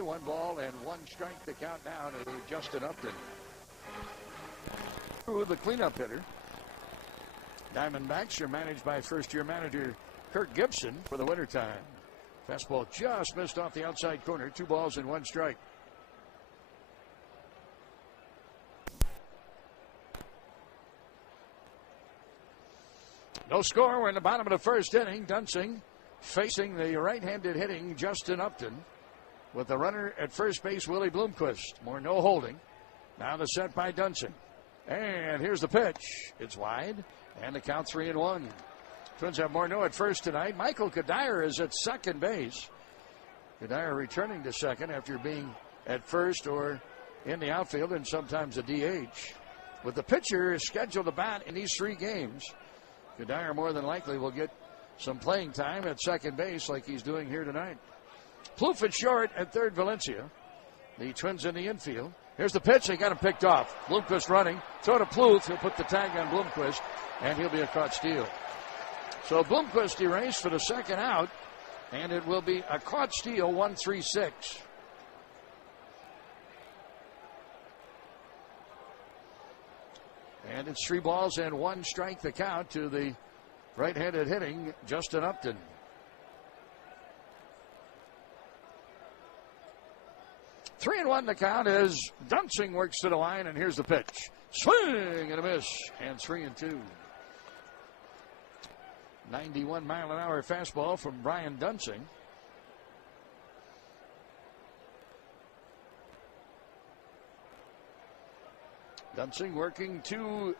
1 ball and 1 strike to count now to Justin Upton. Through the cleanup hitter. Diamondbacks are managed by first-year manager Kirk Gibson for the wintertime. Fastball just missed off the outside corner. 2 balls and 1 strike. No score. We're in the bottom of the first inning. Dunsing facing the right-handed hitting Justin Upton with the runner at first base, Willie Bloomquist. More no holding. Now the set by Dunsing. And here's the pitch. It's wide. And the count 3-1. Twins have Morneau at first tonight. Michael Kadire is at second base. Kadire returning to second after being at first or in the outfield and sometimes a DH. With the pitcher scheduled to bat in these 3 games, Kadire more than likely will get some playing time at second base like he's doing here tonight. Plouffe at short, at third Valencia. The Twins in the infield. Here's the pitch. They got him picked off. Bloomquist running. Throw to Plouffe. He'll put the tag on Bloomquist, and he'll be a caught steal. So Bloomquist erased for the second out, and it will be a caught steal, 1-3-6. And it's 3 balls and 1 strike the count to the right-handed hitting Justin Upton. Three and 1 the count as Dunsing works to the line, and here's the pitch. Swing and a miss, and 3-2. 91-mile-an-hour fastball from Brian Dunsing. Dunsing working to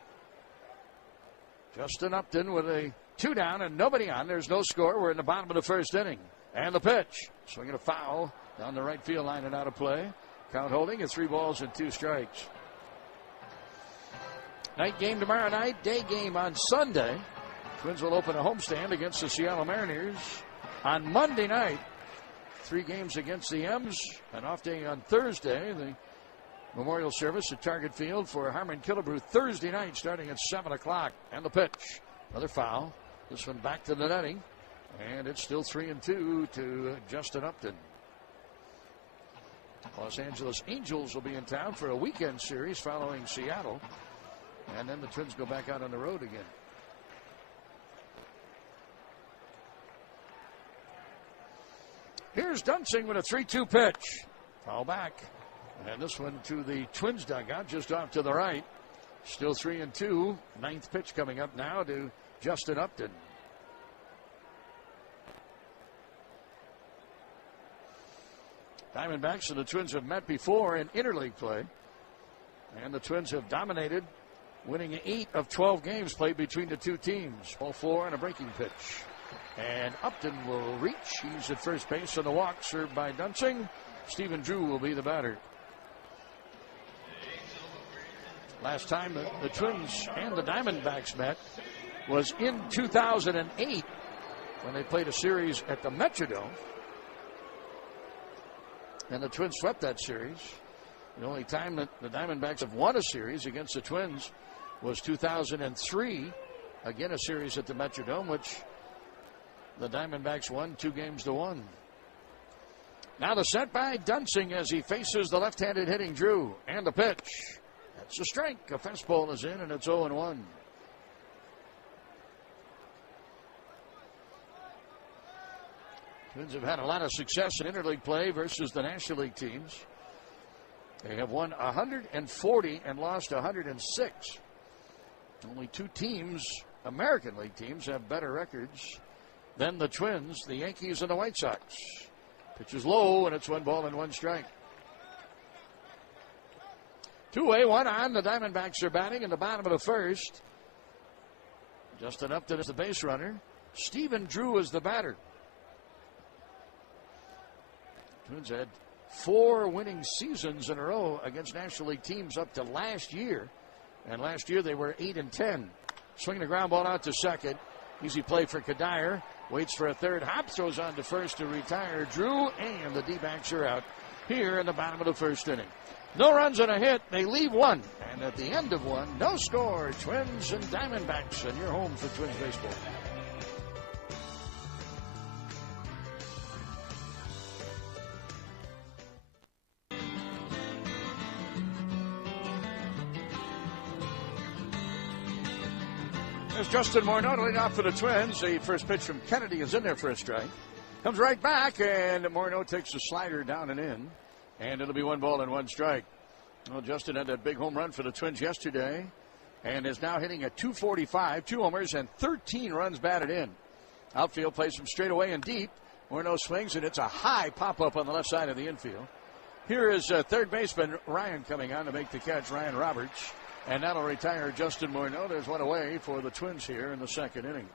Justin Upton with a 2 down and nobody on. There's no score. We're in the bottom of the first inning. And the pitch. Swinging a foul down the right field line and out of play. Count holding at 3 balls and 2 strikes. Night game tomorrow night. Day game on Sunday. Twins will open a homestand against the Seattle Mariners on Monday night. 3 games against the M's. An off day on Thursday. The memorial service at Target Field for Harmon Killebrew Thursday night starting at 7 o'clock. And the pitch. Another foul. This one back to the netting. And it's still 3-2 to Justin Upton. Los Angeles Angels will be in town for a weekend series following Seattle. And then the Twins go back out on the road again. Here's Dunsing with a 3-2 pitch. Foul back. And this one to the Twins dugout just off to the right. Still 3-2. 9th pitch coming up now to Justin Upton. Diamondbacks and the Twins have met before in interleague play. And the Twins have dominated, winning 8 of 12 games played between the 2 teams. Ball 4 and a breaking pitch. And Upton will reach. He's at first base on the walk, served by Dunsing. Stephen Drew will be the batter. Last time the Twins and the Diamondbacks met was in 2008 when they played a series at the Metrodome. And the Twins swept that series. The only time that the Diamondbacks have won a series against the Twins was 2003. Again, a series at the Metrodome, which the Diamondbacks won 2-1. Now the set by Dunsing as he faces the left-handed hitting Drew. And the pitch. That's a strike. A fastball is in, and it's 0-1. Twins have had a lot of success in interleague play versus the National League teams. They have won 140 and lost 106. Only 2 teams, American League teams, have better records than the Twins, the Yankees and the White Sox. Pitch is low, and it's 1 ball and 1 strike. 2-1 on. The Diamondbacks are batting in the bottom of the first. Justin Upton is the base runner. Stephen Drew is the batter. Twins had 4 winning seasons in a row against National League teams up to last year. And last year they were 8-10. Swinging the ground ball out to second. Easy play for Kadire. Waits for a third hop. Throws on to first to retire Drew. And the D-backs are out here in the bottom of the first inning. No runs and a hit. They leave 1. And at the end of 1, no score. Twins and Diamondbacks. And you're home for Twins baseball. There's Justin Morneau leading off for the Twins. The first pitch from Kennedy is in there for a strike. Comes right back, and Morneau takes the slider down and in. And it'll be 1-1 strike. Well, Justin had that big home run for the Twins yesterday and is now hitting at .245, 2 homers, and 13 runs batted in. Outfield plays from straight away and deep. Morneau swings, and it's a high pop-up on the left side of the infield. Here is third baseman Ryan coming on to make the catch, Ryan Roberts. And that'll retire Justin Morneau. There's one away for the Twins here in the second inning.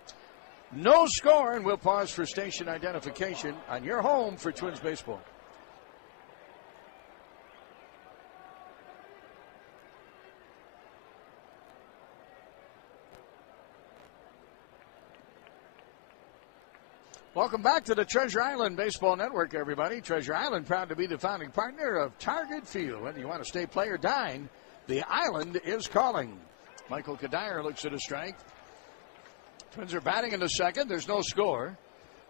No score, and we'll pause for station identification on your home for Twins baseball. Welcome back to the Treasure Island Baseball Network, everybody. Treasure Island proud to be the founding partner of Target Field. Whether you want to stay, play, or dine, the island is calling. Michael Kadire looks at a strike. Twins are batting in the second. There's no score.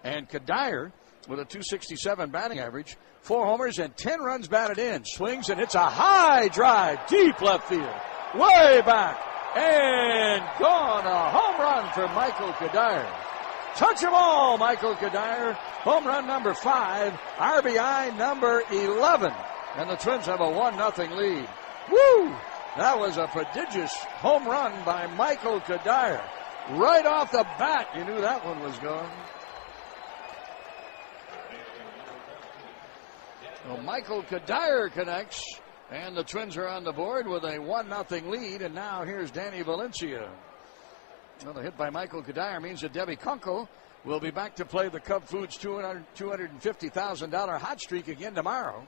And Kadire, with a .267 batting average, 4 homers and 10 runs batted in. Swings, and it's a high drive, deep left field, way back, and gone. A home run for Michael Kadire. Touch 'em all, Michael Kadire. Home run number 5, RBI number 11. And the Twins have a 1-0 lead. Woo! That was a prodigious home run by Michael Kadire. Right off the bat, you knew that one was going. Well, Michael Kadire connects, and the Twins are on the board with a 1-0 lead. And now here's Danny Valencia. Well, the hit by Michael Kadire means that Debbie Kunkel will be back to play the Cub Foods $250,000 hot streak again tomorrow.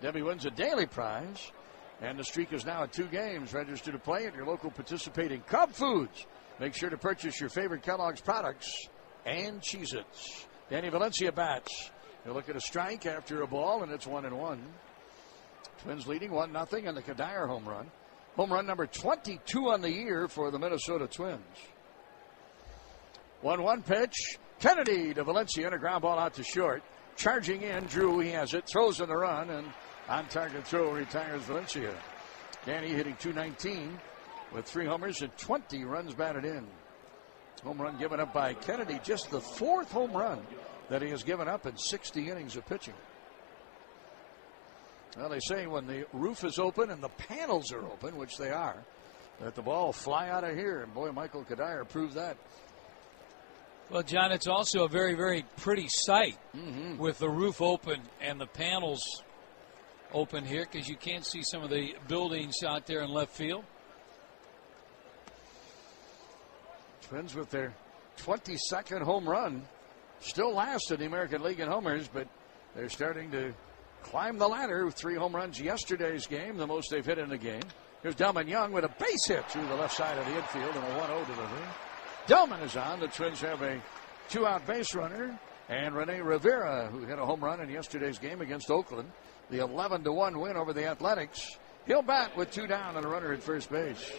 Debbie wins a daily prize, and the streak is now at 2 games. Register to play at your local participating Cub Foods. Make sure to purchase your favorite Kellogg's products and Cheez-Its. Danny Valencia bats. He'll look at a strike after a ball, and it's 1-1. Twins leading 1-0 and the Kadire home run. Home run number 22 on the year for the Minnesota Twins. 1-1 pitch. Kennedy to Valencia, and a ground ball out to short. Charging in, Drew, he has it, throws in the run, and on target throw retires Valencia. Danny hitting .219 with 3 homers and 20 runs batted in. Home run given up by Kennedy, just the 4th home run that he has given up in 60 innings of pitching. Well, they say when the roof is open and the panels are open, which they are, that the ball will fly out of here. And boy, Michael Kadire proved that. Well, John, it's also a very, very pretty sight with the roof open and the panels open here, because you can't see some of the buildings out there in left field. Twins with their 22nd home run. Still last in the American League in homers, but they're starting to climb the ladder with 3 home runs yesterday's game, the most they've hit in a game. Here's Delman Young with a base hit through the left side of the infield and a 1-0 delivery. Delman is on. The Twins have a 2-out base runner, and Rene Rivera, who hit a home run in yesterday's game against Oakland, the 11-1 win over the Athletics. He'll bat with 2 down and a runner at first base.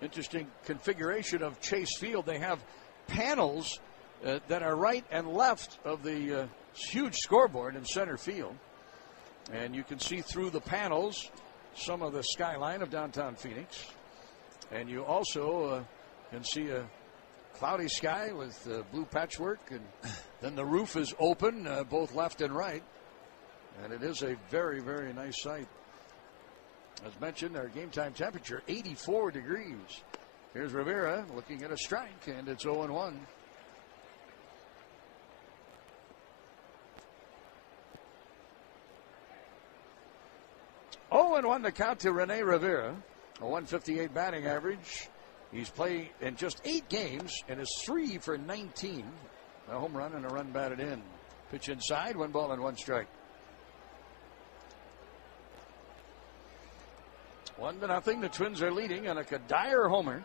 Interesting configuration of Chase Field. They have panels that are right and left of the huge scoreboard in center field, and you can see through the panels some of the skyline of downtown Phoenix, and you also can see a cloudy sky with blue patchwork, and then the roof is open both left and right, and it is a very, very nice sight. As mentioned, our game time temperature 84 degrees. Here's Rivera looking at a strike, and it's 0-1. 0-1 to count to Rene Rivera, a 158 batting average. He's played in just 8 games and is 3 for 19. A home run and a run batted in. Pitch inside, 1-1 strike. 1-0. The Twins are leading on a Kadire homer,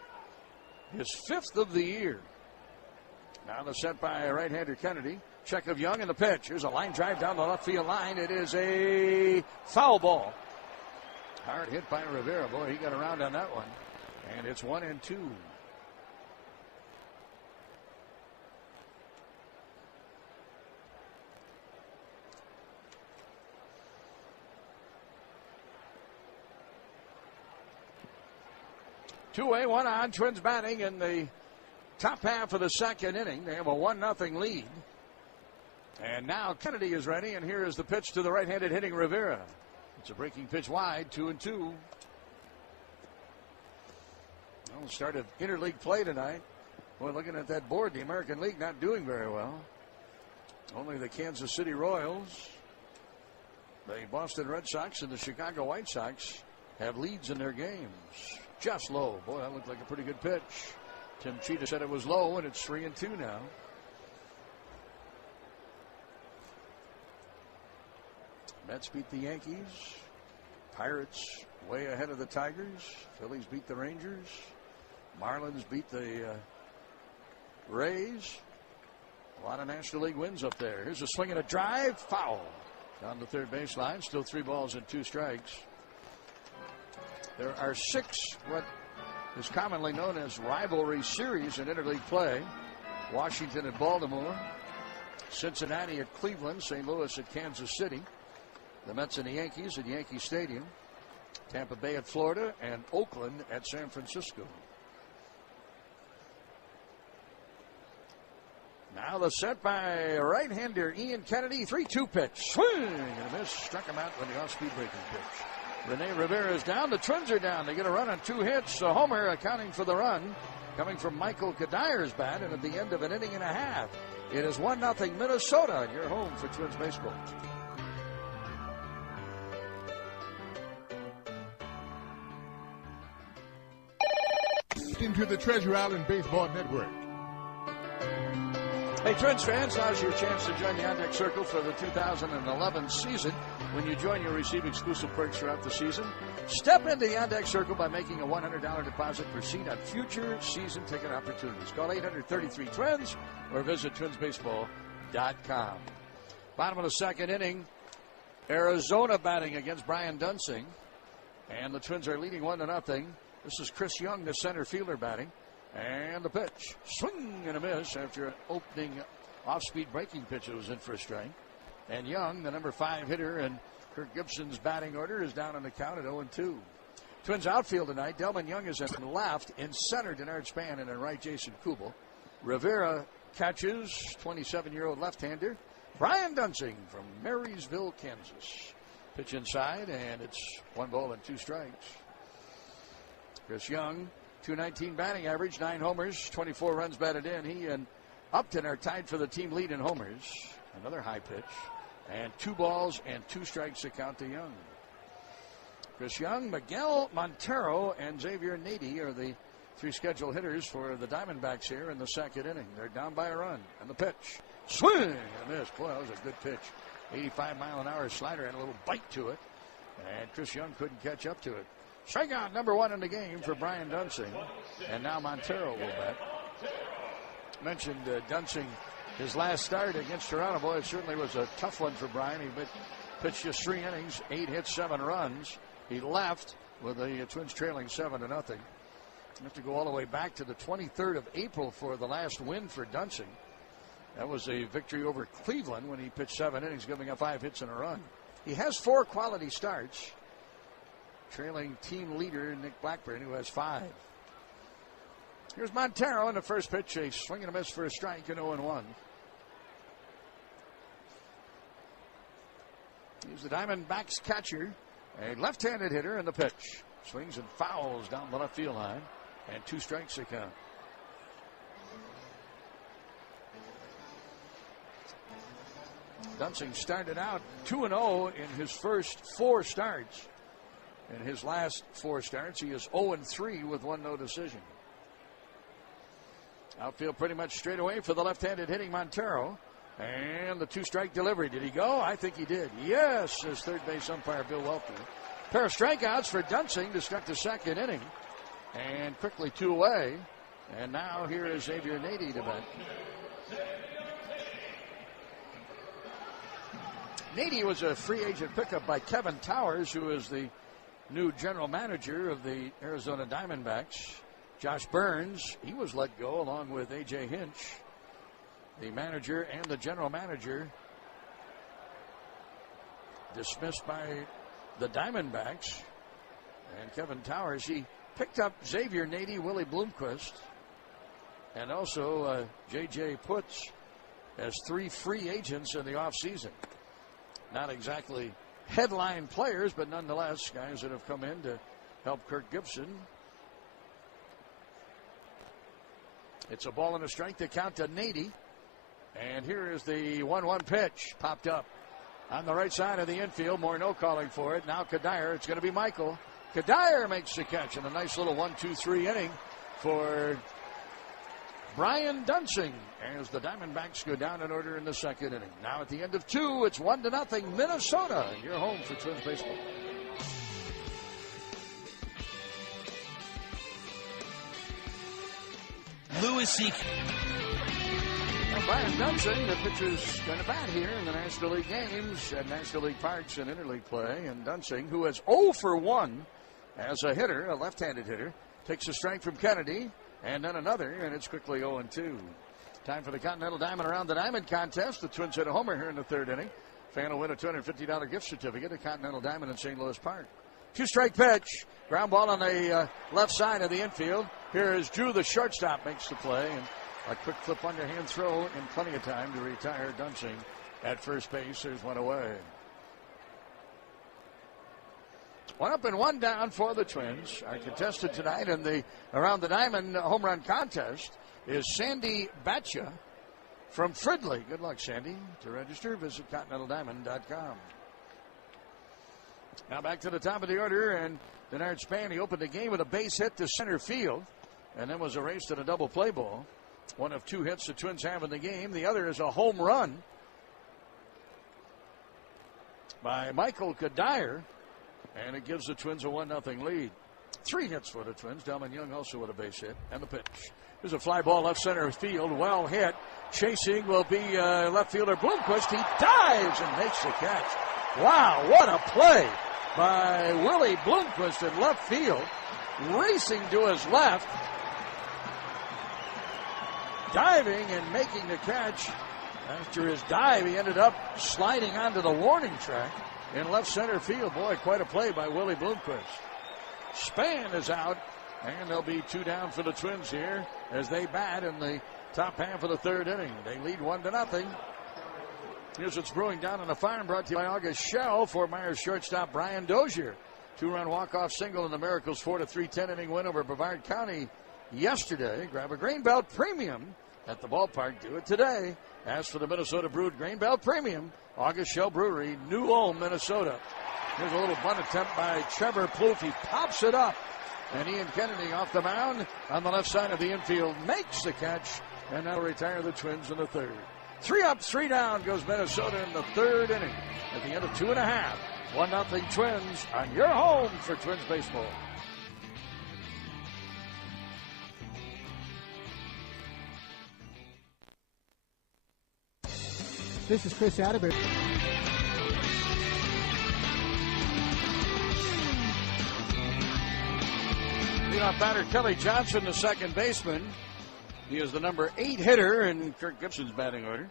his 5th of the year. Now the set by right-hander Kennedy. Check of Young in the pitch. Here's a line drive down the left field line. It is a foul ball. Hard hit by Rivera. Boy, he got around on that one. And it's 1-2. 2-way, 1 on. Twins batting in the top half of the second inning. They have a 1-0 lead. And now Kennedy is ready, and here is the pitch to the right-handed hitting Rivera. It's a breaking pitch wide, 2-2. Well, start of interleague play tonight. Boy, looking at that board, the American League not doing very well. Only the Kansas City Royals, the Boston Red Sox, and the Chicago White Sox have leads in their games. Just low. Boy, that looked like a pretty good pitch. Tim Cheetah said it was low, and it's 3-2 now. Mets beat the Yankees. Pirates way ahead of the Tigers. Phillies beat the Rangers. Marlins beat the Rays. A lot of National League wins up there. Here's a swing and a drive. Foul. Down the third baseline. Still 3 balls and 2 strikes. There are 6 what is commonly known as rivalry series in interleague play. Washington at Baltimore. Cincinnati at Cleveland. St. Louis at Kansas City. The Mets and the Yankees at Yankee Stadium. Tampa Bay at Florida. And Oakland at San Francisco. Now the set by right-hander Ian Kennedy. 3-2 pitch. Swing and a miss. Struck him out with the off-speed breaking pitch. Rene Rivera is down. The Twins are down. They get a run on 2 hits. A homer accounting for the run. Coming from Michael Kadyr's bat. And at the end of an inning and a half, it is 1-0 Minnesota. And you're home for Twins baseball. Into the Treasure Island Baseball Network. Hey, Twins fans, now's your chance to join the On Deck Circle for the 2011 season. When you join, you'll receive exclusive perks throughout the season. Step into the On Deck Circle by making a $100 deposit for seat on future season ticket opportunities. Call 833-TWINS or visit twinsbaseball.com. Bottom of the second inning, Arizona batting against Brian Dunsing. And the Twins are leading 1-0. This is Chris Young, the center fielder, batting. And the pitch. Swing and a miss after an opening off-speed breaking pitch that was in for a strike. And Young, the number 5 hitter in Kirk Gibson's batting order, is down on the count at 0-2. Twins outfield tonight. Delman Young is in left. In center, Denard Span. And in right, Jason Kubel. Rivera catches, 27-year-old left-hander Brian Dunsing from Marysville, Kansas. Pitch inside, and it's 1 ball and 2 strikes. Chris Young, .219 batting average, 9 homers, 24 runs batted in. He and Upton are tied for the team lead in homers. Another high pitch. And 2 balls and 2 strikes to count to Young. Chris Young, Miguel Montero, and Xavier Nady are the 3 scheduled hitters for the Diamondbacks here in the second inning. They're down by a run. And the pitch. Swing and a miss. Boy, that was a good pitch. 85-mile-an-hour slider and a little bite to it. And Chris Young couldn't catch up to it. Strikeout number 1 in the game for Brian Dunsing. And now Montero will bat. Mentioned Dunsing, his last start against Toronto. Boy, it certainly was a tough one for Brian. He pitched just 3 innings, 8 hits, 7 runs. He left with the Twins trailing 7-0. You have to go all the way back to the 23rd of April for the last win for Dunsing. That was a victory over Cleveland when he pitched 7 innings, giving up 5 hits and a run. He has 4 quality starts, trailing team leader Nick Blackburn, who has 5. Here's Montero in the first pitch, a swing and a miss for a strike in 0-1. He's the Diamondbacks catcher, a left-handed hitter in the pitch. Swings and fouls down the left field line, and 2 strikes to count. Dunsing started out 2-0 in his first 4 starts. In his last 4 starts, he is 0-3 with 1 no decision. Outfield pretty much straight away for the left-handed hitting Montero. And the 2-strike delivery. Did he go? I think he did. Yes, says third base umpire Bill Welke. Pair of strikeouts for Dunsing to start the second inning. And quickly 2 away. And now here is Xavier Nady to bat. Nady was a free agent pickup by Kevin Towers, who is the new general manager of the Arizona Diamondbacks. Josh Burns, he was let go along with A.J. Hinch. The manager and the general manager dismissed by the Diamondbacks. And Kevin Towers, he picked up Xavier Nady, Willie Bloomquist, and also J.J. Putz as 3 free agents in the offseason. Not exactly headline players, but nonetheless guys that have come in to help Kirk Gibson. It's a ball and a strike to count to Nady. And here is the 1-1 pitch. Popped up on the right side of the infield. Morneau calling for it. Now Kadire. It's going to be Michael. Kadire makes the catch in a nice little 1-2-3 inning for Brian Dunsing as the Diamondbacks go down in order in the second inning. Now at the end of 2, it's 1-0 Minnesota. You're home for Twins baseball. Louis C. Brian Dunsing, the pitcher's going to bat here in the National League games at National League Parks and Interleague play. And Dunsing, who has 0 for 1 as a hitter, a left-handed hitter, takes a strike from Kennedy and then another, and it's quickly 0-2. Time for the Continental Diamond Around the Diamond contest. The Twins hit a homer here in the third inning. Fan will win a $250 gift certificate at Continental Diamond in St. Louis Park. 2-strike pitch. Ground ball on the left side of the infield. Here is Drew, the shortstop, makes the play. And a quick flip underhand throw in plenty of time to retire Dunsing at first base. There's one away. 1 up and 1 down for the Twins. Our contestant tonight in the Around the Diamond home run contest is Sandy Batcha from Fridley. Good luck, Sandy. To register, visit ContinentalDiamond.com. Now back to the top of the order, and Denard Span, he opened the game with a base hit to center field and then was erased at a double play ball. One of 2 hits the Twins have in the game. The other is a home run by Michael Kadire, and it gives the Twins a 1-0 lead. 3 hits for the Twins. Delman Young also with a base hit. And the pitch. There's a fly ball left center field. Well hit. Chasing will be left fielder Bloomquist. He dives and makes the catch. Wow, what a play by Willie Bloomquist in left field. Racing to his left. Diving and making the catch. After his dive, he ended up sliding onto the warning track in left center field. Boy, quite a play by Willie Bloomquist. Span is out, and there'll be 2 down for the Twins here as they bat in the top half of the third inning. They lead 1-0. Here's what's brewing down on the farm, brought to you by August Shell. Fort Myers shortstop Brian Dozier. 2-run walk-off single in the Miracles' 4-3 10-inning win over Brevard County yesterday. Grab a Grain Belt Premium at the ballpark. Do it today. As for the Minnesota Brewed Grain Belt Premium, August Shell Brewery, New Ulm, Minnesota. Here's a little bunt attempt by Trevor Plouffe. He pops it up. And Ian Kennedy off the mound on the left side of the infield makes the catch. And now retire the Twins in the third. 3 up, 3 down goes Minnesota in the third inning. At the end of 2.5, 1-0 Twins on your home for Twins baseball. This is Chris Atterbury. Leadoff batter Kelly Johnson, the second baseman. He is the number 8 hitter in Kirk Gibson's batting order.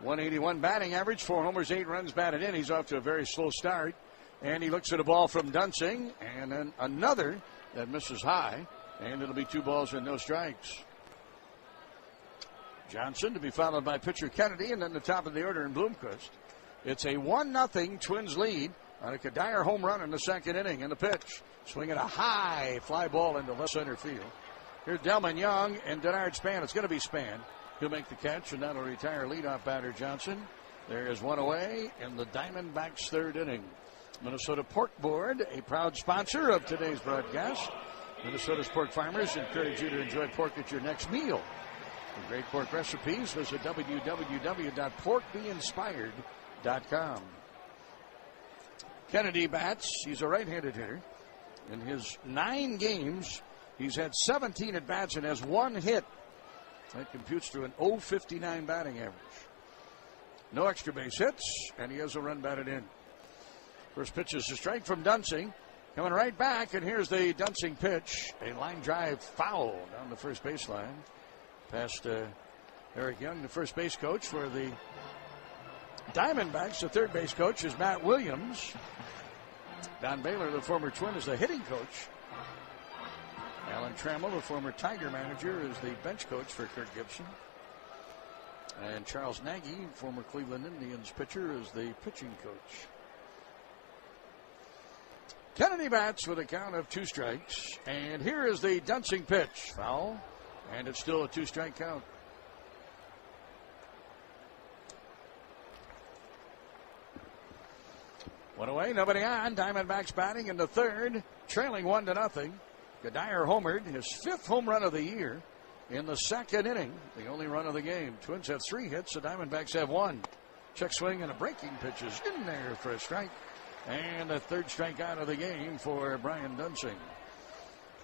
181 batting average, 4 homers, 8 runs batted in. He's off to a very slow start. And he looks at a ball from Dunsing, and then another that misses high. And it'll be 2 balls and no strikes. Johnson to be followed by pitcher Kennedy, and then the top of the order in Bloomquist. It's a 1-0 Twins lead on a Kadire home run in the second inning. And the pitch, swinging a high fly ball into left center field. Here's Delman Young and Denard Span. It's going to be Span. He'll make the catch, and that'll retire leadoff batter Johnson. There is one away in the Diamondbacks' third inning. Minnesota Pork Board, a proud sponsor of today's broadcast. Minnesota's pork farmers encourage you to enjoy pork at your next meal. For great pork recipes, visit www.porkbeinspired.com. Kennedy bats. He's a right-handed hitter. In his 9 games, he's had 17 at-bats and has 1 hit. That computes to an .059 batting average. No extra base hits, and he has a run batted in. First pitch is a strike from Dunsing. Coming right back, and here's the Dunsing pitch. A line drive foul down the first baseline. Past Eric Young, the first base coach for the Diamondbacks. The third base coach is Matt Williams. Don Baylor, the former Twin, is the hitting coach. Alan Trammell, the former Tiger manager, is the bench coach for Kirk Gibson. And Charles Nagy, former Cleveland Indians pitcher, is the pitching coach. Kennedy bats with a count of 2 strikes. And here is the Dunsing pitch. Foul. And it's still a 2-strike count. One away, nobody on. Diamondbacks batting in the 3rd, trailing 1-0. Cuddyer homered, his 5th home run of the year in the 2nd inning, the only run of the game. Twins have 3 hits, the Diamondbacks have 1. Check swing and a breaking pitch is in there for a strike. And the 3rd strikeout of the game for Brian Dunsing.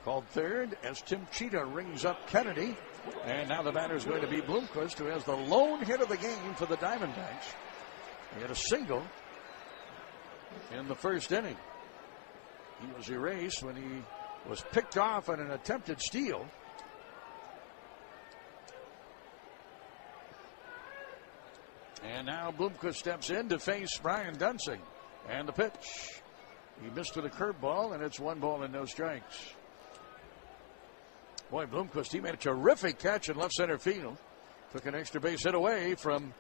Called 3rd as Tim Cheetah rings up Kennedy. And now the batter is going to be Bloomquist, who has the lone hit of the game for the Diamondbacks. He had a single in the 1st inning. He was erased when he was picked off on an attempted steal. And now Bloomquist steps in to face Brian Dunsing. And the pitch. He missed with a curveball, and it's 1 ball and no strikes. Boy, Bloomquist, he made a terrific catch in left center field. Took an extra base hit away from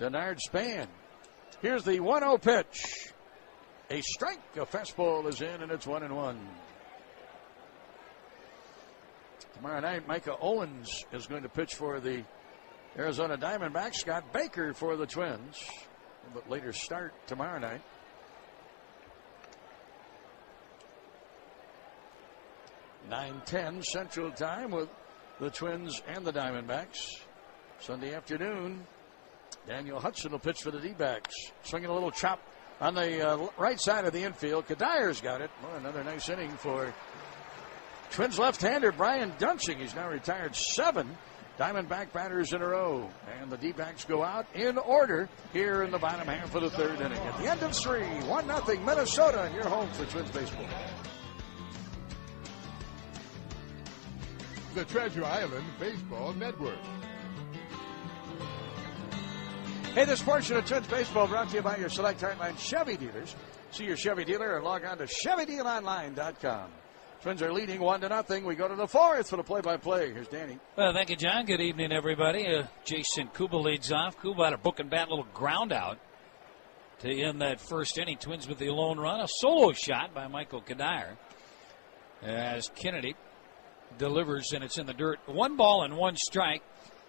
Denard Span. Here's the 1-0 pitch. A strike, a fastball is in, and it's 1-1. Tomorrow night, Micah Owens is going to pitch for the Arizona Diamondbacks. Scott Baker for the Twins. A little bit later start tomorrow night. 9:10 Central Time with the Twins and the Diamondbacks. Sunday afternoon, Daniel Hudson will pitch for the D-backs. Swinging a little chop on the right side of the infield. Cuddier's got it. Well, another nice inning for Twins left-hander Brian Dunsing. He's now retired 7 Diamondback batters in a row. And the D-backs go out in order here in the bottom half of the 3rd inning. At the end of 3, 1-0 Minnesota, and you're home for Twins baseball. The Treasure Island Baseball Network. Hey, this portion of Twins baseball brought to you by your Select Heartline Chevy dealers. See your Chevy dealer or log on to ChevyDealOnline.com. Twins are leading 1-0. We go to the 4th for the play-by-play. Here's Danny. Well, thank you, John. Good evening, everybody. Jason Kuba leads off. Kuba had a book and bat little ground out to end that 1st inning. Twins with the lone run. A solo shot by Michael Cuddyer as Kennedy delivers, and it's in the dirt. 1 ball and 1 strike.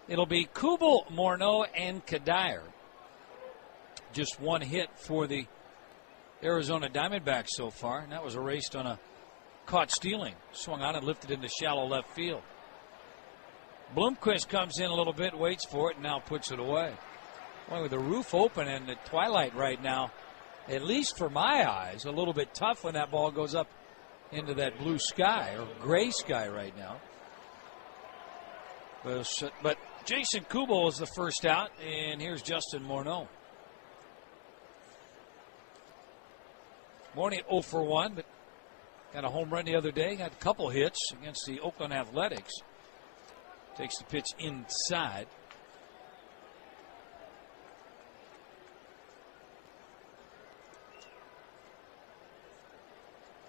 It'll be Kubel, Morneau, and Cuddyer. Just 1 hit for the Arizona Diamondbacks so far, and that was erased on a caught stealing. Swung on and lifted into shallow left field. Bloomquist comes in a little bit, waits for it, and now puts it away. Boy, with the roof open and the twilight right now, at least for my eyes, a little bit tough when that ball goes up into that blue sky or gray sky right now. But Jason Kubel is the first out, and here's Justin Morneau. Morneau 0 for 1, but got a home run the other day. Got a couple hits against the Oakland Athletics. Takes the pitch inside.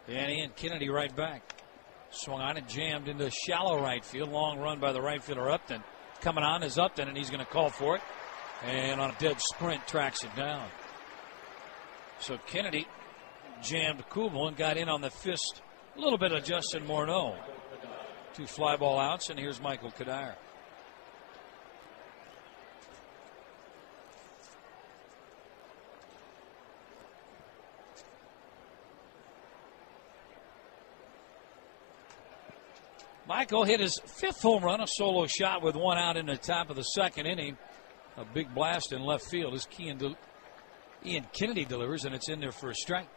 Danny and Kennedy right back. Swung on and jammed into shallow right field. Long run by the right fielder Upton. Coming on is Upton, and he's going to call for it. And on a dead sprint, tracks it down. So Kennedy jammed Kubel and got in on the fist. A little bit of Justin Morneau. 2 fly ball outs, and here's Michael Cuddyer. Michael hit his 5th home run, a solo shot with 1 out in the top of the 2nd inning. A big blast in left field as Ian Kennedy delivers, and it's in there for a strike.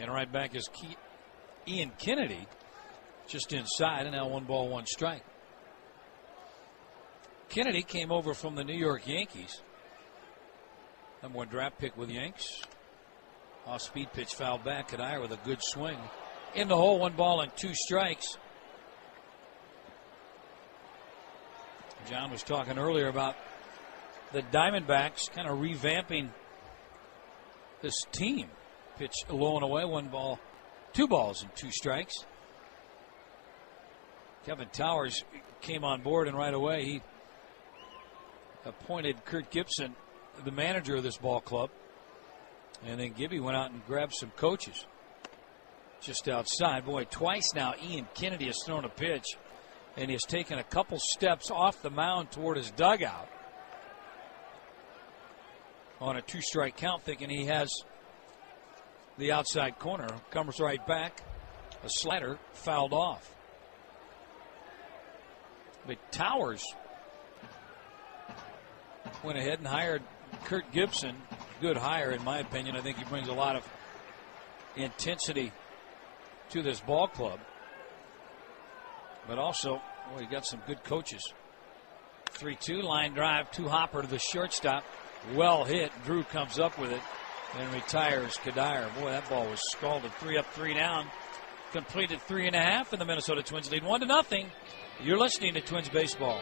And right back is Ian Kennedy, just inside, and now 1 ball, 1 strike. Kennedy came over from the New York Yankees. Number 1 draft pick with Yanks. Off speed pitch fouled back. Cuddyer with a good swing. In the hole, 1 ball and 2 strikes. John was talking earlier about the Diamondbacks kind of revamping this team. Pitch low and away, 2 balls and 2 strikes. Kevin Towers came on board, and right away he appointed Kurt Gibson the manager of this ball club. And then Gibby went out and grabbed some coaches just outside. Boy, twice now Ian Kennedy has thrown a pitch, and he has taken a couple steps off the mound toward his dugout on a 2-strike count, thinking he has the outside corner. Comes right back. A slider fouled off. But Towers went ahead and hired Kurt Gibson. Good hire, in my opinion. I think he brings a lot of intensity to this ball club. But also, well, he got some good coaches. 3-2, line drive, 2-hopper to the shortstop. Well hit. Drew comes up with it and retires Kadire. Boy, that ball was scalded. 3 up, 3 down. Completed 3.5, and the Minnesota Twins lead 1-0. You're listening to Twins Baseball.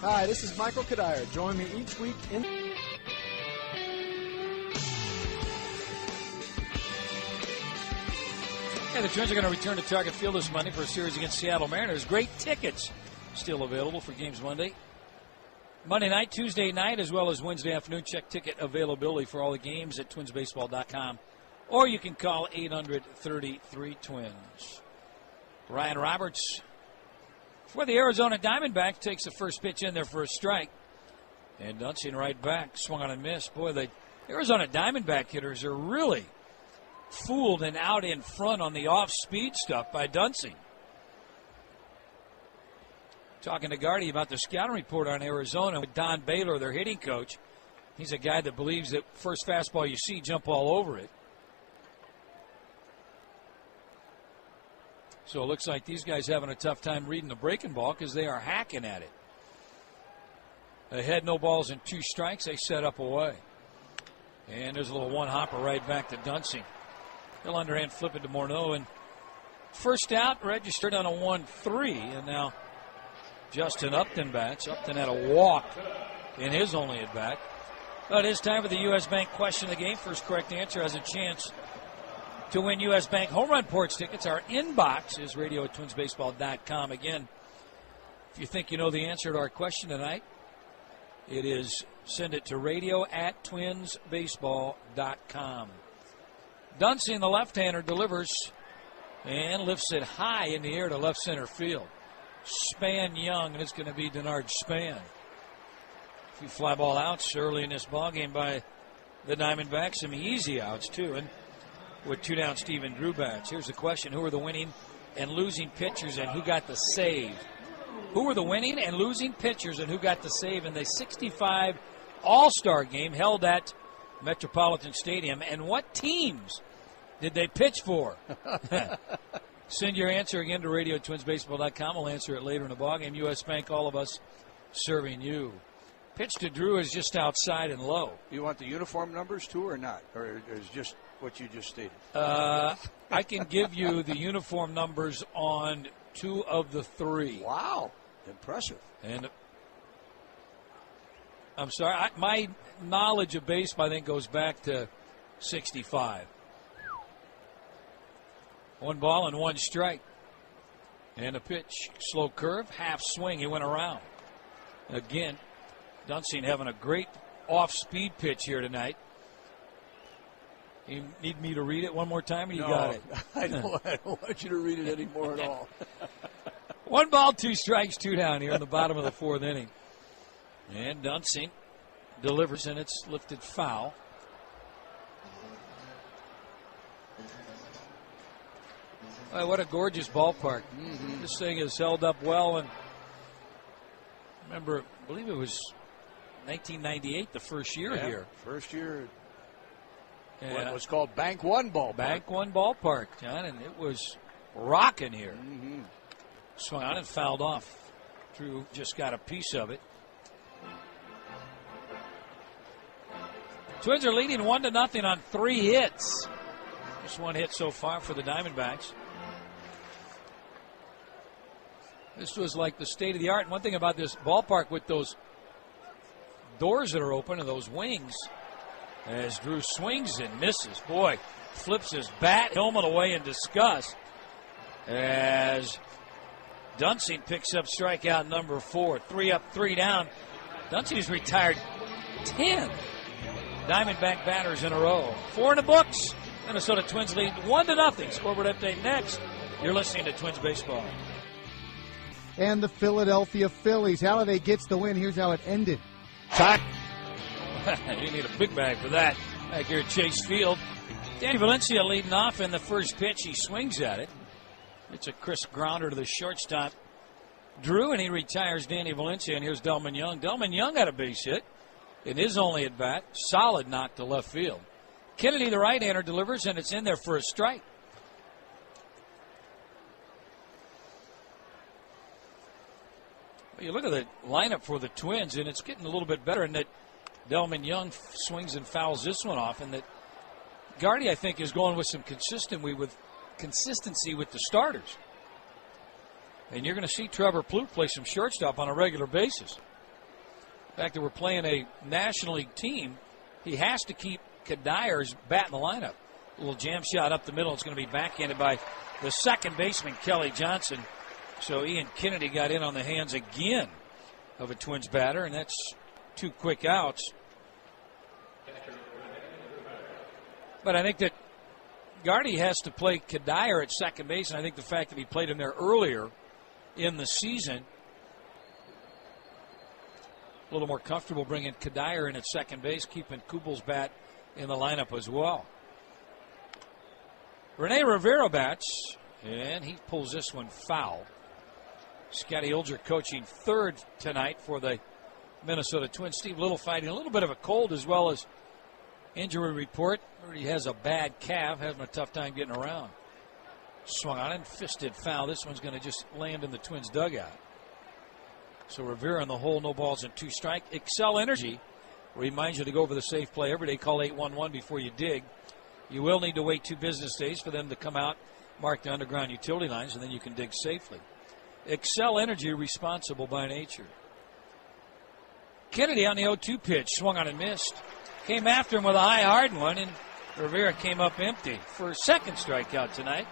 Hi, this is Michael Kadire. Join me each week in... The Twins are going to return to Target Field this Monday for a series against Seattle Mariners. Great tickets still available for games Monday night, Tuesday night, as well as Wednesday afternoon. Check ticket availability for all the games at twinsbaseball.com, or you can call 800-33-TWINS. Ryan Roberts for the Arizona Diamondbacks takes the first pitch in there for a strike. And Dunsing right back, swung on and missed. Boy, the Arizona Diamondback hitters are really fooled and out in front on the off-speed stuff by Dunsing. Talking to Gardy about the scouting report on Arizona with Don Baylor, their hitting coach. He's a guy that believes that first fastball you see, jump all over it. So it looks like these guys having a tough time reading the breaking ball because they are hacking at it. Ahead, no balls and 2 strikes. They set up away. And there's a little 1-hopper right back to Dunsing. He'll underhand flip it to Morneau. And first out registered on a 1-3. And now Justin Upton bats. Upton had a walk in his only at bat. But it's time for the U.S. Bank question of the game. First correct answer has a chance to win U.S. Bank home run porch tickets. Our inbox is radio@twinsbaseball.com. Again, if you think you know the answer to our question tonight, it is send it to radio@twinsbaseball.com. Dunsing, the left-hander, delivers and lifts it high in the air to left center field. Span young, and it's going to be Denard Span. A few fly ball outs early in this ball game by the Diamondbacks. Some easy outs, too. And with 2 down, Stephen Drew bats. Here's the question. Who are the winning and losing pitchers, and who got the save? Who were the winning and losing pitchers, and who got the save in the 65 All-Star game held at Metropolitan Stadium, and what teams did they pitch for? Send your answer again to radio@twinsbaseball.com. We'll answer it later in the ballgame. U.S. Bank, all of us serving you. Pitch to Drew is just outside and low. You want the uniform numbers too or not? Or is just what you just stated? I can give you the uniform numbers on 2 of the 3. Wow. Impressive. And I'm sorry, my knowledge of baseball, I think, goes back to 65. 1 ball and 1 strike. And a pitch, slow curve, half swing. He went around. Again, Dunsing having a great off-speed pitch here tonight. You need me to read it one more time, or you got it? I don't want you to read it anymore at all. 1 ball, 2 strikes, 2 down here in the bottom of the 4th inning. And Dunsing delivers, and it's lifted foul. Boy, what a gorgeous ballpark. Mm-hmm. This thing has held up well. And remember, I believe it was 1998, the first year here. First year. Yeah. What was called Bank One Ballpark. Bank One Ballpark, John, and it was rocking here. Mm-hmm. Swung on and fouled off. Drew just got a piece of it. Twins are leading 1-0 on 3 hits. Just 1 hit so far for the Diamondbacks. This was like the state of the art. And one thing about this ballpark with those doors that are open and those wings, as Drew swings and misses. Boy, flips his bat helmet away in disgust as Dunsing picks up strikeout number 4. 3 up, 3 down. Dunsing's retired 10 Diamondback batters in a row. 4 in the books. Minnesota Twins lead 1-0. Scoreboard update next. You're listening to Twins Baseball. And the Philadelphia Phillies. Halladay gets the win. Here's how it ended. Shot. You need a big bag for that. Back here at Chase Field. Danny Valencia leading off in the first pitch. He swings at it. It's a crisp grounder to the shortstop, Drew, and he retires Danny Valencia. And here's Delman Young. Delman Young got a base hit in his only at bat. Solid knock to left field. Kennedy, the right-hander, delivers, and it's in there for a strike. Well, you look at the lineup for the Twins, and it's getting a little bit better in that Delman Young swings and fouls this one off, and that Gardy, I think, is going with some consistency with the starters. And you're going to see Trevor Plouffe play some shortstop on a regular basis. The fact that we're playing a National League team, he has to keep Kadyr's bat in the lineup. A little jam shot up the middle. It's going to be backhanded by the second baseman, Kelly Johnson. So Ian Kennedy got in on the hands again of a Twins batter, and that's 2 quick outs. But I think that Gardy has to play Kadir at second base, and I think the fact that he played him there earlier in the season, a little more comfortable bringing Kadir in at second base, keeping Kubal's bat in the lineup as well. Rene Rivera bats, and he pulls this one foul. Scotty Olger coaching third tonight for the Minnesota Twins. Steve Little fighting a little bit of a cold as well as injury report. He has a bad calf, having a tough time getting around. Swung on and fisted foul. This one's going to just land in the Twins dugout. So Rivera in the hole, no balls and 2 strike. Excel Energy reminds you to go over the safe play every day. Call 811 before you dig. You will need to wait 2 business days for them to come out, mark the underground utility lines, and then you can dig safely. Excel Energy, responsible by nature. Kennedy on the 0-2 pitch, swung on and missed. Came after him with a high, hard one, and Rivera came up empty for a second strikeout tonight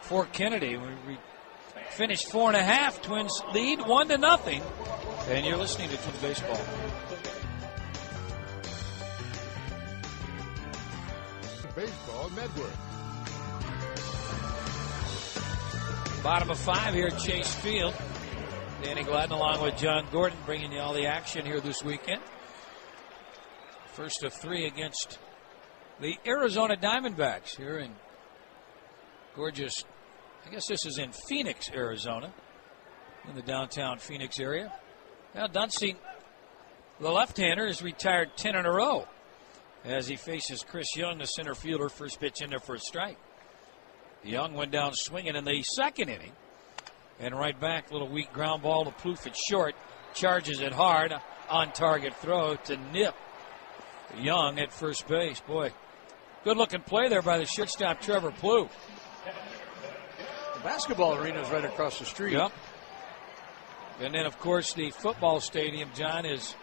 for Kennedy. We finished 4.5. Twins lead 1-0. And you're listening to Twins Baseball. Baseball Network. Bottom of 5 here at Chase Field. Danny Gladden along with John Gordon bringing you all the action here this weekend. First of 3 against the Arizona Diamondbacks here in gorgeous, I guess this is in Phoenix, Arizona, in the downtown Phoenix area. Now Dunsing, the left-hander, is retired 10 in a row as he faces Chris Young, the center fielder. First pitch in there for a strike. Young went down swinging in the second inning. And right back, little weak ground ball to Plouffe at short. Charges it hard, on-target throw to nip Young at first base. Boy, good-looking play there by the shortstop, Trevor Plouffe. The basketball arena is right across the street. Yep. And then, of course, the football stadium, John, is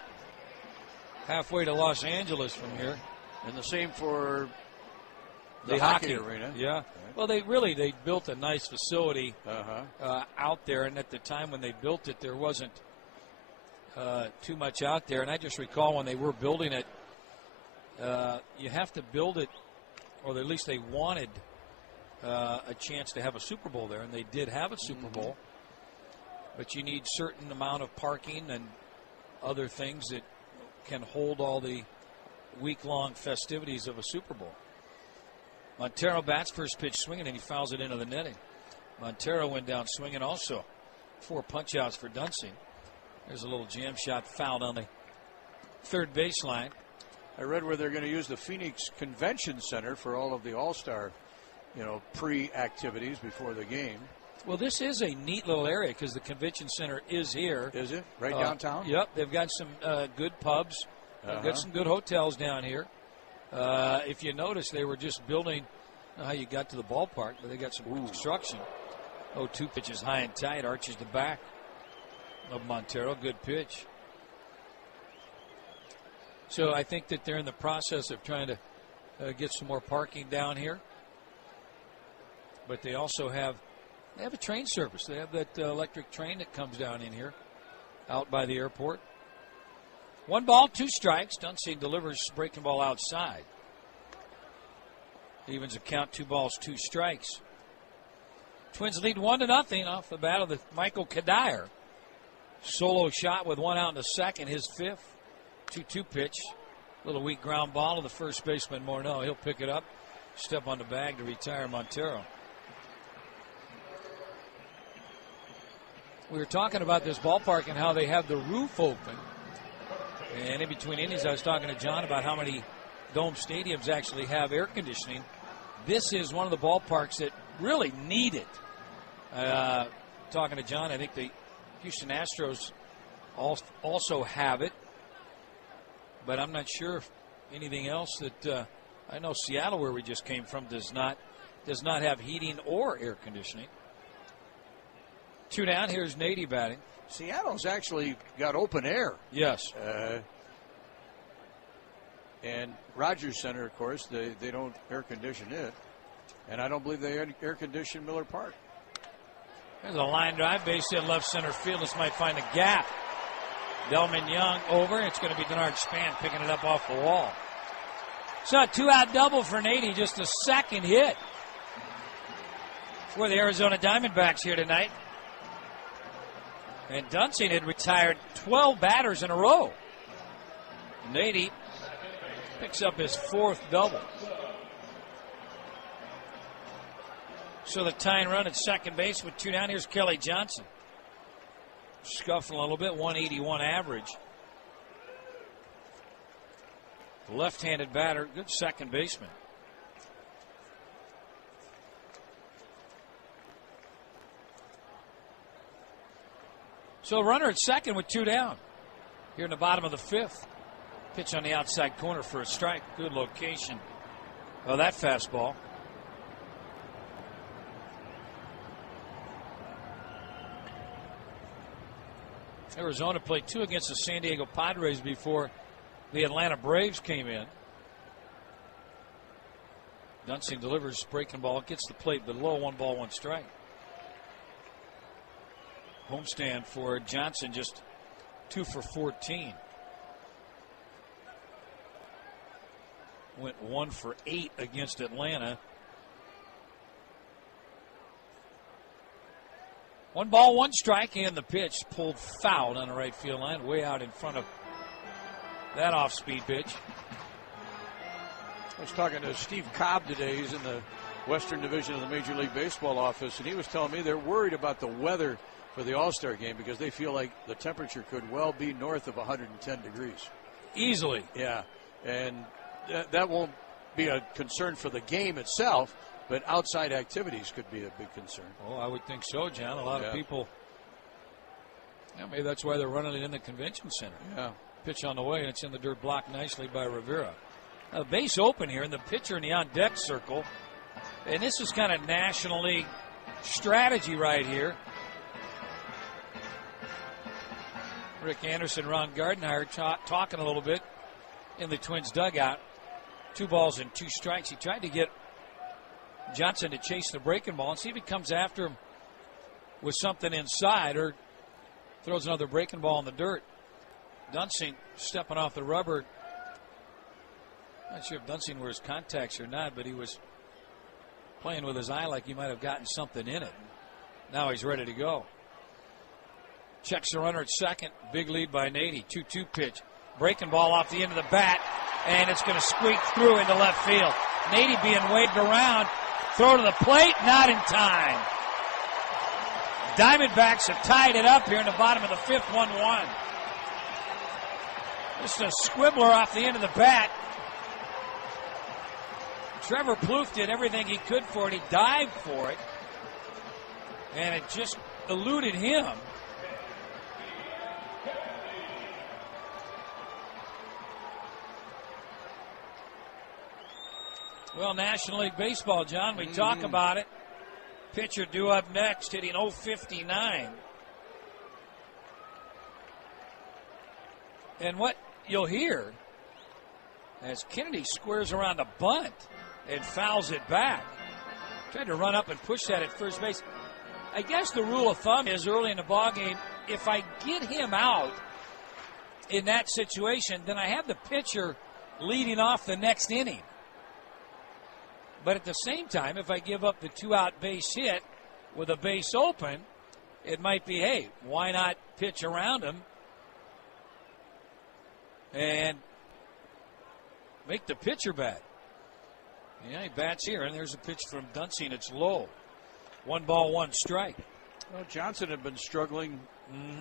halfway to Los Angeles from here. And the same for the hockey arena. Yeah. Right. Well, they built a nice facility out there, and at the time when they built it, there wasn't too much out there. And I just recall when they were building it, you have to build it, or at least they wanted a chance to have a Super Bowl there, and they did have a Super Bowl. But you need certain amount of parking and other things that can hold all the week-long festivities of a Super Bowl. Montero bats first pitch swinging, and he fouls it into the netting. Montero went down swinging also. 4 punch-outs for Dunsing. There's a little jam shot fouled on the third baseline. I read where they're going to use the Phoenix Convention Center for all of the All-Star, pre-activities before the game. Well, this is a neat little area because the Convention Center is here. Is it? Right downtown? Yep. They've got some good pubs. They've got some good hotels down here. If you notice, they were just building, I don't know how you got to the ballpark, but they got some construction. 0-2 pitches high and tight, arches the back of Montero. Good pitch. So I think that they're in the process of trying to get some more parking down here. But they also have a train service. They have that electric train that comes down in here out by the airport. 1 ball, 2 strikes. Dunsing delivers breaking ball outside. Evens a count, 2 balls, 2 strikes. Twins lead 1-0 off the bat of the Michael Kadire. Solo shot with 1 out in the second, his 5th. 2-2 pitch. Little weak ground ball to the first baseman, Morneau. He'll pick it up, step on the bag to retire Montero. We were talking about this ballpark and how they have the roof open. And in between innings, I was talking to John about how many dome stadiums actually have air conditioning. This is one of the ballparks that really need it. Talking to John, I think the Houston Astros also have it. But I'm not sure if anything else that I know Seattle, where we just came from, does not have heating or air conditioning. 2 down. Here's Nady batting. Seattle's actually got open air. Yes. And Rogers Center, of course, they don't air condition it. And I don't believe they air condition Miller Park. There's a line drive, base hit left center field. This might find a gap. Delman Young over. It's going to be Denard Span picking it up off the wall. So a 2-out double for Nady, just a second hit for the Arizona Diamondbacks here tonight. And Dunsing had retired 12 batters in a row. Nady picks up his 4th double. So the tying run at second base with 2 down. Here's Kelly Johnson. Scuffling a little bit, 181 average. Left-handed batter, good second baseman. So runner at second with 2 down. Here in the bottom of the 5th. Pitch on the outside corner for a strike. Good location. Oh, that fastball. Arizona played 2 against the San Diego Padres before the Atlanta Braves came in. Dunsing delivers breaking ball, gets the plate below, 1 ball, 1 strike. Homestand for Johnson, just 2 for 14. Went 1 for 8 against Atlanta. 1 ball, 1 strike, and the pitch pulled foul on the right field line, way out in front of that off-speed pitch. I was talking to Steve Cobb today. He's in the Western Division of the Major League Baseball office, and he was telling me they're worried about the weather for the All-Star game because they feel like the temperature could well be north of 110 degrees. Easily. Yeah, and that won't be a concern for the game itself, but outside activities could be a big concern. Oh, I would think so, John. A lot of people, maybe that's why they're running it in the convention center. Yeah. Pitch on the way, and it's in the dirt, blocked nicely by Rivera. Now, the base open here, and the pitcher in the on-deck circle. And this is kind of National League strategy right here. Rick Anderson, Ron Gardenhire talking a little bit in the Twins dugout. 2 balls and 2 strikes. He tried to get Johnson to chase the breaking ball and see if he comes after him with something inside or throws another breaking ball in the dirt. Dunsing stepping off the rubber. Not sure if Dunsing wears contacts or not, but he was playing with his eye like he might have gotten something in it. Now he's ready to go. Checks the runner at second. Big lead by Nady. 2-2 pitch. Breaking ball off the end of the bat, and it's going to squeak through into left field. Nady being waved around. Throw to the plate, not in time. Diamondbacks have tied it up here in the bottom of the 5th, 1-1. Just a squibbler off the end of the bat. Trevor Plouffe did everything he could for it. He dived for it, and it just eluded him. Well, National League Baseball, John, we talk about it. Pitcher due up next, hitting .059. And what you'll hear as Kennedy squares around a bunt and fouls it back. Tried to run up and push that at first base. I guess the rule of thumb is early in the ballgame, if I get him out in that situation, then I have the pitcher leading off the next inning. But at the same time, if I give up the 2-out base hit with a base open, it might be, hey, why not pitch around him and make the pitcher bat? Yeah, he bats here, and there's a pitch from Dunsing. It's low. 1-1 strike. Well, Johnson had been struggling.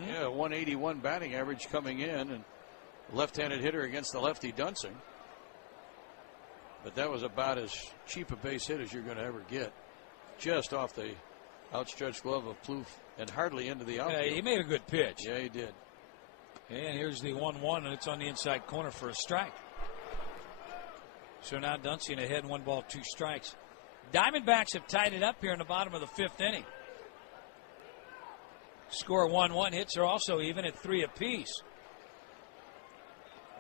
Yeah, 181 batting average coming in, and left-handed hitter against the lefty Dunsing. But that was about as cheap a base hit as you're going to ever get. Just off the outstretched glove of Plouffe and hardly into the outfield. Yeah, he made a good pitch. Yeah, he did. And here's the 1-1, and it's on the inside corner for a strike. So now Dunsing ahead, 1 ball, 2 strikes. Diamondbacks have tied it up here in the bottom of the 5th inning. Score 1-1. Hits are also even at 3 apiece.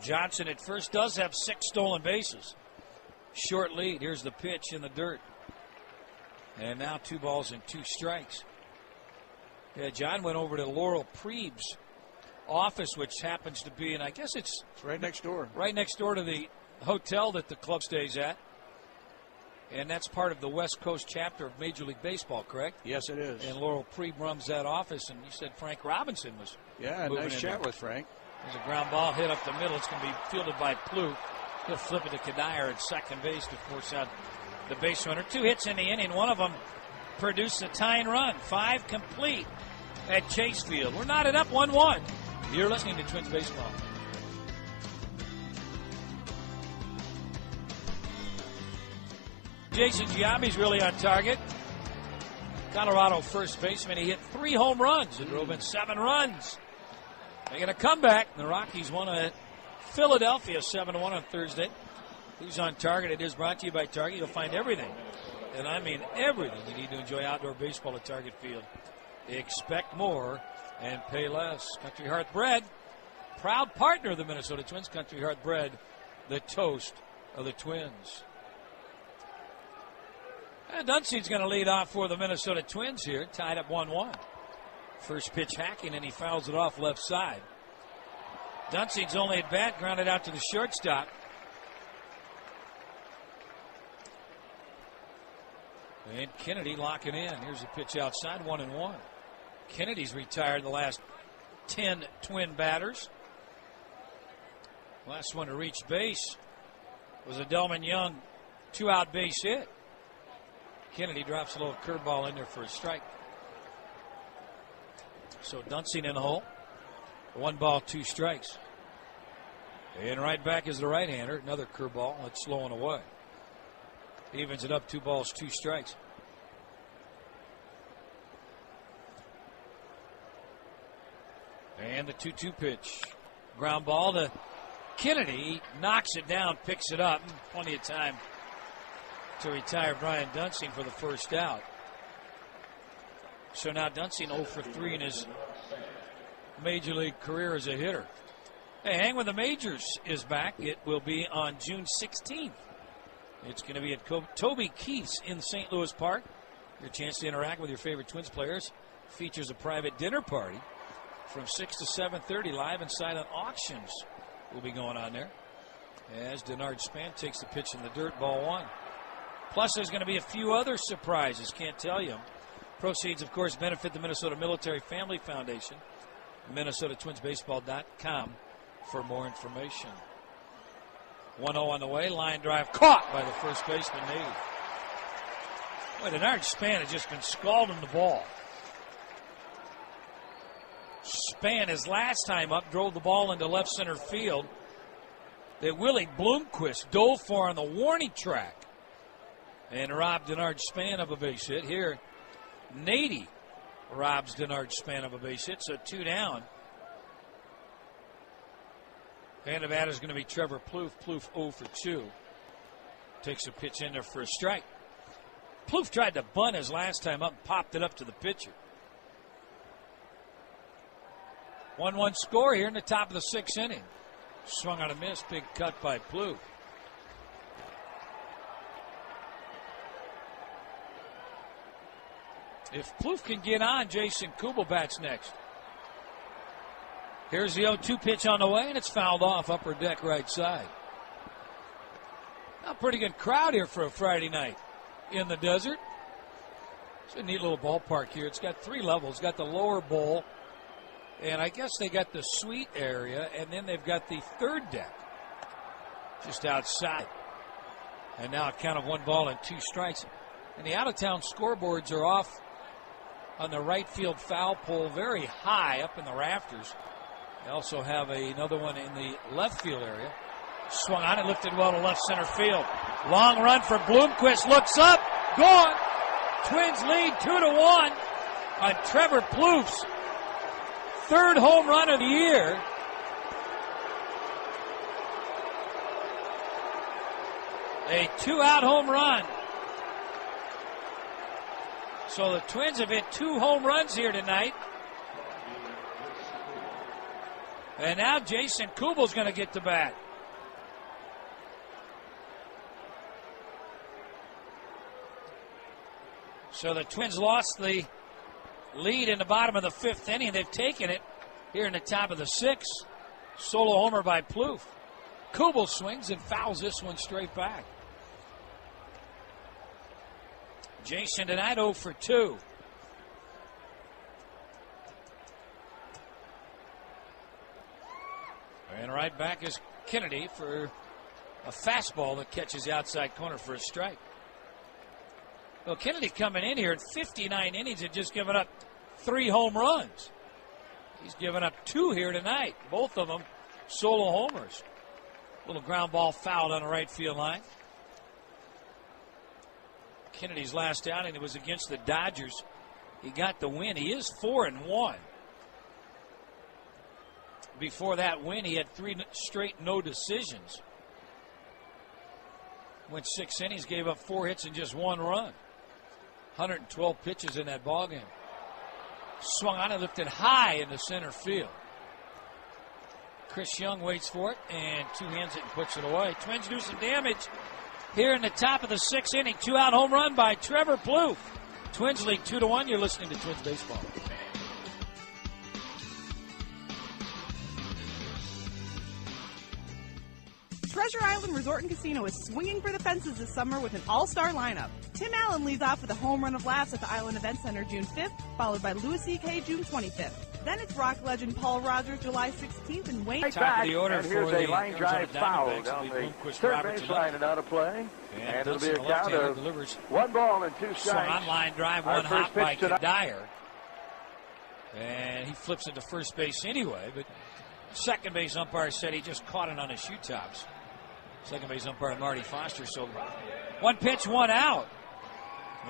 Johnson at first does have 6 stolen bases. Short lead. Here's the pitch in the dirt. And now 2 balls and 2 strikes. Yeah, John went over to Laurel Preeb's office, which happens to be, and I guess it's right next door. Right next door to the hotel that the club stays at. And that's part of the West Coast chapter of Major League Baseball, correct? Yes, it is. And Laurel Preeb runs that office, and you said Frank Robinson was. Yeah, nice chat with Frank. There's a ground ball hit up the middle. It's going to be fielded by Plouffe. He'll flip it to Kadire at second base to force out the base runner. 2 hits in the inning. One of them produced a tying run. 5 complete at Chase Field. We're knotted up 1-1. You're listening to Twins Baseball. Jason Giambi's really on target. Colorado first baseman. He hit 3 home runs and drove in 7 runs. Making a comeback. The Rockies won at Philadelphia 7-1 on Thursday. Who's on target? It is brought to you by Target. You'll find everything, and I mean everything you need to enjoy outdoor baseball at Target Field. Expect more and pay less. Country Hearth Bread, proud partner of the Minnesota Twins. Country Hearth Bread, the toast of the Twins. And Dunsing's going to lead off for the Minnesota Twins here, tied up 1-1. First pitch hacking, and he fouls it off left side. Dunsing's only at bat, grounded out to the shortstop. And Kennedy locking in. Here's a pitch outside, 1-1. Kennedy's retired the last 10 Twin batters. Last one to reach base was a Delman Young 2-out base hit. Kennedy drops a little curveball in there for a strike. So Dunsing in the hole. 1 ball, 2 strikes. And right back is the right-hander. Another curveball. That's slowing away. Evens it up, 2 balls, 2 strikes. And the 2-2 pitch. Ground ball to Kennedy. Knocks it down, picks it up. Plenty of time to retire Brian Dunsing for the first out. So now Dunsing 0 for 3 in his Major League career as a hitter. Hey, Hang with the Majors is back. It will be on June 16th. It's going to be at Toby Keith's in St. Louis Park. Your chance to interact with your favorite Twins players. Features a private dinner party from 6 to 7:30. Live and silent auctions will be going on there. As Denard Span takes the pitch in the dirt, ball 1. Plus, there's going to be a few other surprises. Can't tell you. Proceeds, of course, benefit the Minnesota Military Family Foundation. MinnesotaTwinsBaseball.com for more information. 1-0 on the way. Line drive caught by the first baseman, Nady. Boy, Denard Span has just been scalding the ball. Span, his last time up, drove the ball into left center field that Willie Bloomquist dove for on the warning track and robbed Denard Span of a base hit. Here, Nady robs Denard Span of a base hit, so 2 down. And the batter is going to be Trevor Plouffe. Plouffe 0 for 2. Takes a pitch in there for a strike. Plouffe tried to bunt his last time up and popped it up to the pitcher. 1-1 score here in the top of the 6th inning. Swung on a miss. Big cut by Plouffe. If Plouffe can get on, Jason Kubel bats next. Here's the 0-2 pitch on the way, and it's fouled off upper deck right side. A pretty good crowd here for a Friday night in the desert. It's a neat little ballpark here. It's got 3 levels. It's got the lower bowl, and I guess they got the suite area, and then they've got the 3rd deck just outside. And now a count of 1 ball and 2 strikes. And the out-of-town scoreboards are off on the right field foul pole very high up in the rafters. They also have another one in the left field area. Swung on it, lifted well to left center field. Long run for Bloomquist, looks up, gone. Twins lead 2-1 on Trevor Plouffe's 3rd home run of the year. A 2-out home run. So the Twins have hit 2 home runs here tonight. And now Jason Kubel's going to get to bat. So the Twins lost the lead in the bottom of the 5th inning. They've taken it here in the top of the 6th. Solo homer by Plouffe. Kubel swings and fouls this one straight back. Jason tonight 0 for 2. And right back is Kennedy for a fastball that catches the outside corner for a strike. Well, Kennedy coming in here in 59 innings and just given up 3 home runs. He's given up 2 here tonight, both of them solo homers. Little ground ball fouled on the right field line. Kennedy's last outing, it was against the Dodgers. He got the win. He is 4-1. Before that win, he had 3 straight no decisions. Went 6 innings, gave up 4 hits and just 1 run. 112 pitches in that ballgame. Swung on it, lifted high into center field. Chris Young waits for it and 2-hands it and puts it away. Twins do some damage here in the top of the 6th inning. 2-out home run by Trevor Plouffe. Twins lead 2-1. You're listening to Twins Baseball. Treasure Island Resort and Casino is swinging for the fences this summer with an all-star lineup. Tim Allen leads off with a home run of laughs at the Island Event Center June 5th, followed by Louis C.K. June 25th. Then it's rock legend Paul Rogers July 16th and Wayne. Top of the order and for here's the a line drive foul down the third base line and out of play. And it'll be a count of delivers 1 ball and 2 strikes. On line drive, 1 hop by Kadire. And he flips it to first base anyway, but second base umpire said he just caught it on his shoe tops. Second base umpire Marty Foster. So 1 pitch, 1 out.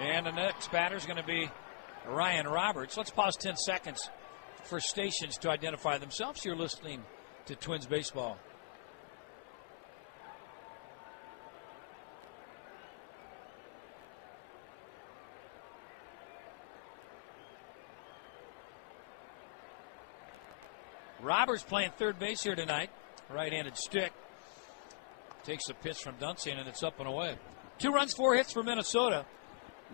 And the next batter is going to be Ryan Roberts. Let's pause 10 seconds for stations to identify themselves. You're listening to Twins Baseball. Roberts playing third base here tonight. Right-handed stick. Takes a pitch from Dunsing, and it's up and away. 2 runs, 4 hits for Minnesota.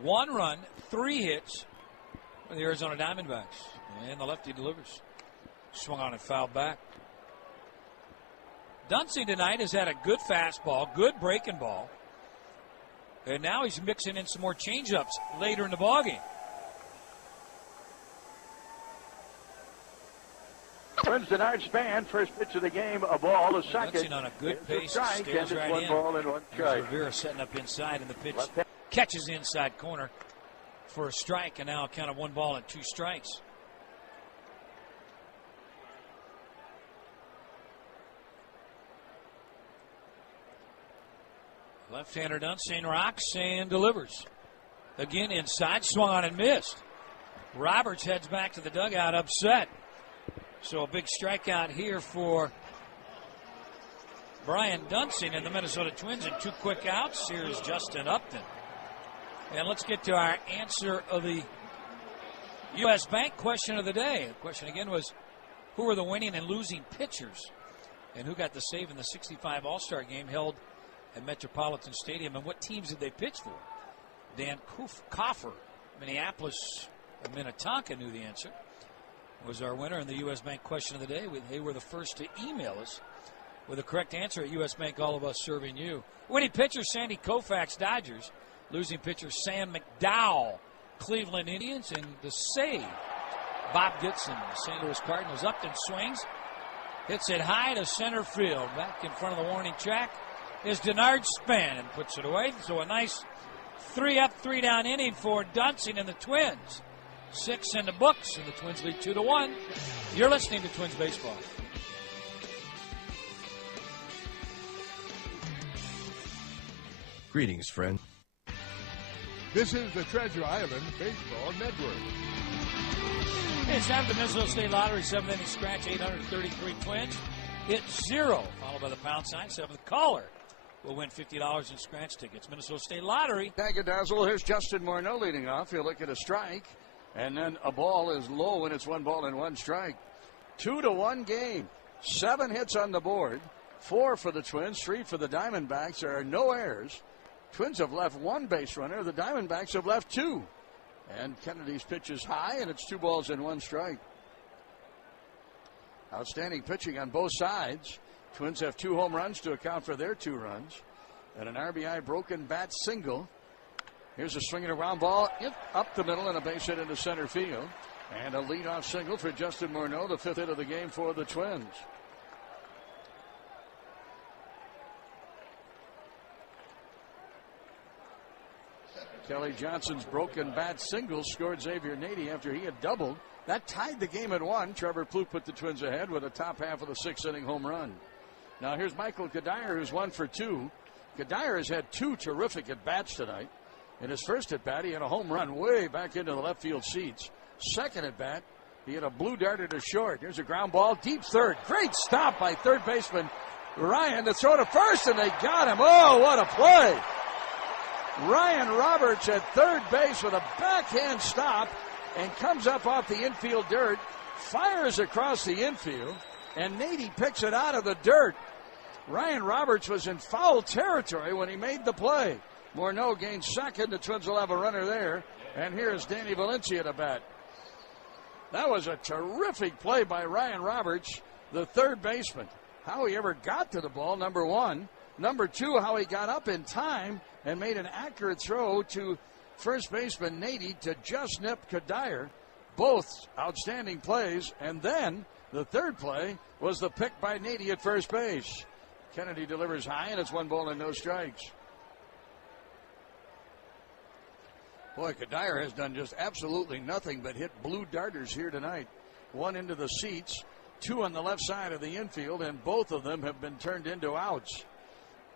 1 run, 3 hits for the Arizona Diamondbacks. And the lefty delivers. Swung on and fouled back. Dunsing tonight has had a good fastball, good breaking ball. And now he's mixing in some more changeups later in the ballgame. Twins tonight span. First pitch of the game, a ball, a second. Dunsing on a good pace. Strike, and it's right 1 in. ball and 1 strike. Rivera setting up inside, and the pitch catches the inside corner for a strike, and now a count of 1 ball and 2 strikes. Left-hander Dunsing rocks and delivers. Again inside, swung on and missed. Roberts heads back to the dugout upset. So a big strikeout here for Brian Dunsing and the Minnesota Twins, and 2 quick outs. Here's Justin Upton. And let's get to our answer of the U.S. Bank question of the day. The question again was, who were the winning and losing pitchers? And who got the save in the 65 All-Star game held at Metropolitan Stadium? And what teams did they pitch for? Dan Koffer, Minneapolis, Minnetonka knew the answer. Was our winner in the U.S. Bank question of the day. They were the first to email us with the correct answer at U.S. Bank, all of us serving you. Winning pitcher, Sandy Koufax, Dodgers. Losing pitcher, Sam McDowell, Cleveland Indians. And the save, Bob Gibson, St. Louis Cardinals. Upton swings, hits it high to center field. Back in front of the warning track is Denard Span and puts it away. So a nice 3-up, 3-down inning for Dunsing and the Twins. 6 in the books, and the Twins lead 2-1. You're listening to Twins Baseball. Greetings, friend. This is the Treasure Island Baseball Network. Hey, it's time for the Minnesota State Lottery. 7th inning scratch, 833 Twins. Hit 0, followed by the pound sign. 7th caller will win $50 in scratch tickets. Minnesota State Lottery. Dazzle. Here's Justin Morneau leading off. He'll look at a strike. And then a ball is low, and it's 1 ball and 1 strike. 2-1 game. 7 hits on the board. 4 for the Twins, 3 for the Diamondbacks. There are no errors. Twins have left 1 base runner. The Diamondbacks have left 2. And Kennedy's pitch is high, and it's 2 balls and 1 strike. Outstanding pitching on both sides. Twins have 2 home runs to account for their 2 runs. And an RBI broken bat single. Here's a swinging around ball up the middle and a base hit into center field. And a leadoff single for Justin Morneau, the 5th hit of the game for the Twins. Kelly Johnson's broken bat single scored Xavier Nady after he had doubled. That tied the game at 1. Trevor Plouffe put the Twins ahead with a top half of the 6th inning home run. Now here's Michael Kadire, who's 1 for 2. Kadire has had 2 terrific at-bats tonight. In his first at-bat, he had a home run way back into the left field seats. Second at-bat, he had a blue darter to short. Here's a ground ball, deep third. Great stop by third baseman Ryan to throw to first, and they got him. Oh, what a play. Ryan Roberts at third base with a backhand stop and comes up off the infield dirt, fires across the infield, and Nady picks it out of the dirt. Ryan Roberts was in foul territory when he made the play. Morneau gains second. The Twins will have a runner there. And here's Danny Valencia to bat. That was a terrific play by Ryan Roberts, the third baseman. How he ever got to the ball, number 1. Number 2, how he got up in time and made an accurate throw to first baseman Nady to just nip Kadire. Both outstanding plays. And then the third play was the pick by Nady at first base. Kennedy delivers high, and it's 1 ball and no strikes. Boy, Kadire has done just absolutely nothing but hit blue darters here tonight. 1 into the seats, 2 on the left side of the infield, and both of them have been turned into outs.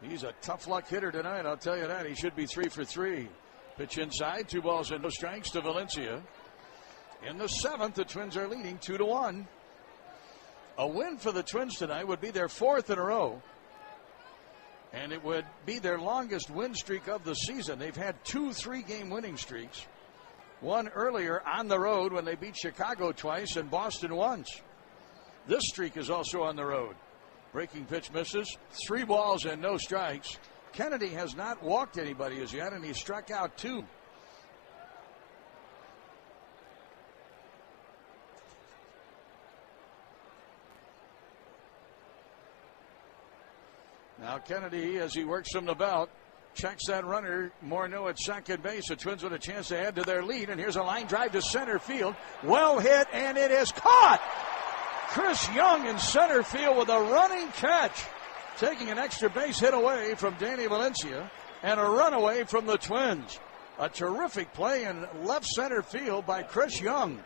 He's a tough luck hitter tonight, I'll tell you that. He should be 3 for 3. Pitch inside, 2 balls and no strikes to Valencia. In the 7th, the Twins are leading 2-1. A win for the Twins tonight would be their 4th in a row. And it would be their longest win streak of the season. They've had 2 3-game winning streaks. One earlier on the road when they beat Chicago twice and Boston once. This streak is also on the road. Breaking pitch misses. 3 balls and no strikes. Kennedy has not walked anybody as yet, and he struck out 2. Now Kennedy, as he works from the belt, checks that runner. Morneau at second base. The Twins with a chance to add to their lead. And here's a line drive to center field. Well hit, and it is caught. Chris Young in center field with a running catch, taking an extra base hit away from Danny Valencia and a run away from the Twins. A terrific play in left center field by Chris Young,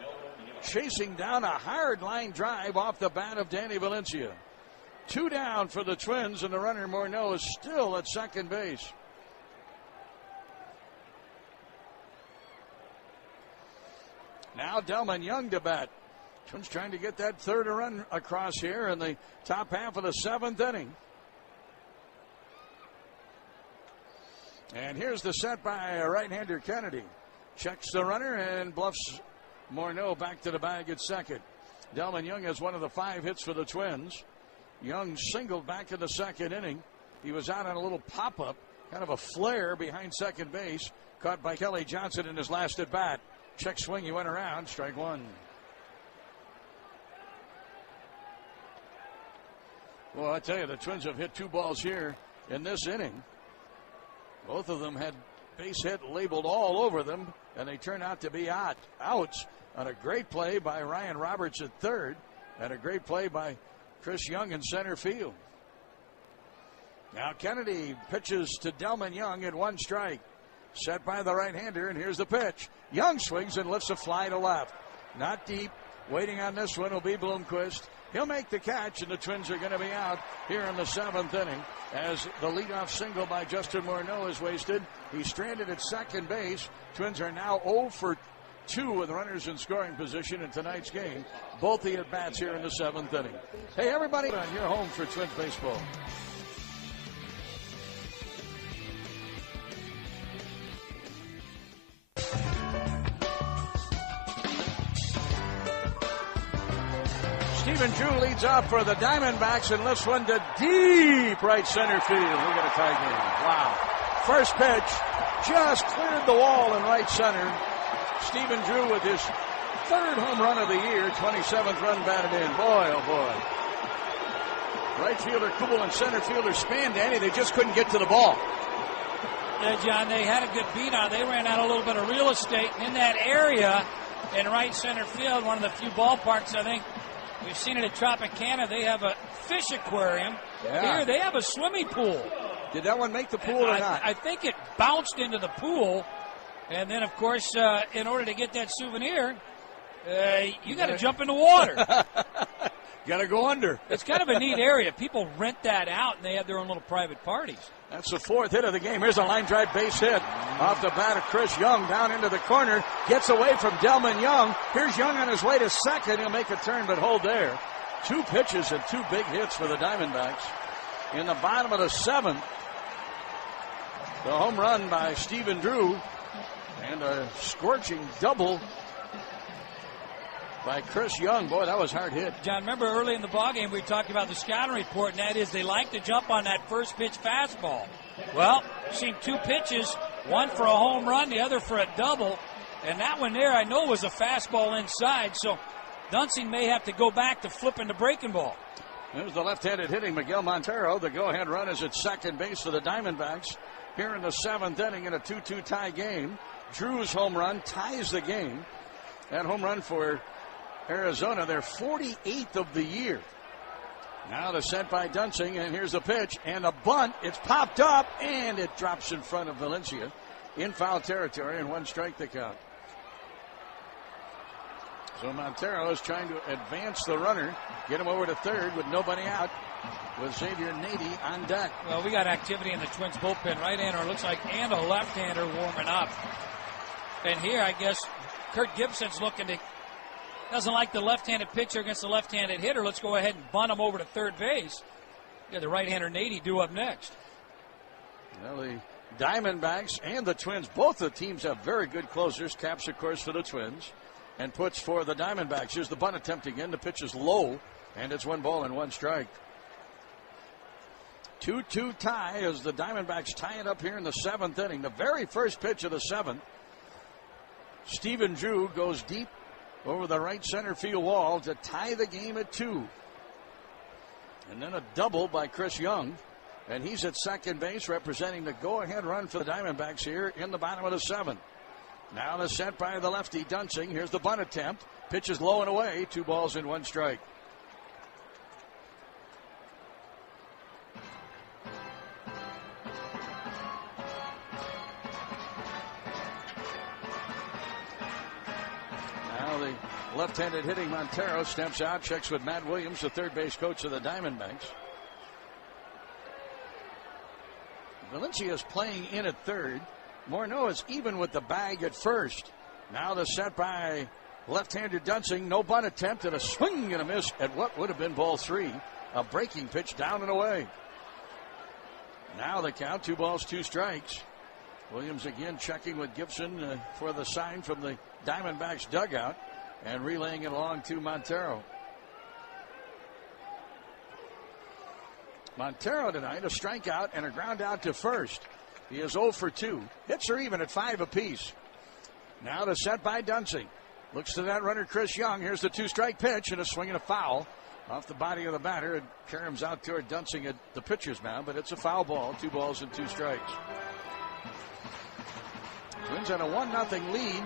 chasing down a hard line drive off the bat of Danny Valencia. 2 down for the Twins, and the runner Morneau is still at second base. Now Delman Young to bat. Twins trying to get that third run across here in the top half of the 7th inning. And here's the set by right-hander Kennedy. Checks the runner and bluffs Morneau back to the bag at second. Delman Young has one of the 5 hits for the Twins. Young singled back in the second inning. He was out on a little pop-up, kind of a flare behind second base, caught by Kelly Johnson in his last at-bat. Check swing, he went around, strike one. Well, I tell you, the Twins have hit 2 balls here in this inning. Both of them had base hit labeled all over them, and they turn out to be outs on a great play by Ryan Roberts at third, and a great play by Chris Young in center field. Now Kennedy pitches to Delman Young at 1 strike. Set by the right-hander, and here's the pitch. Young swings and lifts a fly to left. Not deep. Waiting on this one will be Bloomquist. He'll make the catch, and the Twins are going to be out here in the 7th inning as the leadoff single by Justin Morneau is wasted. He's stranded at second base. Twins are now 0 for 2 with runners in scoring position in tonight's game. Both the at-bats here in the 7th inning. Hey, everybody, on your home for Twins baseball. Stephen Drew leads off for the Diamondbacks and lifts one to deep right center field. We got a tie game. Wow. First pitch just cleared the wall in right center. Stephen Drew with his 3rd home run of the year, 27th run batted in. Boy, oh boy. Right fielder Kubel and center fielder Span, Danny, they just couldn't get to the ball. Yeah, John, they had a good beat on. They ran out a little bit of real estate in that area in right center field, one of the few ballparks, I think. We've seen it at Tropicana. They have a fish aquarium. Yeah. Here, they have a swimming pool. Did that one make the pool or not? I think it bounced into the pool. And then, of course, in order to get that souvenir, you got to jump in the water. Got to go under. It's kind of a neat area. People rent that out, and they have their own little private parties. That's the 4th hit of the game. Here's a line drive base hit off the bat of Chris Young down into the corner. Gets away from Delman Young. Here's Young on his way to second. He'll make a turn, but hold there. 2 pitches and 2 big hits for the Diamondbacks. In the bottom of the 7th, the home run by Stephen Drew and a scorching double by Chris Young. Boy, that was hard hit. John, remember early in the ballgame we talked about the scouting report, and that is they like to jump on that first pitch fastball. Well, seen 2 pitches, one for a home run, the other for a double, and that one there I know was a fastball inside, so Dunsing may have to go back to flipping the breaking ball. There's the left-handed hitting Miguel Montero. The go-ahead run is at second base for the Diamondbacks here in the 7th inning in a 2-2 tie game. Drew's home run ties the game. That home run for Arizona, their 48th of the year. Now the set by Dunsing, and here's the pitch and a bunt. It's popped up and it drops in front of Valencia in foul territory, and 1 strike the count. So Montero is trying to advance the runner, get him over to third with nobody out, with Xavier Nady on deck. Well, we got activity in the Twins bullpen. Right-hander looks like, and a left-hander warming up. And here, I guess, Kurt Gibson's looking to, doesn't like the left-handed pitcher against the left-handed hitter. Let's go ahead and bunt him over to third base. Yeah, the right-hander Nady due up next. Well, the Diamondbacks and the Twins, both the teams have very good closers. Caps, of course, for the Twins, and puts for the Diamondbacks. Here's the bunt attempt again. The pitch is low, and it's 1 ball and 1 strike. 2-2 tie as the Diamondbacks tie it up here in the 7th inning. The very first pitch of the 7th. Stephen Drew goes deep over the right center field wall to tie the game at 2. And then a double by Chris Young. And he's at second base representing the go-ahead run for the Diamondbacks here in the bottom of the 7th. Now the set by the lefty Dunsing. Here's the bunt attempt. Pitch is low and away. 2 balls and 1 strike. Left-handed hitting Montero steps out, checks with Matt Williams, the third base coach of the Diamondbacks. Valencia is playing in at third. Morneau is even with the bag at first. Now the set by left-handed Dunsing. No bunt attempt and a swing and a miss at what would have been ball 3. A breaking pitch down and away. Now the count, 2 balls, 2 strikes. Williams again checking with Gibson for the sign from the Diamondbacks dugout and relaying it along to Montero. Montero tonight, a strikeout and a ground out to first. He is 0 for 2. Hits are even at 5 apiece. Now the set by Dunsing. Looks to that runner, Chris Young. Here's the 2-strike pitch and a swing and a foul off the body of the batter. It caroms out toward Dunsing at the pitcher's mound, but it's a foul ball. 2 balls and 2 strikes. Twins had a 1-0 lead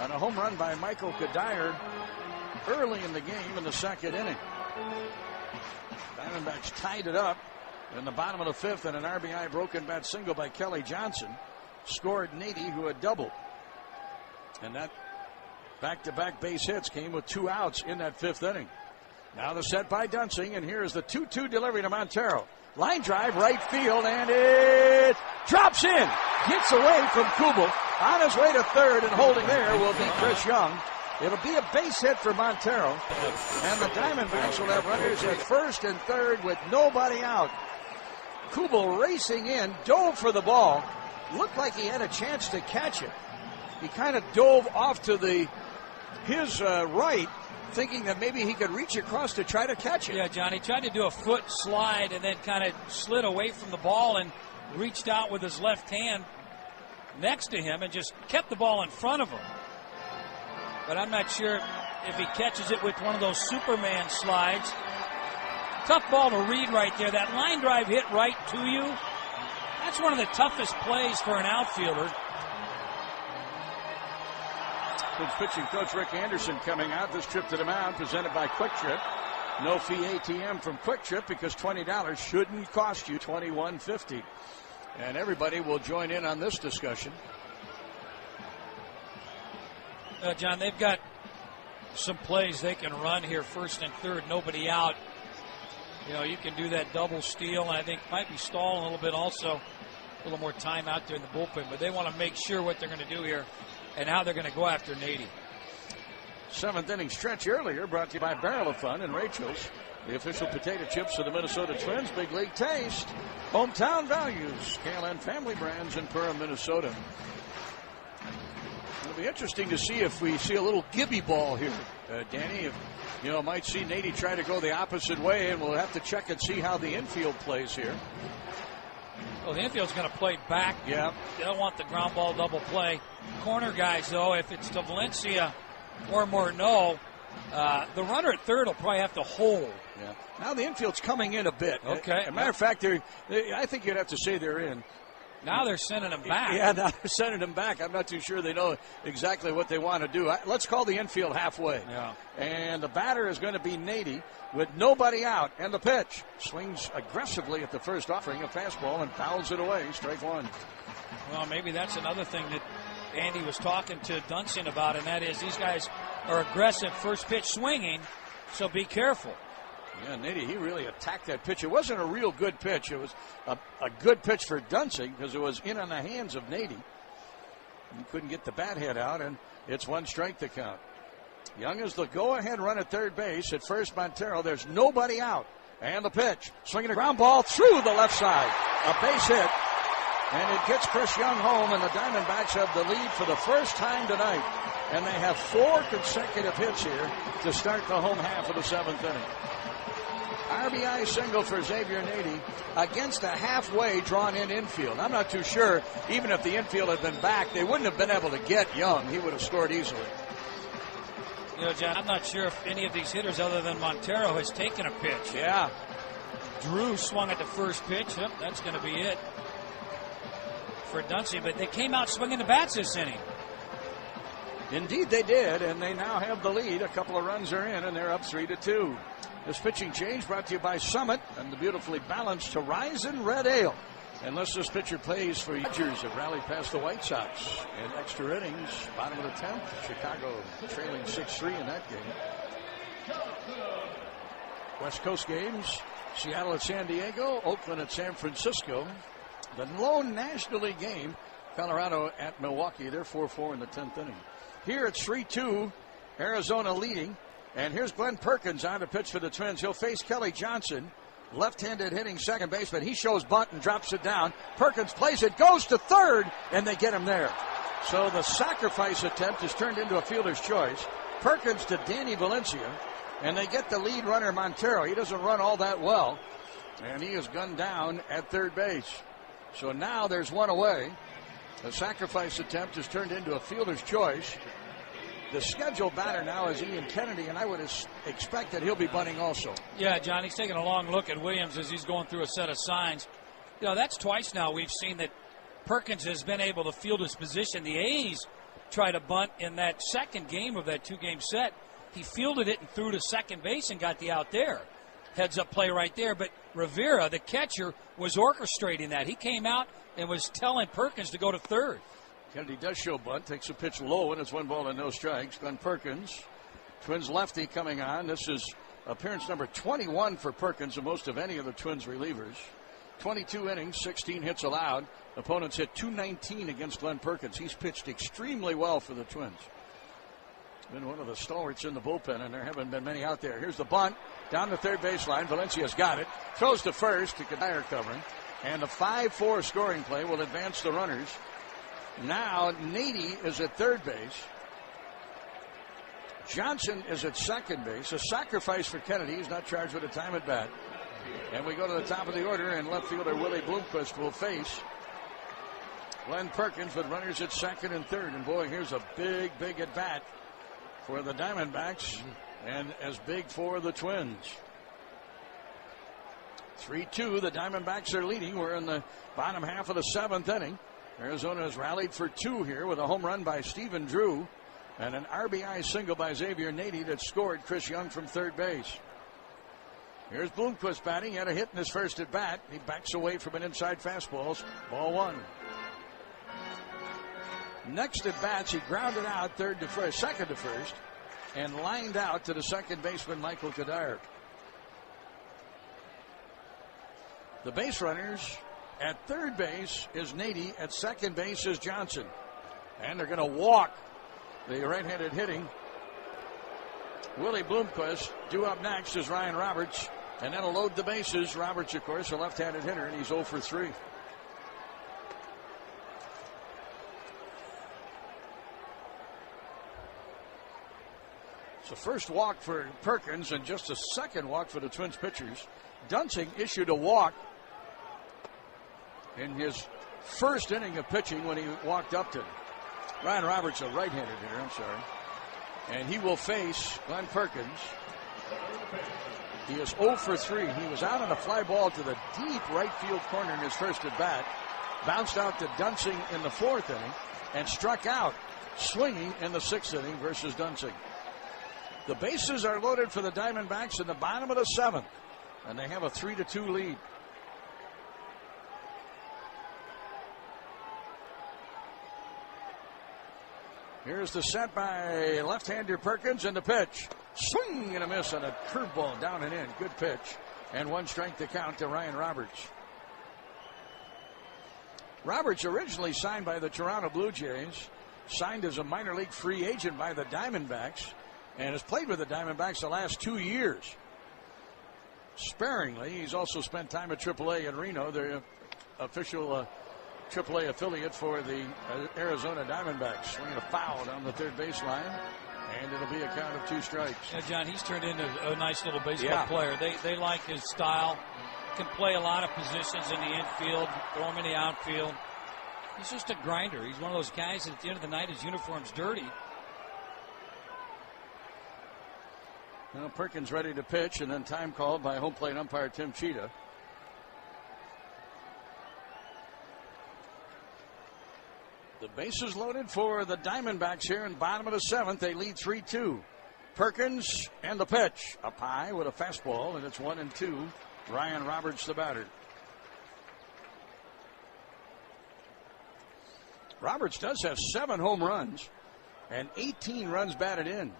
on a home run by Michael Kadire early in the game in the second inning. Diamondbacks tied it up in the bottom of the 5th, and an RBI broken bat single by Kelly Johnson scored Nady, who had doubled. And that back-to-back base hits came with 2 outs in that 5th inning. Now the set by Dunsing, and here is the 2-2 delivery to Montero. Line drive, right field, and it drops in. Gets away from Kubel. On his way to third and holding there will be Chris Young. It'll be a base hit for Montero. And the Diamondbacks will have runners at first and third with nobody out. Kubel racing in, dove for the ball. Looked like he had a chance to catch it. He kind of dove off to his right, thinking that maybe he could reach across to try to catch it. Yeah, John, he tried to do a foot slide and then kind of slid away from the ball and reached out with his left hand next to him and just kept the ball in front of him. But I'm not sure if he catches it with one of those Superman slides. Tough ball to read right there. That line drive hit right to you. That's one of the toughest plays for an outfielder. Good pitching coach Rick Anderson coming out. This trip to the mound presented by Quick Trip. No fee ATM from Quick Trip because $20 shouldn't cost you $21.50. And everybody will join in on this discussion. John, they've got some plays they can run here, first and third, nobody out. You know, you can do that double steal, and I think might be stalling a little bit also. A little more time out there in the bullpen, but they want to make sure what they're going to do here and how they're going to go after Nady. 7th inning stretch earlier brought to you by Barrel of Fun and Rachel's, the official potato chips of the Minnesota Twins. Big League Taste, hometown values, KLN family brands in Perham, Minnesota. It'll be interesting to see if we see a little Gibby ball here, Danny. If, you know, might see Nady try to go the opposite way, and we'll have to check and see how the infield plays here. Well, the infield's going to play back. Yeah. They don't want the ground ball double play. Corner guys, though, if it's to Valencia or Morneau, the runner at third will probably have to hold. Yeah. Now the infield's coming in a bit. Okay. As a matter of fact, I think you'd have to say they're in. Now they're sending them back. Yeah, now they're sending them back. I'm not too sure they know exactly what they want to do. Let's call the infield halfway. Yeah. And the batter is going to be Nady with nobody out. And the pitch. Swings aggressively at the first offering, a fastball, and fouls it away. Strike one. Well, maybe that's another thing that Andy was talking to Dunsing about, and that is these guys are aggressive first pitch swinging, so be careful. Yeah, Nady, he really attacked that pitch. It wasn't a real good pitch. It was a good pitch for Dunsing because it was in on the hands of Nady. He couldn't get the bat head out, and it's 1 strike to count. Young is the go-ahead run at third base. At first, Montero. There's nobody out. And the pitch. Swinging a ground ball through the left side. A base hit. And it gets Chris Young home, and the Diamondbacks have the lead for the first time tonight. And they have 4 consecutive hits here to start the home half of the 7th inning. RBI single for Xavier Nady against a halfway drawn-in infield. I'm not too sure, even if the infield had been back, they wouldn't have been able to get Young. He would have scored easily. You know, John, I'm not sure if any of these hitters other than Montero has taken a pitch. Yeah. Drew swung at the first pitch. Yep, that's going to be it for Dunsing. But they came out swinging the bats this inning. Indeed they did, and they now have the lead. A couple of runs are in, and they're up 3-2. This pitching change brought to you by Summit and the beautifully balanced Horizon Red Ale. Unless this pitcher plays for Rangers, have rallied past the White Sox in extra innings. Bottom of the 10th, Chicago trailing 6-3 in that game. West Coast games, Seattle at San Diego, Oakland at San Francisco. The lone National League game, Colorado at Milwaukee. They're 4-4 in the 10th inning. Here it's 3-2, Arizona leading. And here's Glenn Perkins on to pitch for the Twins. He'll face Kelly Johnson. left-handed hitting second baseman. He shows bunt and drops it down. Perkins plays it, goes to third, and they get him there. So the sacrifice attempt is turned into a fielder's choice. Perkins to Danny Valencia, and they get the lead runner Montero. He doesn't run all that well, and he is gunned down at third base. So now there's one away. The sacrifice attempt is turned into a fielder's choice. The scheduled batter now is Ian Kennedy, and I would expect that he'll be bunting also. Yeah, John, he's taking a long look at Williams as he's going through a set of signs. You know, that's twice now we've seen that Perkins has been able to field his position. The A's tried to bunt in that second game of that two-game set. He fielded it and threw to second base and got the out there. Heads-up play right there. But Rivera, the catcher, was orchestrating that. He came out and was telling Perkins to go to third. Kennedy does show bunt, takes a pitch low, and it's 1 and no strikes. Glenn Perkins, Twins lefty coming on. This is appearance number 21 for Perkins, the most of any of the Twins relievers. 22 innings, 16 hits allowed. Opponents hit .219 against Glenn Perkins. He's pitched extremely well for the Twins. Been one of the stalwarts in the bullpen, and there haven't been many out there. Here's the bunt down the third baseline. Valencia's got it. Throws to first to Kadire covering. And the 5-4 scoring play will advance the runners. Now Nady is at third base. Johnson is at second base. A sacrifice for Kennedy. He's not charged with a time at bat. And we go to the top of the order, and left fielder Willie Bloomquist will face Glenn Perkins with runners at second and third. And boy, here's a big, big at bat for the Diamondbacks, and as big for the Twins. 3-2, the Diamondbacks are leading. We're in the bottom half of the seventh inning. Arizona has rallied for two here with a home run by Stephen Drew and an RBI single by Xavier Nady that scored Chris Young from third base. Here's Bloomquist batting. He had a hit in his first at bat. He backs away from an inside fastball. Ball one. Next at bats, he grounded out second to first, and lined out to the second baseman Michael Kadire. The base runners at third base is Nady. At second base is Johnson. And they're going to walk the right-handed hitting Willie Bloomquist. Due up next is Ryan Roberts. And that'll load the bases. Roberts, of course, a left-handed hitter, and he's 0 for 3. It's the first walk for Perkins and just a second walk for the Twins pitchers. Dunsing issued a walk in his first inning of pitching when he walked Upton. Ryan Roberts, a right-handed hitter, I'm sorry. And he will face Glenn Perkins. He is 0 for 3. He was out on a fly ball to the deep right field corner in his first at bat. Bounced out to Dunsing in the fourth inning and struck out swinging in the sixth inning versus Dunsing. The bases are loaded for the Diamondbacks in the bottom of the seventh, and they have a 3-2 lead. Here's the set by left-hander Perkins, and the pitch. Swing and a miss on a curveball down and in. Good pitch. And one strike to count to Ryan Roberts. Roberts originally signed by the Toronto Blue Jays, signed as a minor league free agent by the Diamondbacks, and has played with the Diamondbacks the last 2 years. Sparingly, he's also spent time at AAA in Reno, the official AAA affiliate for the Arizona Diamondbacks. Swinging a foul down the third baseline, and it'll be a count of 2 strikes. Yeah, John, he's turned into a nice little baseball player. They like his style. Can play a lot of positions in the infield, throw him in the outfield. He's just a grinder. He's one of those guys that at the end of the night his uniform's dirty. Well, Perkins ready to pitch, and then time called by home plate umpire Tim Cheetah. The bases loaded for the Diamondbacks here in bottom of the seventh. They lead 3-2. Perkins and the pitch. Up high with a fastball, and it's 1-2. Ryan Roberts, the batter. Roberts does have 7 home runs and 18 runs batted in.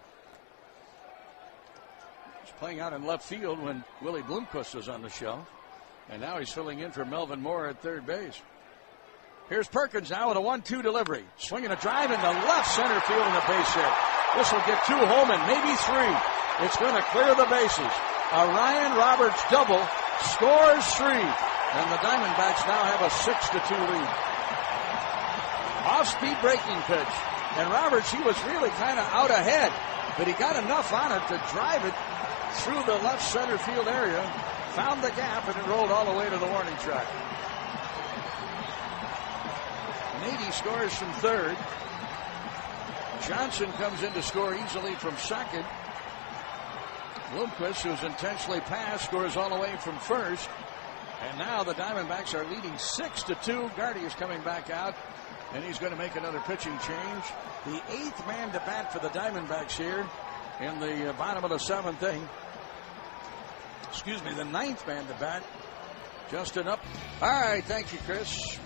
He's playing out in left field when Willie Bloomquist was on the shelf. And now he's filling in for Melvin Moore at third base. Here's Perkins now with a 1-2 delivery. Swinging a drive into left center field and a base hit. This will get 2 home and maybe 3. It's going to clear the bases. A Ryan Roberts double scores 3. And the Diamondbacks now have a 6-2 lead. Off-speed breaking pitch. And Roberts, he was really kind of out ahead, but he got enough on it to drive it through the left center field area, found the gap, and it rolled all the way to the warning track. Nady scores from third. Johnson comes in to score easily from second. Bloomquist, who's intentionally passed, scores all the way from first. And now the Diamondbacks are leading 6-2. Gardy is coming back out, and he's going to make another pitching change. The 8th man to bat for the Diamondbacks here in the bottom of the 7th inning. Excuse me, the 9th man to bat, Justin Upton. All right, thank you, Chris.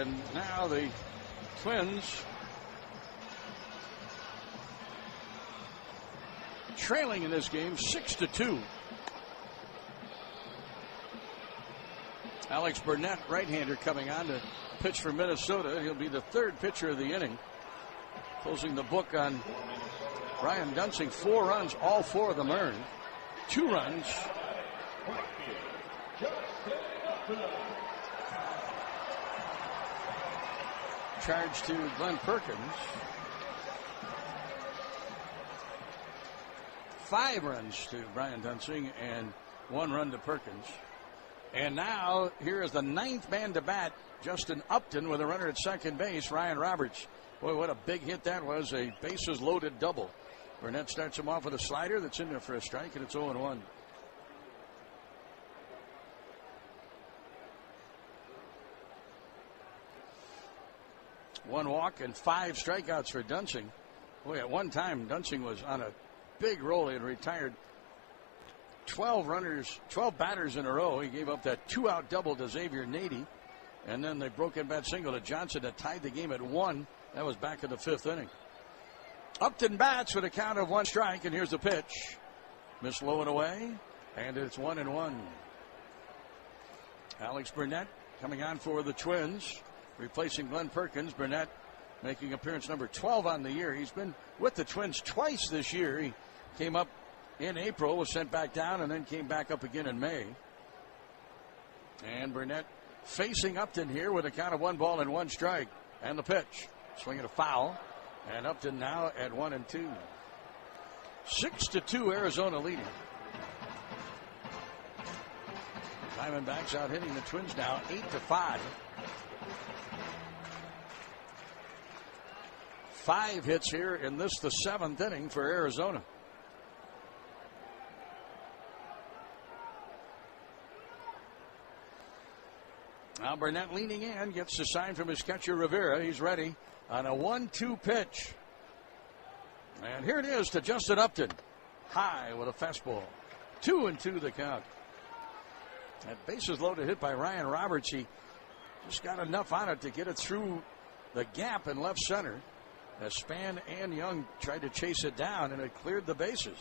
And now the Twins trailing in this game 6-2. Alex Burnett, right-hander, coming on to pitch for Minnesota. He'll be the 3rd pitcher of the inning. Closing the book on Ryan Dunsing. 4 runs, all 4 of them earned. 2 runs. Charge to Glenn Perkins. 5 runs to Brian Dunsing and 1 run to Perkins. And now here is the 9th man to bat, Justin Upton, with a runner at second base, Ryan Roberts. Boy, what a big hit that was, a bases loaded double. Burnett starts him off with a slider that's in there for a strike, and it's 0-1. One walk and 5 strikeouts for Dunsing. Boy, at one time, Dunsing was on a big roll. He had retired 12 batters in a row. He gave up that 2-out double to Xavier Nady. And then they broke in bat single to Johnson that tied the game at 1. That was back in the 5th inning. Upton bats with a count of 1 strike, and here's the pitch. Miss low and away, and it's 1-1. Alex Burnett coming on for the Twins, replacing Glenn Perkins. Burnett making appearance number 12 on the year. He's been with the Twins twice this year. He came up in April, was sent back down, and then came back up again in May. And Burnett facing Upton here with a count of 1 ball and 1 strike. And the pitch. Swinging a foul. And Upton now at 1-2. 6-2 Arizona leading. Diamondbacks out hitting the Twins now 8-5. 5 hits here in this, the 7th inning for Arizona. Now Burnett leaning in, gets the sign from his catcher Rivera. He's ready on a 1-2 pitch. And here it is to Justin Upton. High with a fastball. 2-2 the count. That bases loaded hit by Ryan Roberts. He just got enough on it to get it through the gap in left center. As Span and Young tried to chase it down, and it cleared the bases.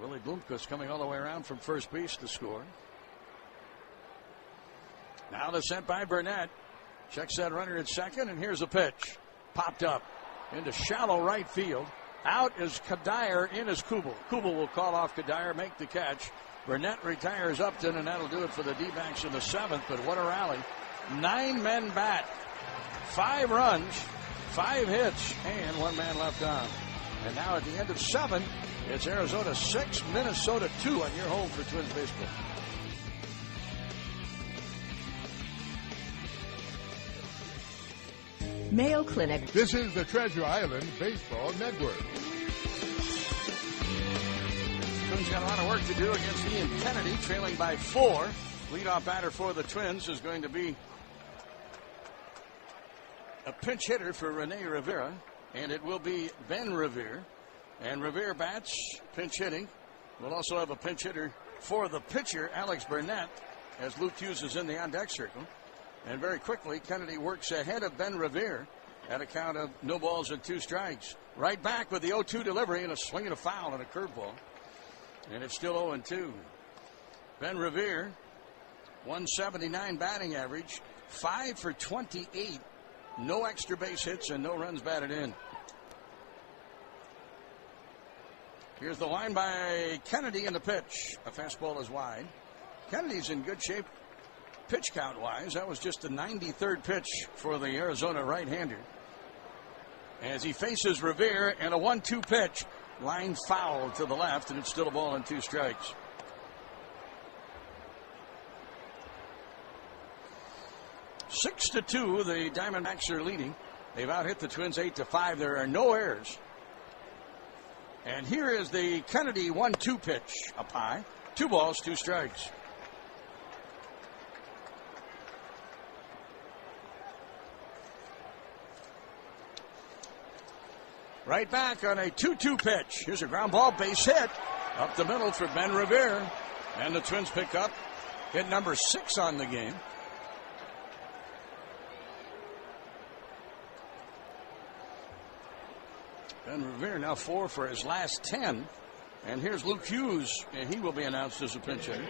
Willie Bloomquist coming all the way around from first base to score. Now the sent by Burnett. Checks that runner at second, and here's a pitch. Popped up into shallow right field. Out is Kadire, in is Kubel. Kubel will call off Kadire, make the catch. Burnett retires Upton, and that'll do it for the D-backs in the 7th, but what a rally. 9 men bat. 5 runs, 5 hits, and 1 man left on. And now at the end of 7, it's Arizona 6, Minnesota 2 on your home for Twins baseball. Mayo Clinic. This is the Treasure Island Baseball Network. Twins got a lot of work to do against Ian Kennedy, trailing by 4. Leadoff batter for the Twins is going to be a pinch hitter for Rene Rivera, and it will be Ben Revere. And Revere bats, pinch hitting. We'll also have a pinch hitter for the pitcher, Alex Burnett, as Luke Hughes is in the on-deck circle. And very quickly, Kennedy works ahead of Ben Revere at a count of no balls and 2 strikes. Right back with the 0-2 delivery and a swing and a foul and a curveball. And it's still 0-2. Ben Revere, 179 batting average, 5 for 28. No extra base hits and no runs batted in. Here's the line by Kennedy in the pitch. A fastball is wide. Kennedy's in good shape pitch count-wise. That was just the 93rd pitch for the Arizona right-hander. As he faces Revere, and a 1-2 pitch. Line foul to the left, and it's still a ball and 2 strikes. Six to 2, the Diamondbacks are leading. They've out-hit the Twins 8-5. There are no errors. And here is the Kennedy 1-2 pitch up high. 2 balls, 2 strikes. Right back on a 2-2 pitch. Here's a ground ball, base hit. Up the middle for Ben Revere. And the Twins pick up hit number 6 on the game. Ben Revere now 4 for his last 10. And here's Luke Hughes. And he will be announced as a pinch hitter.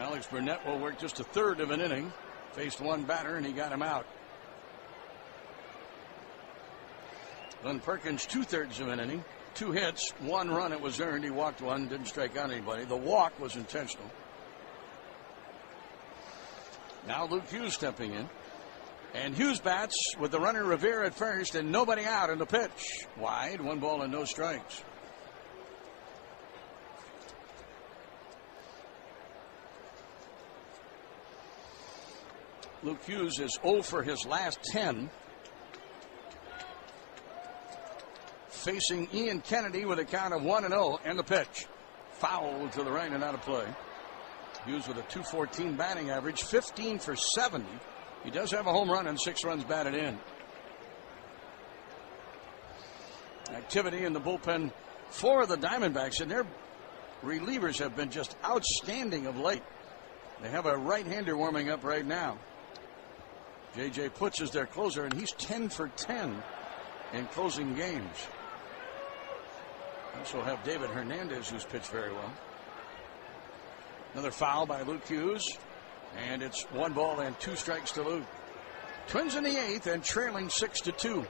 Alex Burnett will work just a third of an inning. Faced one batter, and he got him out. Glenn Perkins, 2/3 of an inning. 2 hits, 1 run. It was earned. He walked 1, didn't strike out anybody. The walk was intentional. Now Luke Hughes stepping in. And Hughes bats with the runner Revere at first and nobody out in the pitch. Wide, 1 ball and no strikes. Luke Hughes is 0 for his last 10. Facing Ian Kennedy with a count of 1-0 and the pitch. Foul to the right and out of play. Hughes with a .214 batting average, 15 for 70. He does have a home run and 6 runs batted in. Activity in the bullpen for the Diamondbacks, and their relievers have been just outstanding of late. They have a right-hander warming up right now. J.J. Putz is their closer, and he's 10 for 10 in closing games. Also have David Hernandez, who's pitched very well. Another foul by Luke Hughes, and it's 1 ball and 2 strikes to Luke. Twins in the 8th and trailing 6-2.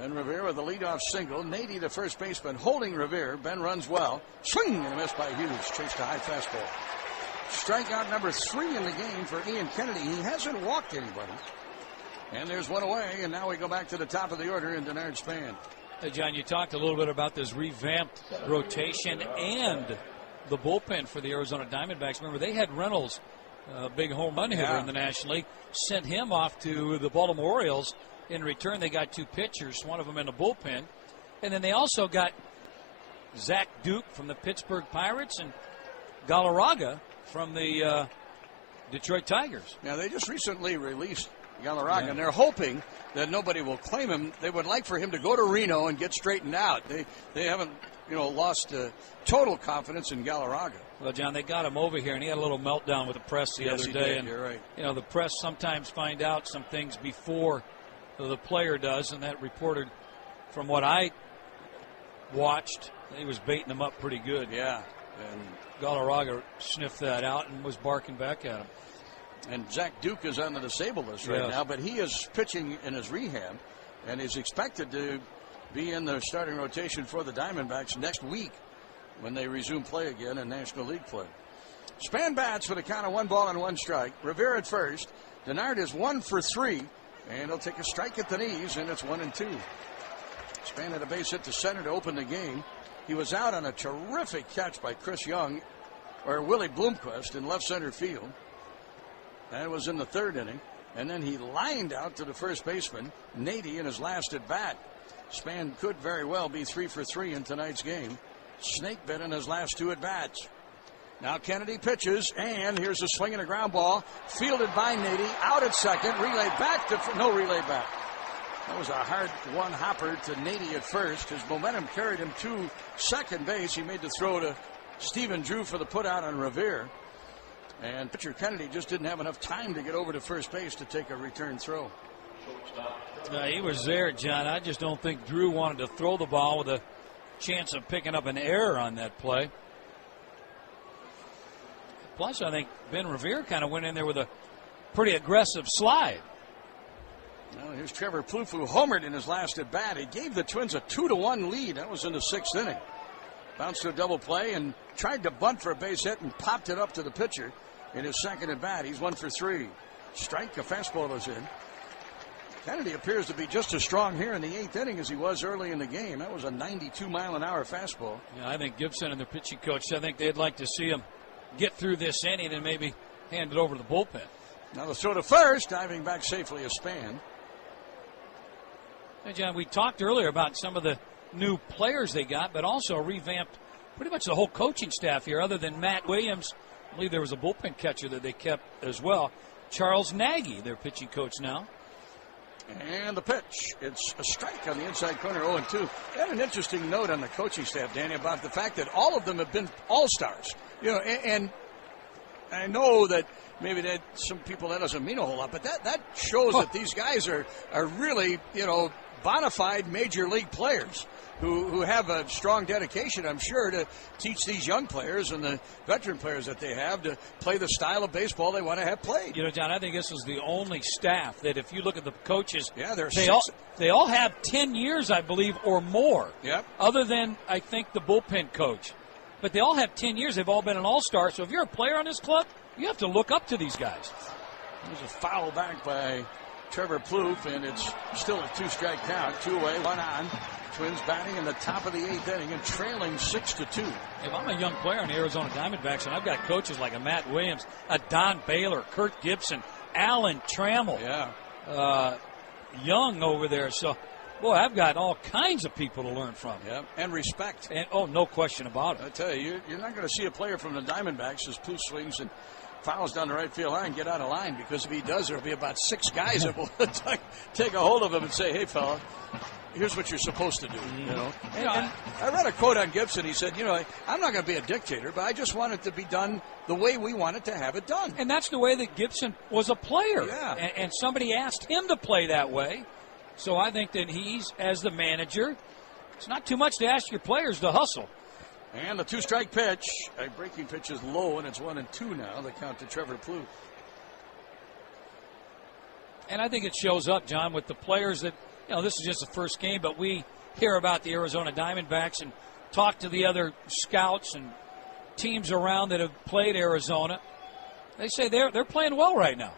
Ben Revere with a leadoff single. Nady, the first baseman, holding Revere. Ben runs well. Swing and a miss by Hughes. Chased a high fastball. Strikeout number 3 in the game for Ian Kennedy. He hasn't walked anybody. And there's 1 away, and now we go back to the top of the order in Denard Span. Hey, John, you talked a little bit about this revamped rotation and the bullpen for the Arizona Diamondbacks. Remember, they had Reynolds, a big home run hitter in the National League, sent him off to the Baltimore Orioles. In return, they got 2 pitchers, one of them in the bullpen. And then they also got Zach Duke from the Pittsburgh Pirates and Galarraga from the Detroit Tigers. Yeah, they just recently released Galarraga, and they're hoping that nobody will claim him. They would like for him to go to Reno and get straightened out. They haven't, lost total confidence in Galarraga. Well, John, they got him over here, and he had a little meltdown with the press the other day. And you're right. The press sometimes find out some things before the player does, and that reported, from what I watched, he was baiting him up pretty good. Yeah. And Galarraga sniffed that out and was barking back at him. And Zach Duke is on the disabled list right now, but he is pitching in his rehab and is expected to be in the starting rotation for the Diamondbacks next week when they resume play again in National League play. Span bats with a count of 1 ball and 1 strike. Revere at first. Denard is 1 for 3, and he'll take a strike at the knees, and it's 1-2. Span had a base hit to center to open the game. He was out on a terrific catch by Willie Bloomquist in left center field. That was in the 3rd inning. And then he lined out to the first baseman, Nady, in his last at bat. Span could very well be 3 for 3 in tonight's game. Snake bit in his last 2 at bats. Now Kennedy pitches, and here's a swing and a ground ball. Fielded by Nady, out at second. Relay back to no relay back. That was a hard one hopper to Nady at first. His momentum carried him to second base. He made the throw to Stephen Drew for the putout on Revere. And pitcher Kennedy just didn't have enough time to get over to first base to take a return throw. He was there, John. I just don't think Drew wanted to throw the ball with a chance of picking up an error on that play. Plus, I think Ben Revere kind of went in there with a pretty aggressive slide. Well, here's Trevor Plouffe, who homered in his last at bat. He gave the Twins a 2-1 lead. That was in the 6th inning. Bounced to a double play and tried to bunt for a base hit and popped it up to the pitcher in his second at bat. He's 1 for 3. Strike, a fastball is in. Kennedy appears to be just as strong here in the 8th inning as he was early in the game. That was a 92-mile-an-hour fastball. Yeah, I think Gibson and the pitching coach, I think they'd like to see him get through this inning and maybe hand it over to the bullpen. Now the throw to first, diving back safely, a span. Hey, John, we talked earlier about some of the new players they got, but also revamped pretty much the whole coaching staff here. Other than Matt Williams, I believe there was a bullpen catcher that they kept as well. Charles Nagy, their pitching coach now. And the pitch. It's a strike on the inside corner, 0-2. They had an interesting note on the coaching staff, Danny, about the fact that all of them have been all-stars. You know, and I know that maybe that some people that doesn't mean a whole lot, but that shows that these guys are really, you know, bona fide major league players who have a strong dedication, I'm sure, to teach these young players and the veteran players that they have to play the style of baseball they want to have played. You know, John, I think this is the only staff that if you look at the coaches, they all have 10 years, I believe, or more. Yep. Other than, I think, the bullpen coach. But they all have 10 years. They've all been an all-star. So if you're a player on this club, you have to look up to these guys. There's a foul back by Trevor Plouffe, and it's still a 2-strike count. 2 away, 1 on. Twins batting in the top of the 8th inning and trailing 6-2. If I'm a young player on the Arizona Diamondbacks and I've got coaches like a Matt Williams, a Don Baylor, Kurt Gibson, Alan Trammell, Young over there. So, boy, I've got all kinds of people to learn from. Yep, and respect. And no question about it. I tell you, you're not going to see a player from the Diamondbacks as Plouffe swings and fouls down the right field line get out of line, because if he does, there'll be about 6 guys that will take a hold of him and say, hey, fella, here's what you're supposed to do. You know? And I read a quote on Gibson. He said, you know, I'm not going to be a dictator, but I just want it to be done the way we wanted to have it done. And that's the way that Gibson was a player. Yeah. And somebody asked him to play that way. So I think that he's, as the manager, it's not too much to ask your players to hustle. And the 2-strike pitch. A breaking pitch is low, and it's 1-2 now. The count to Trevor Plouffe. And I think it shows up, John, with the players that, you know, this is just the first game, but we hear about the Arizona Diamondbacks and talk to the other scouts and teams around that have played Arizona. They say they're playing well right now.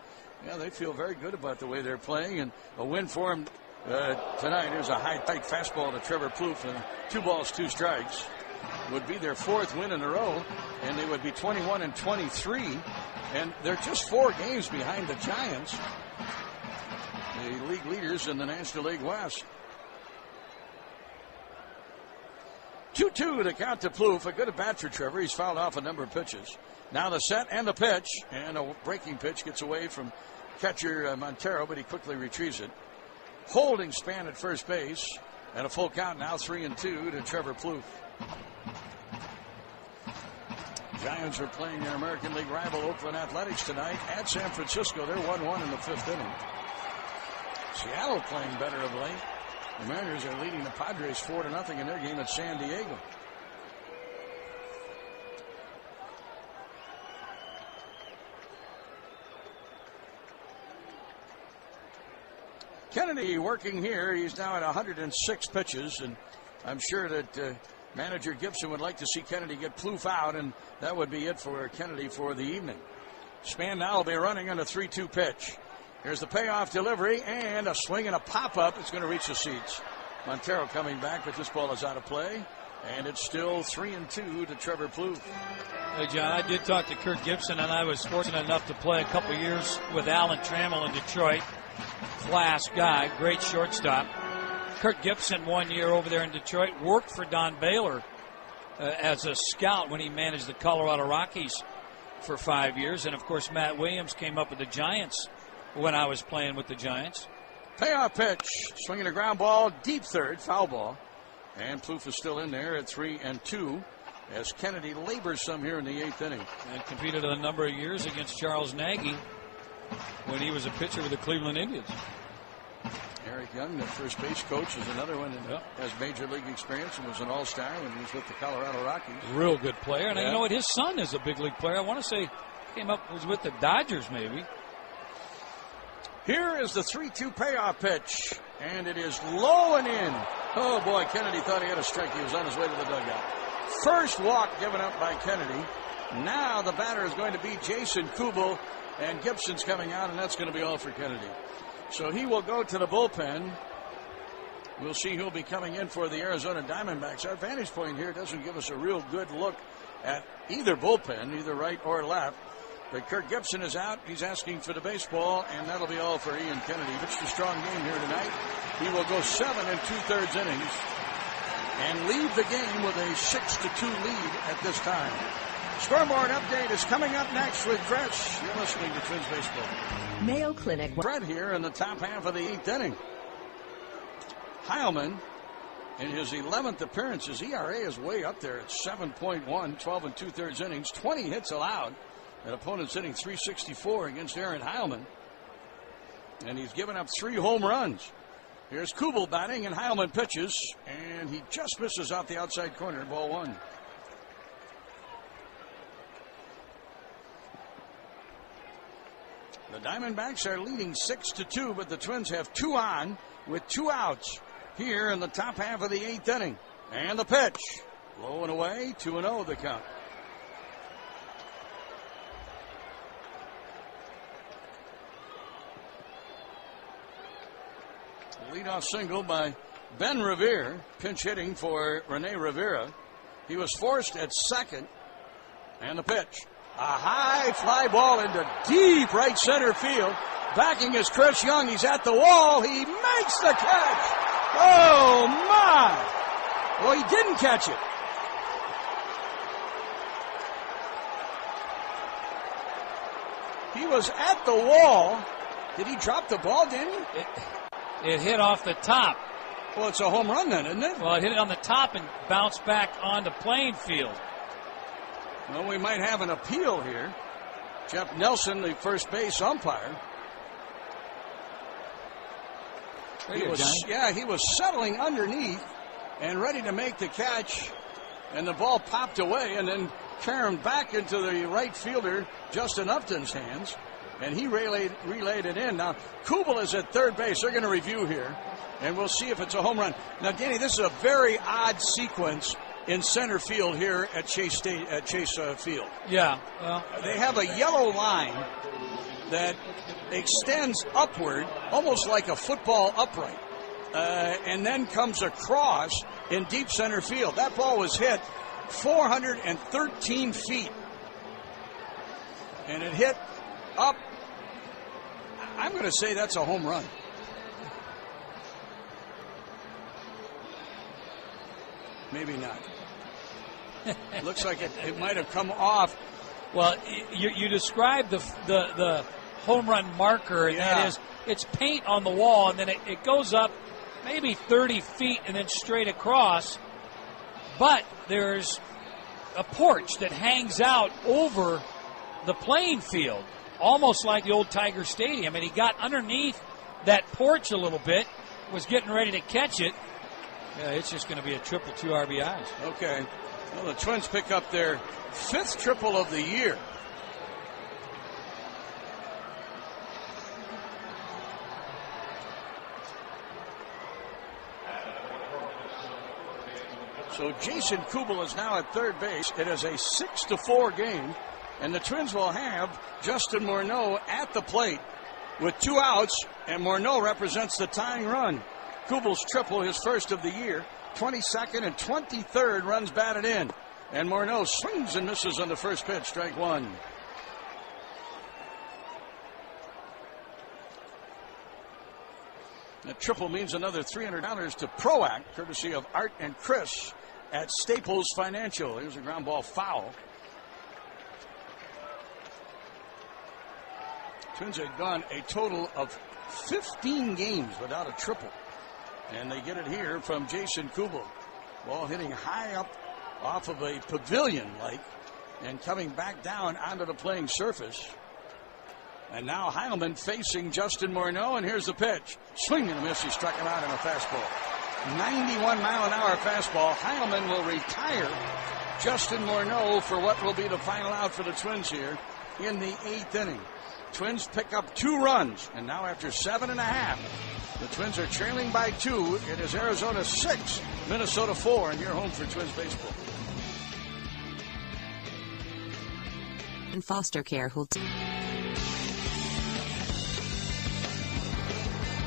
Yeah, they feel very good about the way they're playing, and a win for them tonight. Here's a high, tight fastball to Trevor Plouffe, and 2 balls, 2 strikes. Would be their 4th win in a row, and they would be 21-23, and they're just 4 games behind the Giants, the league leaders in the National League West. 2-2 to count to Plouffe. A good at bat for Trevor. He's fouled off a number of pitches. Now the set and the pitch, and a breaking pitch gets away from catcher Montero, but he quickly retrieves it. Holding span at first base, and a full count now, 3-2 to Trevor Plouffe. Giants are playing their American League rival Oakland Athletics tonight at San Francisco. They're 1-1 in the 5th inning. Seattle playing better of late. The Mariners are leading the Padres 4-0 in their game at San Diego. Kennedy working here. He's now at 106 pitches, and I'm sure that manager Gibson would like to see Kennedy get Plouffe out, and that would be it for Kennedy for the evening. Span now will be running on a 3-2 pitch. Here's the payoff delivery, and a swing and a pop-up. It's going to reach the seats. Montero coming back, but this ball is out of play, and it's still 3-2 to Trevor Plouffe. Hey, John, I did talk to Kurt Gibson, and I was fortunate enough to play a couple years with Alan Trammell in Detroit. Class guy, great shortstop. Kurt Gibson 1 year over there in Detroit worked for Don Baylor as a scout when he managed the Colorado Rockies for 5 years. And, of course, Matt Williams came up with the Giants when I was playing with the Giants. Payoff pitch, swinging a ground ball, deep third, foul ball. And Plouffe is still in there at 3-2 as Kennedy labors some here in the 8th inning. And competed a number of years against Charles Nagy when he was a pitcher with the Cleveland Indians. Eric Young, the first base coach, is another one that has major league experience and was an all-star when he was with the Colorado Rockies. Real good player. And you know what? His son is a big league player. I want to say was with the Dodgers maybe. Here is the 3-2 payoff pitch, and it is low and in. Oh, boy, Kennedy thought he had a strike. He was on his way to the dugout. First walk given up by Kennedy. Now the batter is going to be Jason Kubel, and Gibson's coming out, and that's going to be all for Kennedy. So he will go to the bullpen. We'll see who'll be coming in for the Arizona Diamondbacks. Our vantage point here doesn't give us a real good look at either bullpen, either right or left. But Kirk Gibson is out. He's asking for the baseball, and that'll be all for Ian Kennedy. Pitched a strong game here tonight. He will go 7 2/3 innings and leave the game with a 6-2 lead at this time. Scoreboard update is coming up next with Chris. You're listening to Twins Baseball. Mayo Clinic. Fred here in the top half of the 8th inning. Heilman, in his 11th appearance, his ERA is way up there at 7.1, 12 2/3 innings, 20 hits allowed. An opponent's hitting .364 against Aaron Heilman. And he's given up 3 home runs. Here's Kubel batting, and Heilman pitches, and he just misses out the outside corner, ball 1. The Diamondbacks are leading 6-2, but the Twins have 2 on with 2 outs here in the top half of the 8th inning. And the pitch, low and away, 2-0 the count. Leadoff single by Ben Revere, pinch hitting for Rene Rivera. He was forced at second, and the pitch. A high fly ball into deep right center field. Backing is Chris Young. He's at the wall. He makes the catch. Oh, my. Well, he didn't catch it. He was at the wall. Did he drop the ball, Danny? It hit off the top. Well, it's a home run then, isn't it? Well, it hit it on the top and bounced back onto playing field. Well, we might have an appeal here. Jeff Nelson, the first base umpire. He was settling underneath and ready to make the catch, and the ball popped away and then caromed back into the right fielder, Justin Upton's hands, and he relayed it in. Now, Kubel is at third base. They're going to review here, and we'll see if it's a home run. Now, Danny, this is a very odd sequence in center field here at Chase Field. Yeah. Well, they have a yellow line that extends upward, almost like a football upright, and then comes across in deep center field. That ball was hit 413 feet, and it hit up. I'm going to say that's a home run. Maybe not. Looks like it might have come off. Well, you described the home run marker, and that is it's paint on the wall, and then it goes up maybe 30 feet and then straight across. But there's a porch that hangs out over the playing field, almost like the old Tiger Stadium. And he got underneath that porch a little bit, was getting ready to catch it. Yeah, it's just going to be a 2 RBIs. Okay. Well, the Twins pick up their 5th triple of the year. So Jason Kubel is now at third base. It is a 6-4 game, and the Twins will have Justin Morneau at the plate with 2 outs, and Morneau represents the tying run. Kubel's triple, his first of the year, 22nd and 23rd runs batted in. And Morneau swings and misses on the first pitch, strike 1. That triple means another $300 to ProAct, courtesy of Art and Chris at Staples Financial. Here's a ground ball foul. Twins had gone a total of 15 games without a triple. And they get it here from Jason Kubel. Ball hitting high up off of a pavilion-like and coming back down onto the playing surface. And now Heilman facing Justin Morneau, and here's the pitch. Swing and a miss. He struck him out in a fastball. 91-mile-an-hour fastball. Heilman will retire Justin Morneau for what will be the final out for the Twins here in the 8th inning. Twins pick up 2 runs, and now after 7.5, the Twins are trailing by 2. It is Arizona 6, Minnesota 4, and you're home for Twins baseball. In foster care,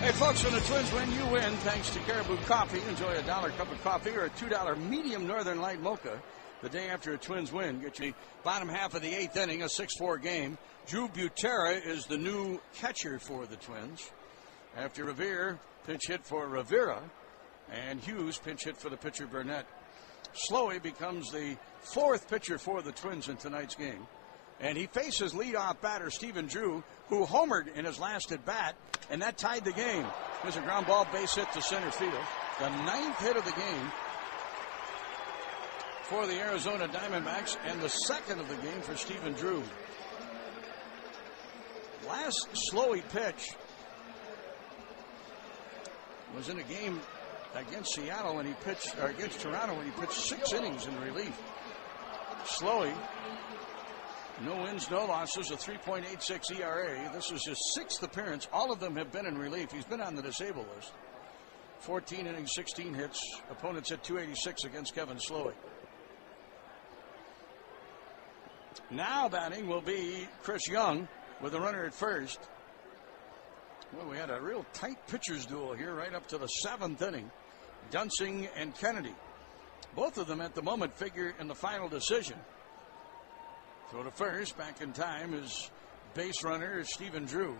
Hey, folks, when the Twins win, you win. Thanks to Caribou Coffee. Enjoy a $1 cup of coffee or a $2 medium Northern Light mocha the day after a Twins win. Get you bottom half of the 8th inning, a 6-4 game. Drew Butera is the new catcher for the Twins. After Revere pinch hit for Rivera, and Hughes pinch hit for the pitcher Burnett. Slowey becomes the 4th pitcher for the Twins in tonight's game. And he faces leadoff batter Stephen Drew, who homered in his last at bat, and that tied the game. There's a ground ball base hit to center field. The 9th hit of the game for the Arizona Diamondbacks, and the 2nd of the game for Stephen Drew. Last Slowey pitch was in a game against Seattle when he pitched, or against Toronto when he pitched 6 innings in relief. Slowey, no wins, no losses, a 3.86 ERA. This is his 6th appearance. All of them have been in relief. He's been on the disabled list. 14 innings, 16 hits. Opponents hit .286 against Kevin Slowey. Now batting will be Chris Young with a runner at first. Well, we had a real tight pitchers duel here right up to the 7th inning. Dunsing and Kennedy. Both of them at the moment figure in the final decision. Throw to first, back in time, is base runner Stephen Drew.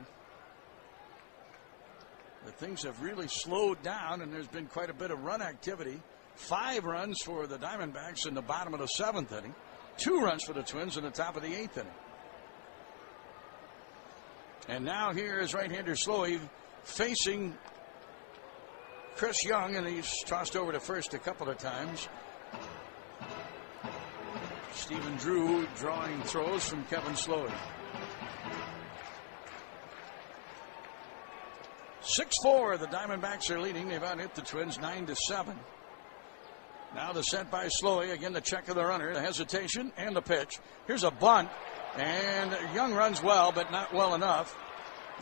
But things have really slowed down, and there's been quite a bit of run activity. 5 runs for the Diamondbacks in the bottom of the 7th inning. 2 runs for the Twins in the top of the 8th inning. And now here is right-hander Slowey facing Chris Young, and he's tossed over to first a couple of times. Stephen Drew drawing throws from Kevin Slowey. 6-4, the Diamondbacks are leading. They've out-hit the Twins 9-7. Now the set by Slowey. Again, the check of the runner, the hesitation, and the pitch. Here's a bunt, and Young runs well, but not well enough.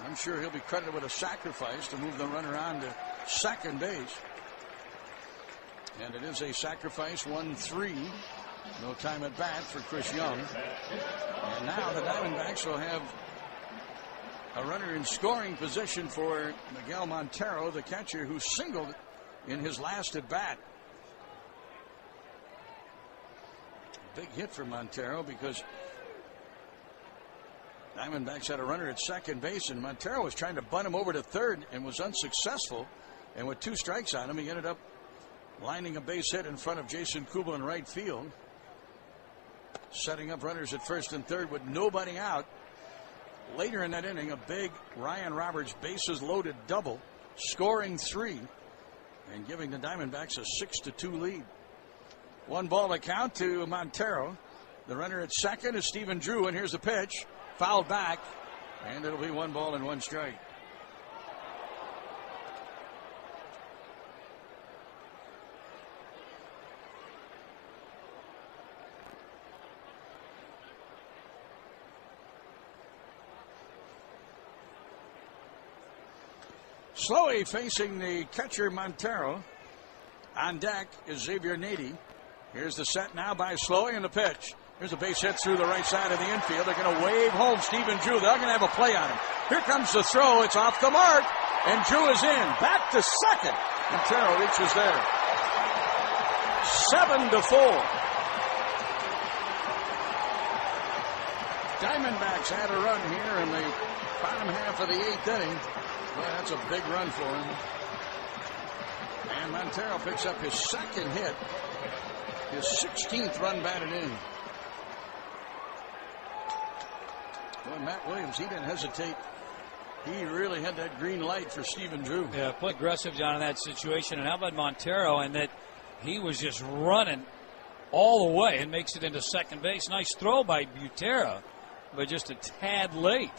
I'm sure he'll be credited with a sacrifice to move the runner on to second base. And it is a sacrifice, 1-3. No time at bat for Chris Young. And now the Diamondbacks will have a runner in scoring position for Miguel Montero, the catcher, who singled in his last at bat. Big hit for Montero because Diamondbacks had a runner at second base, and Montero was trying to bunt him over to third and was unsuccessful. And with 2 strikes on him, he ended up lining a base hit in front of Jason Kubel in right field, setting up runners at first and third with nobody out. Later in that inning, a big Ryan Roberts bases loaded double, scoring 3 and giving the Diamondbacks a 6-2 lead. 1 ball to count to Montero. The runner at second is Stephen Drew, and here's the pitch. Fouled back, and it'll be 1 ball and 1 strike. Slowey facing the catcher Montero. On deck is Xavier Nady. Here's the set now by Slowey, and the pitch. Here's a base hit through the right side of the infield. They're going to wave home Stephen Drew. They're going to have a play on him. Here comes the throw. It's off the mark, and Drew is in. Back to second. Montero reaches there. 7-4. Diamondbacks had a run here in the bottom half of the 8th inning. Boy, that's a big run for him. And Montero picks up his 2nd hit, his 16th run batted in. Boy, Matt Williams, he didn't hesitate. He really had that green light for Stephen Drew. Yeah, quite aggressive, John, in that situation. And how about Montero, and that he was just running all the way and makes it into second base. Nice throw by Butera, but just a tad late.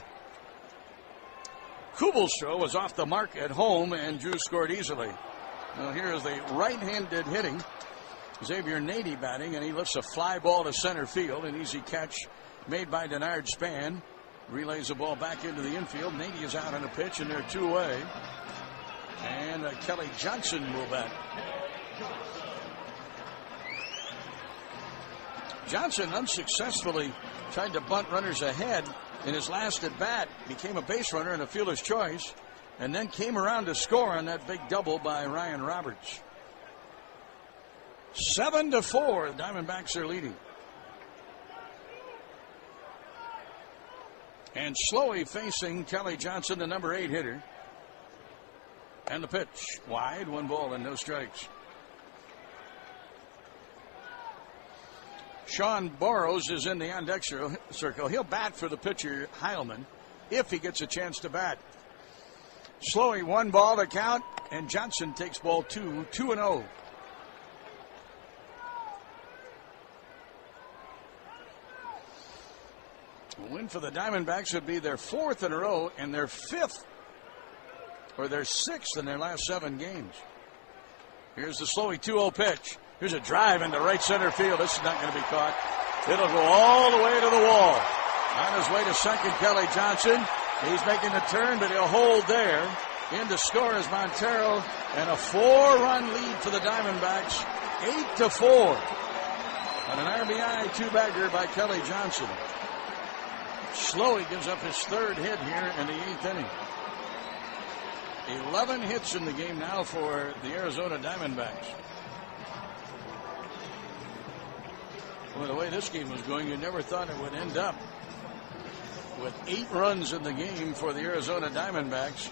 Kubel's throw was off the mark at home, and Drew scored easily. Well, here is the right-handed hitting Xavier Nady batting, and he lifts a fly ball to center field. An easy catch made by Denard Span. Relays the ball back into the infield. Nady is out on a pitch, and they're 2 away. And Kelly Johnson will bat. Johnson unsuccessfully tried to bunt runners ahead in his last at bat. Became a base runner and a fielder's choice, and then came around to score on that big double by Ryan Roberts. 7-4, the Diamondbacks are leading. And Slowey facing Kelly Johnson, the number 8 hitter. And the pitch, wide, 1 ball and no strikes. Sean Burrows is in the on-deck circle. He'll bat for the pitcher, Heilman, if he gets a chance to bat. Slowey, 1 ball to count, and Johnson takes ball 2, 2-0. A win for the Diamondbacks would be their 4th in a row and their 5th, or their 6th in their last 7 games. Here's the Slowey 2-0 pitch. Here's a drive into right center field. This is not going to be caught. It'll go all the way to the wall. On his way to second, Kelly Johnson. He's making the turn, but he'll hold there. In to score is Montero, and a 4-run lead for the Diamondbacks, 8-4. On an RBI 2-bagger by Kelly Johnson. Slowey gives up his 3rd hit here in the 8th inning. 11 hits in the game now for the Arizona Diamondbacks. Well, the way this game was going, you never thought it would end up with 8 runs in the game for the Arizona Diamondbacks.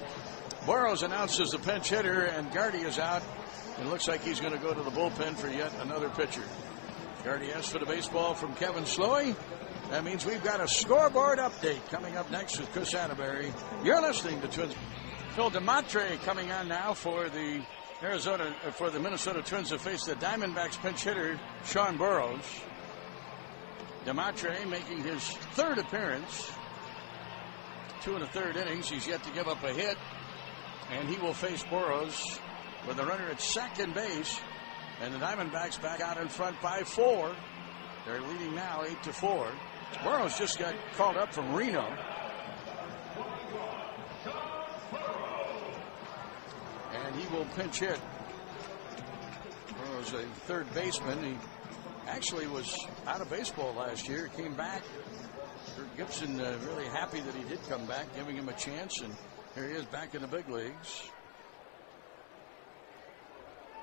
Burrows announces the pinch hitter, and Gardy is out. It looks like he's going to go to the bullpen for yet another pitcher. Gardy asks for the baseball from Kevin Slowey. That means we've got a scoreboard update coming up next with Chris Atterbury. You're listening to Twins. Phil DeMatre coming on now for the Minnesota Twins to face the Diamondbacks pinch hitter, Sean Burrows. DeMatre making his 3rd appearance. 2 1/3 innings. He's yet to give up a hit. And he will face Burrows with a runner at second base. And the Diamondbacks back out in front by 4. They're leading now 8-4. Burrows just got called up from Reno. And he will pinch hit. Burrows, a 3rd baseman. He actually was out of baseball last year. Came back. Kirk Gibson really happy that he did come back, giving him a chance. And here he is back in the big leagues.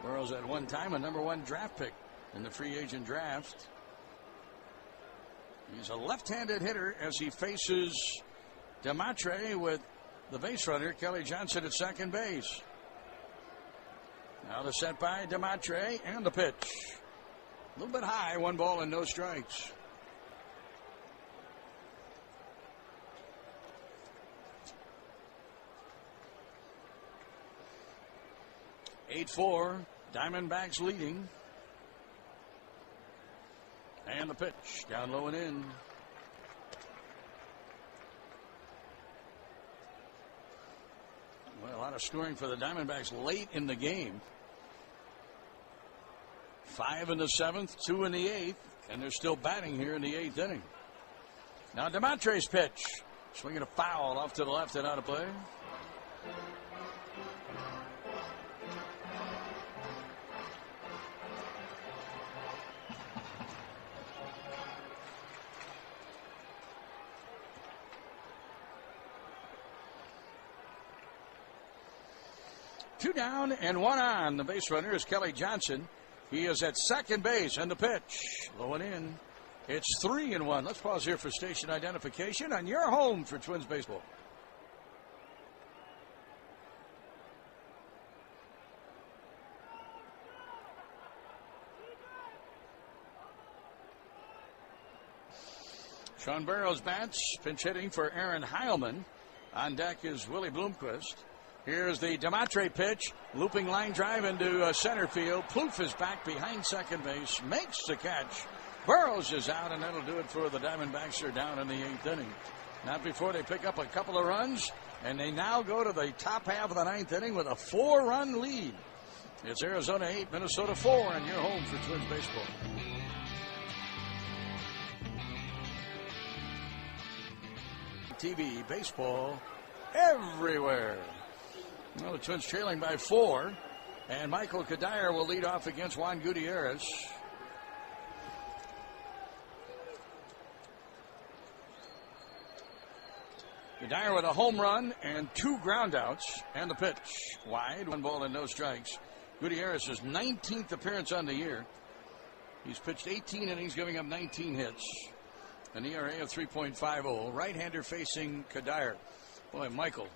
Burrows at one time a number 1 draft pick in the free agent draft. He's a left-handed hitter as he faces DeMatre with the base runner, Kelly Johnson, at second base. Now the set by DeMatre and the pitch. A little bit high, 1 ball and no strikes. (8-4), Diamondbacks leading. And the pitch, down low and in. Well, a lot of scoring for the Diamondbacks late in the game. 5 in the 7th, 2 in the 8th, and they're still batting here in the 8th inning. Now DeMatre's pitch, swinging a foul off to the left and out of play. Two down and 1 on. The base runner is Kelly Johnson. He is at second base, and the pitch low and in. It's 3-1. Let's pause here for station identification on your home for Twins baseball. Sean Burrows bats, pinch hitting for Aaron Heilman. On deck is Willie Bloomquist. Here's the DeMatre pitch, looping line drive into center field. Plouffe is back behind second base, makes the catch. Burrows is out, and that'll do it for the Diamondbacks. Are down in the 8th inning. Not before they pick up a couple of runs, and they now go to the top half of the 9th inning with a 4-run lead. It's Arizona 8, Minnesota 4, and you're home for Twins baseball. TV, baseball everywhere. Well, the Twins trailing by 4, and Michael Kadire will lead off against Juan Gutierrez. Kadire with a home run and 2 groundouts, and the pitch wide, 1 ball and no strikes. Gutierrez's 19th appearance on the year. He's pitched 18 innings, giving up 19 hits. An ERA of 3.50. Right-hander facing Kadire. Boy, Michael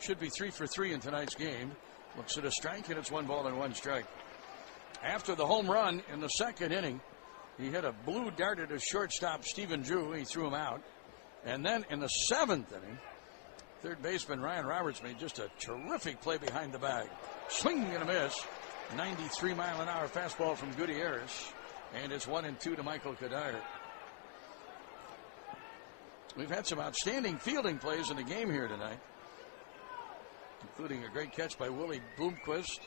should be 3 for 3 in tonight's game. Looks at a strike, and it's 1 ball and 1 strike. After the home run in the 2nd inning, he hit a blue dart at his shortstop, Stephen Drew. He threw him out. And then in the 7th inning, third baseman Ryan Roberts made just a terrific play behind the bag. Swing and a miss. 93-mile-an-hour fastball from Gutierrez. And it's 1-2 to Michael Kadire. We've had some outstanding fielding plays in the game here tonight, including a great catch by Willie Bloomquist,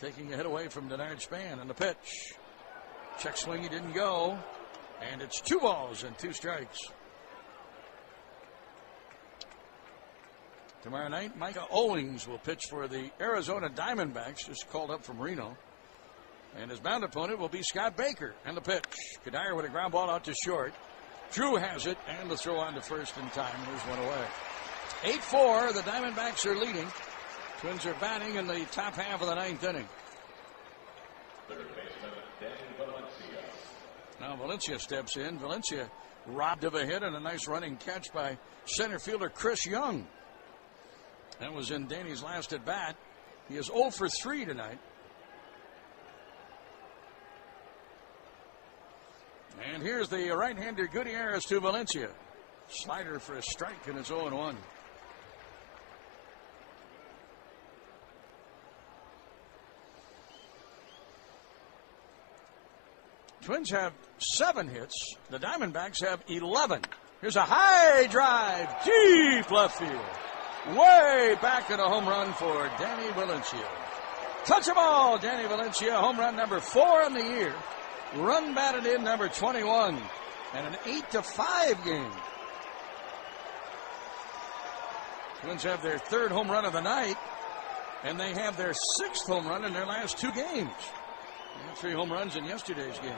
taking a hit away from Denard Span. And the pitch. Check swing, he didn't go. And it's 2 balls and 2 strikes. Tomorrow night, Micah Owings will pitch for the Arizona Diamondbacks, just called up from Reno. And his bound opponent will be Scott Baker. And the pitch. Kadire with a ground ball out to short. Drew has it, and the throw on to first in time. There's 1 away. 8-4, the Diamondbacks are leading. Twins are batting in the top half of the 9th inning. Now Valencia steps in. Valencia robbed of a hit and a nice running catch by center fielder Chris Young. That was in Danny's last at bat. He is 0 for 3 tonight. And here's the right-hander Gutierrez to Valencia. Slider for a strike, and it's 0-1. Twins have 7 hits. The Diamondbacks have 11. Here's a high drive, deep left field. Way back in a home run for Danny Valencia. Touch them all, Danny Valencia. Home run number 4 in the year. Run batted in number 21. And an 8-5 game. Twins have their 3rd home run of the night. And they have their 6th home run in their last 2 games. They had 3 home runs in yesterday's game.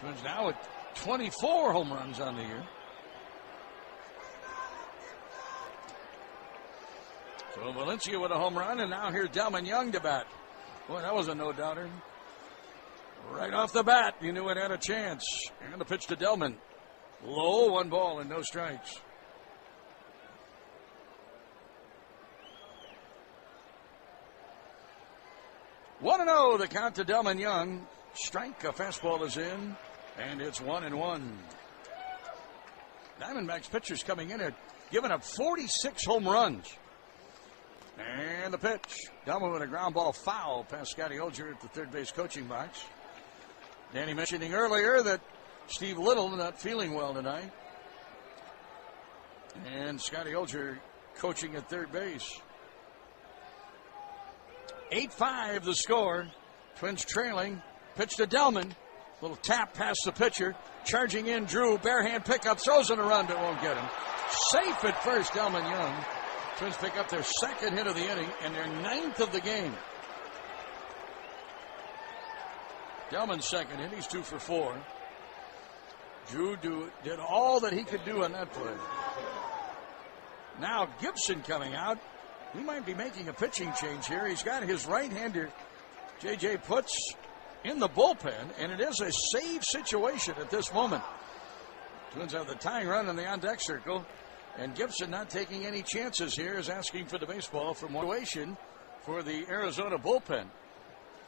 Twins now with 24 home runs on the year. So Valencia with a home run, and now here's Delman Young to bat. Boy, that was a no-doubter. Right off the bat, you knew it had a chance. And the pitch to Delman. Low, 1 ball and no strikes. One 1-0, the count to Delman Young. Strike, a fastball is in, and it's 1-1. Diamondbacks pitchers coming in at giving up 46 home runs. And the pitch. Delman with a ground ball foul past Scotty Olger at the third base coaching box. Danny mentioning earlier that Steve Little not feeling well tonight. And Scotty Olger coaching at third base. 8-5 the score. Twins trailing. Pitch to Delman. Little tap past the pitcher. Charging in Drew. Bare hand pickup. Throws in a run but won't get him. Safe at first, Delman Young. Twins pick up their 2nd hit of the inning and their 9th of the game. Delman's 2nd hit. He's 2 for 4. Drew did all that he could do on that play. Now Gibson coming out. He might be making a pitching change here. He's got his right-hander, J.J. Putz, in the bullpen, and it is a save situation at this moment. Twins have the tying run in the on-deck circle, and Gibson not taking any chances here is asking for the baseball from situation for the Arizona bullpen.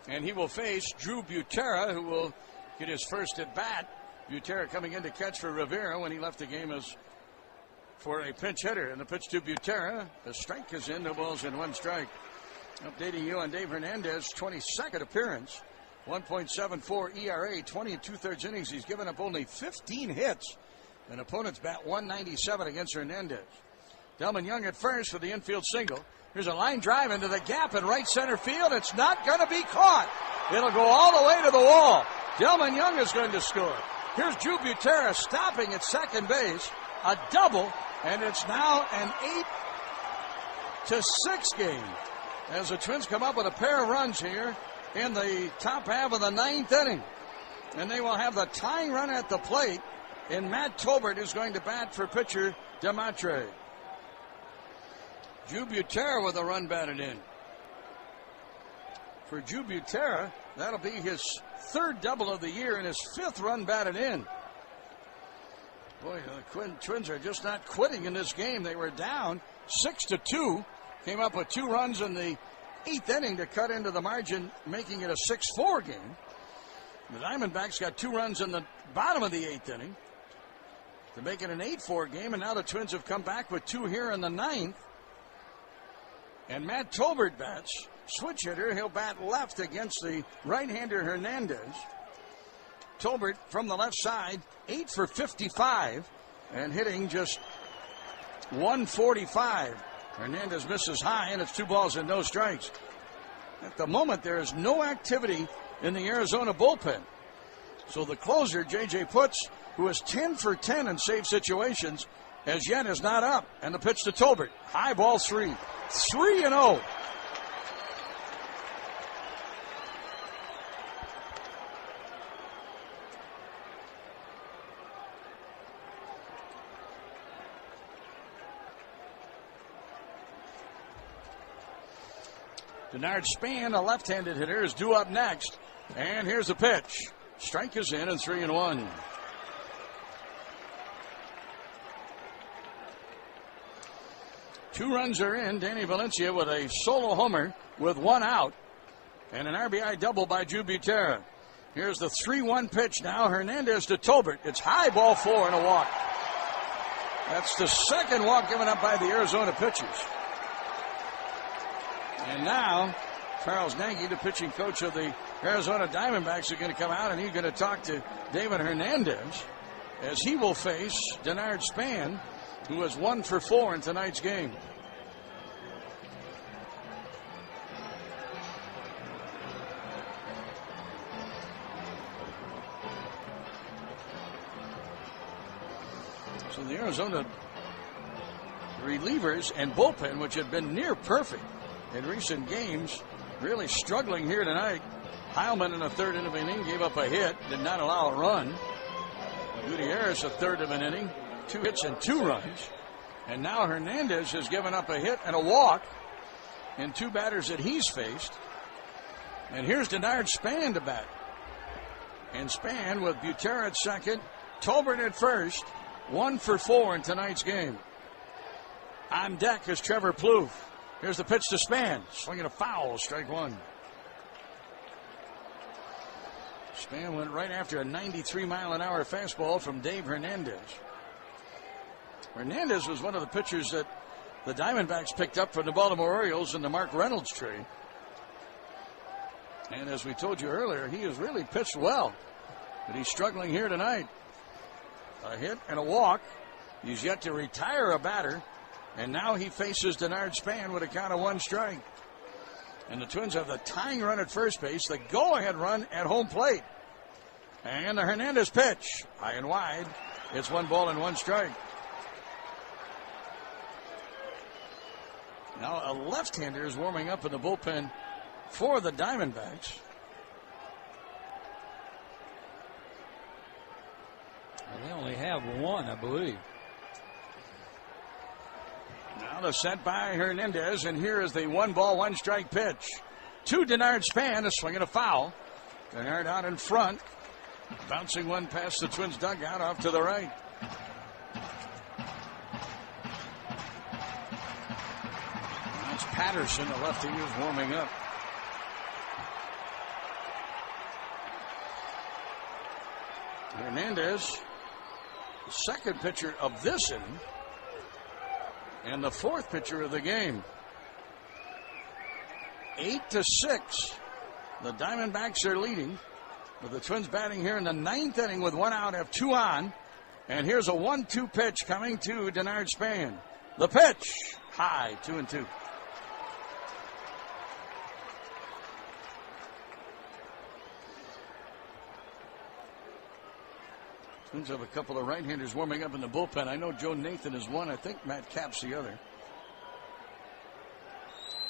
And he will face Drew Butera, who will get his first at bat. Butera coming in to catch for Rivera when he left the game as for a pinch hitter. And the pitch to Butera. The strike is in. No balls and 1 strike. Updating you on Dave Hernandez, 22nd appearance. 1.74 ERA, 20 2/3 innings. He's given up only 15 hits. And opponents bat 197 against Hernandez. Delman Young at first for the infield single. Here's a line drive into the gap in right center field. It's not going to be caught. It'll go all the way to the wall. Delman Young is going to score. Here's Drew Butera stopping at second base. A double, and it's now an 8-6 game as the Twins come up with a pair of runs here in the top half of the ninth inning. And they will have the tying run at the plate in Matt Tolbert, who's going to bat for pitcher DeMatre. Drew Butera with a run batted in. For Drew Butera, that'll be his third double of the year and his fifth run batted in. Boy, the Twins are just not quitting in this game. They were down 6-2. Came up with 2 runs in the 8th inning to cut into the margin, making it a 6-4 game. The Diamondbacks got 2 runs in the bottom of the 8th inning to make it an 8-4 game, and now the Twins have come back with 2 here in the 9th. And Matt Tolbert bats. Switch hitter. He'll bat left against the right-hander Hernandez. Tolbert from the left side, 8 for 55, and hitting just 145. Hernandez misses high, and it's 2 balls and no strikes. At the moment, there is no activity in the Arizona bullpen. So the closer, J.J. Putz, who is 10 for 10 in save situations, as yet is not up. And the pitch to Tolbert. High ball 3. 3-0. Denard Span, a left-handed hitter, is due up next. And here's the pitch. Strike is in, and 3-1. Two runs are in. Danny Valencia with a solo homer with 1 out. And an RBI double by Drew Butera. Here's the 3-1 pitch now. Hernandez to Tolbert. It's high, ball 4 and a walk. That's the second walk given up by the Arizona pitchers. And now, Charles Nagy, the pitching coach of the Arizona Diamondbacks, is going to come out, and he's going to talk to David Hernandez as he will face Denard Span, who is 1 for 4 in tonight's game. So the Arizona relievers and bullpen, which had been near perfect in recent games, really struggling here tonight. Heilman in the 3rd of an inning gave up a hit, did not allow a run. Gutierrez, a 3rd of an inning, 2 hits and 2 runs. And now Hernandez has given up a hit and a walk in 2 batters that he's faced. And here's Denard Span to bat. And Span with Butera at second, Tolbert at first, 1 for 4 in tonight's game. On deck is Trevor Plouffe. Here's the pitch to Span. Swinging a foul, strike 1. Span went right after a 93-mile-an-hour fastball from Dave Hernandez. Hernandez was one of the pitchers that the Diamondbacks picked up from the Baltimore Orioles in the Mark Reynolds trade. And as we told you earlier, he has really pitched well. But he's struggling here tonight. A hit and a walk. He's yet to retire a batter. And now he faces Denard Span with a count of 1 strike. And the Twins have the tying run at first base, the go-ahead run at home plate. And the Hernandez pitch, high and wide. It's 1 ball and 1 strike. Now a left-hander is warming up in the bullpen for the Diamondbacks. Well, they only have 1, I believe. Now the set by Hernandez, and here is the 1 ball, 1 strike pitch. To Denard Span, a swing and a foul. Denard out in front, bouncing one past the Twins dugout off to the right. That's Patterson, the lefty, who's warming up. Hernandez, the second pitcher of this inning, and the 4th pitcher of the game. 8-6. The Diamondbacks are leading, with the Twins batting here in the 9th inning with 1 out, have 2 on. And here's a 1-2 pitch coming to Denard Span. The pitch, high, 2-2. Twins have a couple of right-handers warming up in the bullpen. I know Joe Nathan is one. I think Matt Cap's the other.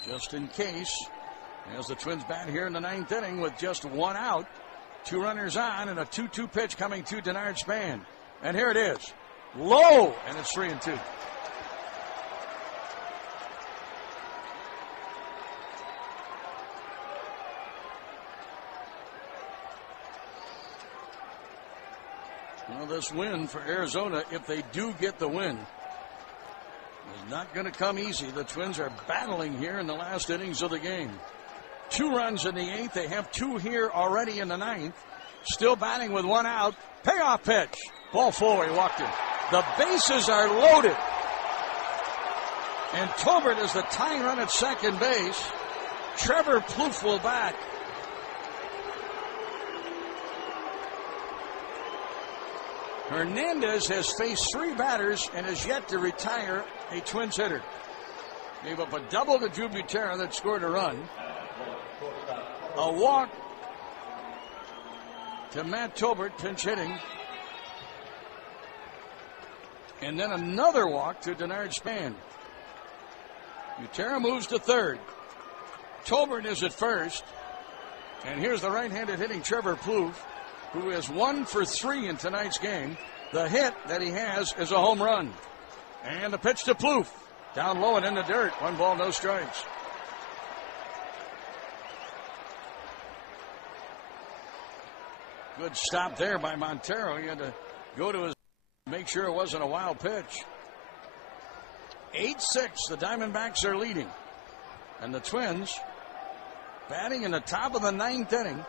Just in case, as the Twins bat here in the 9th inning with just one out, 2 runners on, and a 2-2 pitch coming to Denard Span. And here it is. Low, and it's 3-2. Well, this win for Arizona, if they do get the win, is not going to come easy. The Twins are battling here in the last innings of the game. 2 runs in the 8th. They have 2 here already in the 9th. Still batting with 1 out. Payoff pitch. Ball 4. He walked in. The bases are loaded. And Tolbert is the tying run at second base. Trevor Plouffe will bat. Hernandez has faced 3 batters and has yet to retire a Twins hitter. Gave up a double to Drew Butera that scored a run. A walk to Matt Tolbert, pinch hitting. And then another walk to Denard Span. Butera moves to third. Tolbert is at first. And here's the right-handed hitting Trevor Plouffe, who is 1 for 3 in tonight's game. The hit that he has is a home run. And the pitch to Plouffe. Down low and in the dirt. 1 ball, no strikes. Good stop there by Montero. He had to go to his, make sure it wasn't a wild pitch. 8-6, the Diamondbacks are leading. And the Twins batting in the top of the 9th inning.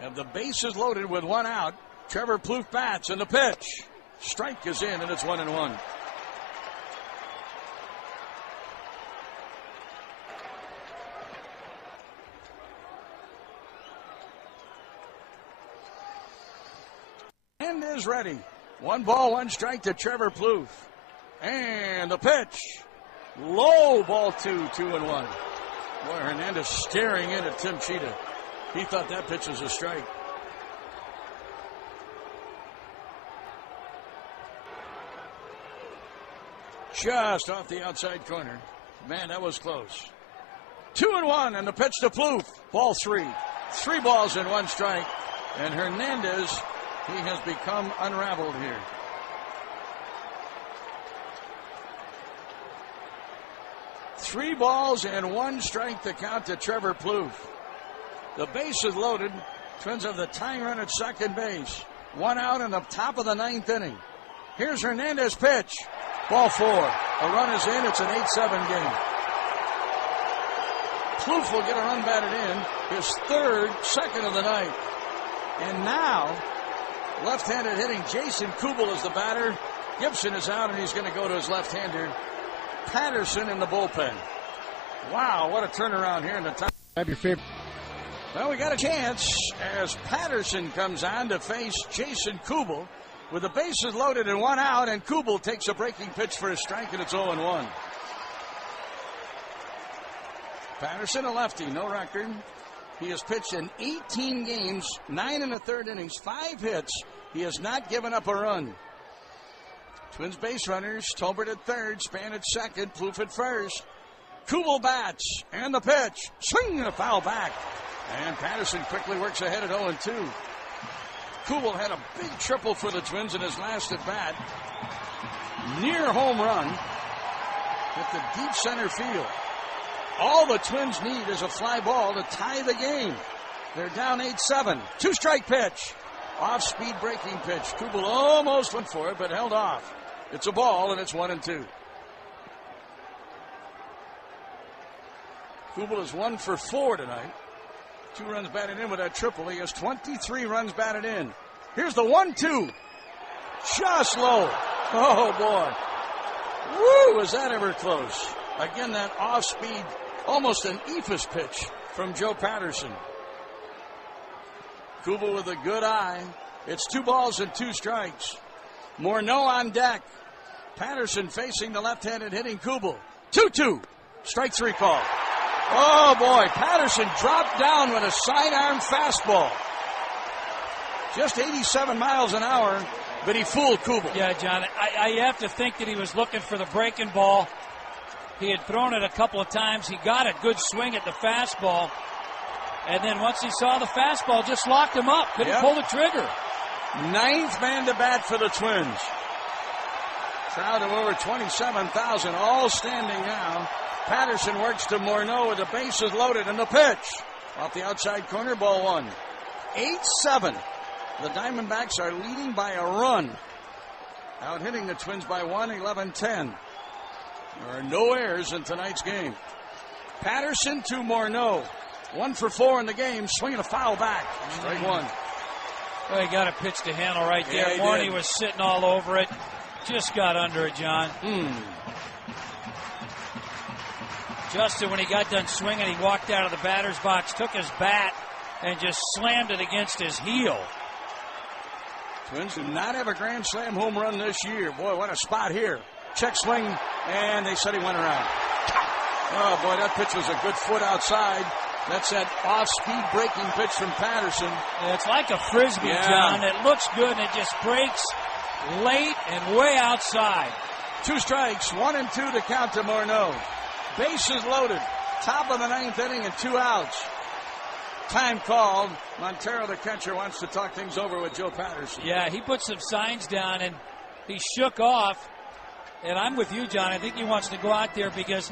Have the bases loaded with 1 out. Trevor Plouffe bats, and the pitch. Strike is in, and it's 1-1. And is ready. 1 ball, 1 strike to Trevor Plouffe. And the pitch. Low, ball 2, 2-1. Boy, Hernandez staring in at Tim Cheetah. He thought that pitch was a strike. Just off the outside corner. Man, that was close. 2-1, and the pitch to Plouffe. Ball 3. 3 balls and 1 strike. And Hernandez, he has become unraveled here. Three balls and 1 strike to count to Trevor Plouffe. The base is loaded. Twins have the tying run at second base. 1 out in the top of the 9th inning. Here's Hernandez pitch. Ball 4. A run is in. It's an 8-7 game. Plouffe will get a run batted in. His 3rd, 2nd of the night. And now, left-handed hitting Jason Kubel is the batter. Gibson is out, and he's going to go to his left-hander, Patterson, in the bullpen. Wow, what a turnaround here in the top. Have your favorite. Well, we got a chance as Patterson comes on to face Jason Kubel with the bases loaded and 1 out, and Kubel takes a breaking pitch for a strike, and it's 0-1. Patterson, a lefty, no record. He has pitched in 18 games, 9 1/3 innings, 5 hits. He has not given up a run. Twins base runners, Tolbert at third, Span at second, Plouffe at first. Kubel bats, and the pitch. Swing and a foul back. And Patterson quickly works ahead at 0-2. Kubel had a big triple for the Twins in his last at bat. Near home run at the deep center field. All the Twins need is a fly ball to tie the game. They're down 8-7. 2-strike pitch. Off-speed breaking pitch. Kubel almost went for it, but held off. It's a ball, and it's 1-2. Kubel is 1 for 4 tonight. 2 runs batted in with that triple. He has 23 runs batted in. Here's the 1-2. Just low. Oh, boy. Woo, was that ever close. Again, that off-speed, almost an eephus pitch from Joe Patterson. Kubel with a good eye. It's 2 balls and 2 strikes. Morneau on deck. Patterson facing the left-handed hitting Kubel. 2-2. Strike 3 call. Oh, boy. Patterson dropped down with a sidearm fastball. Just 87 miles an hour, but he fooled Kubel. Yeah, John, I have to think that he was looking for the breaking ball. He had thrown it a couple of times. He got a good swing at the fastball. And then once he saw the fastball, just locked him up. Couldn't pull the trigger. 9th man to bat for the Twins. Crowd of over 27,000, all standing now. Patterson works to Morneau with the bases loaded, and the pitch. Off the outside corner, ball 1. 8-7. The Diamondbacks are leading by a run. Out hitting the Twins by 1, 11-10. There are no errors in tonight's game. Patterson to Morneau. 1 for 4 in the game, swinging a foul back. Strike 1. Well, he got a pitch to handle right there. Yeah, Morney was sitting all over it. Just got under it, John. Justin, when he got done swinging, he walked out of the batter's box, took his bat, and just slammed it against his heel. Twins do not have a grand slam home run this year. Boy, what a spot here. Check swing, and they said he went around. Oh, boy, that pitch was a good foot outside. That's that off-speed breaking pitch from Patterson. Yeah, it's like a Frisbee, John. It looks good, and it just breaks late and way outside. 2 strikes, 1 and 2 to count to Morneau. Bases loaded. Top of the 9th inning and 2 outs. Time called. Montero, the catcher, wants to talk things over with Joe Patterson. Yeah, he put some signs down, and he shook off. And I'm with you, John. I think he wants to go out there because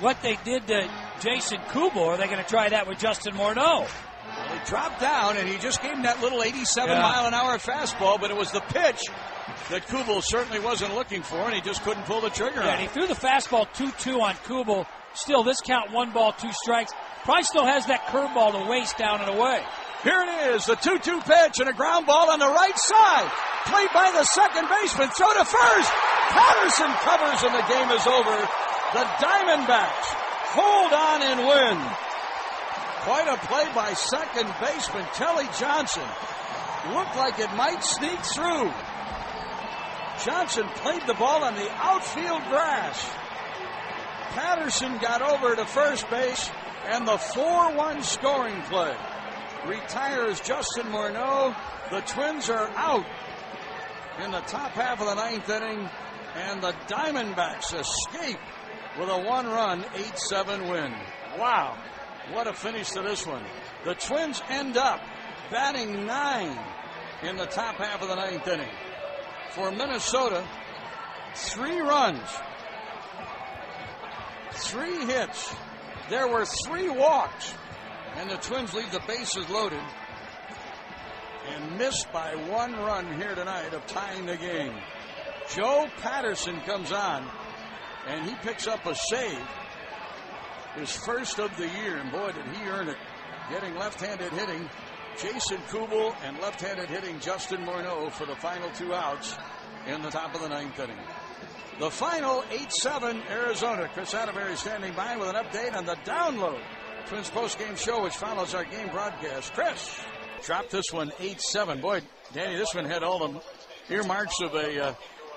what they did to Jason Kubel, are they going to try that with Justin Morneau? Well, he dropped down, and he just gave him that little 87-mile-an-hour fastball, but it was the pitch that Kubel certainly wasn't looking for, and he just couldn't pull the trigger on. And he threw the fastball 2-2 on Kubel. Still, this count 1 ball, 2 strikes. Probably still has that curveball to waste down and away. Here it is, the 2-2 pitch and a ground ball on the right side. Played by the second baseman. Throw to first. Patterson covers and the game is over. The Diamondbacks hold on and win. Quite a play by second baseman Kelly Johnson. Looked like it might sneak through. Johnson played the ball on the outfield grass. Patterson got over to first base, and the 4-1 scoring play retires Justin Morneau. The Twins are out in the top half of the 9th inning, and the Diamondbacks escape with a 1-run, 8-7 win. Wow, what a finish to this one. The Twins end up batting 9 in the top half of the 9th inning. For Minnesota, 3 runs, 3 hits. There were 3 walks, and the Twins leave the bases loaded and missed by 1 run here tonight of tying the game. Joe Patterson comes on, and he picks up a save, his first of the year, and boy, did he earn it. Getting left-handed hitting Jason Kubel and left-handed hitting Justin Morneau for the final 2 outs in the top of the 9th inning. The final 8-7 Arizona. Chris Atterbury standing by with an update on the Download Twins postgame show, which follows our game broadcast. Chris, dropped this one 8-7. Boy, Danny, this one had all the earmarks of a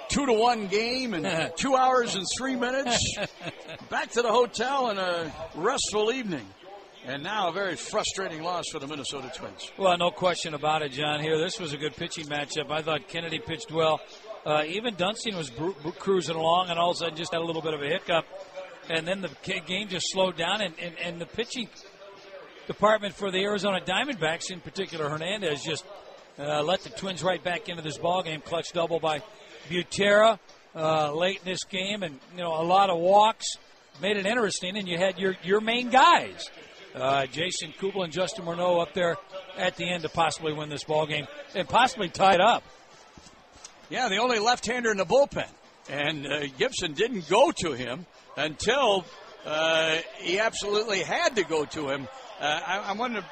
2-1 game and 2 hours and 3 minutes. Back to the hotel and a restful evening. And now a very frustrating loss for the Minnesota Twins. Well, no question about it, John. Here, this was a good pitching matchup. I thought Kennedy pitched well. Even Dunston was cruising along, and all of a sudden just had a little bit of a hiccup. And then the game just slowed down, and the pitching department for the Arizona Diamondbacks, in particular Hernandez, just let the Twins right back into this ballgame. Clutch double by Butera late in this game, and a lot of walks made it interesting. And you had your main guys, Jason Kubel and Justin Morneau, up there at the end to possibly win this ballgame and possibly tie it up. Yeah, the only left-hander in the bullpen, and Gibson didn't go to him until he absolutely had to go to him. I wanted to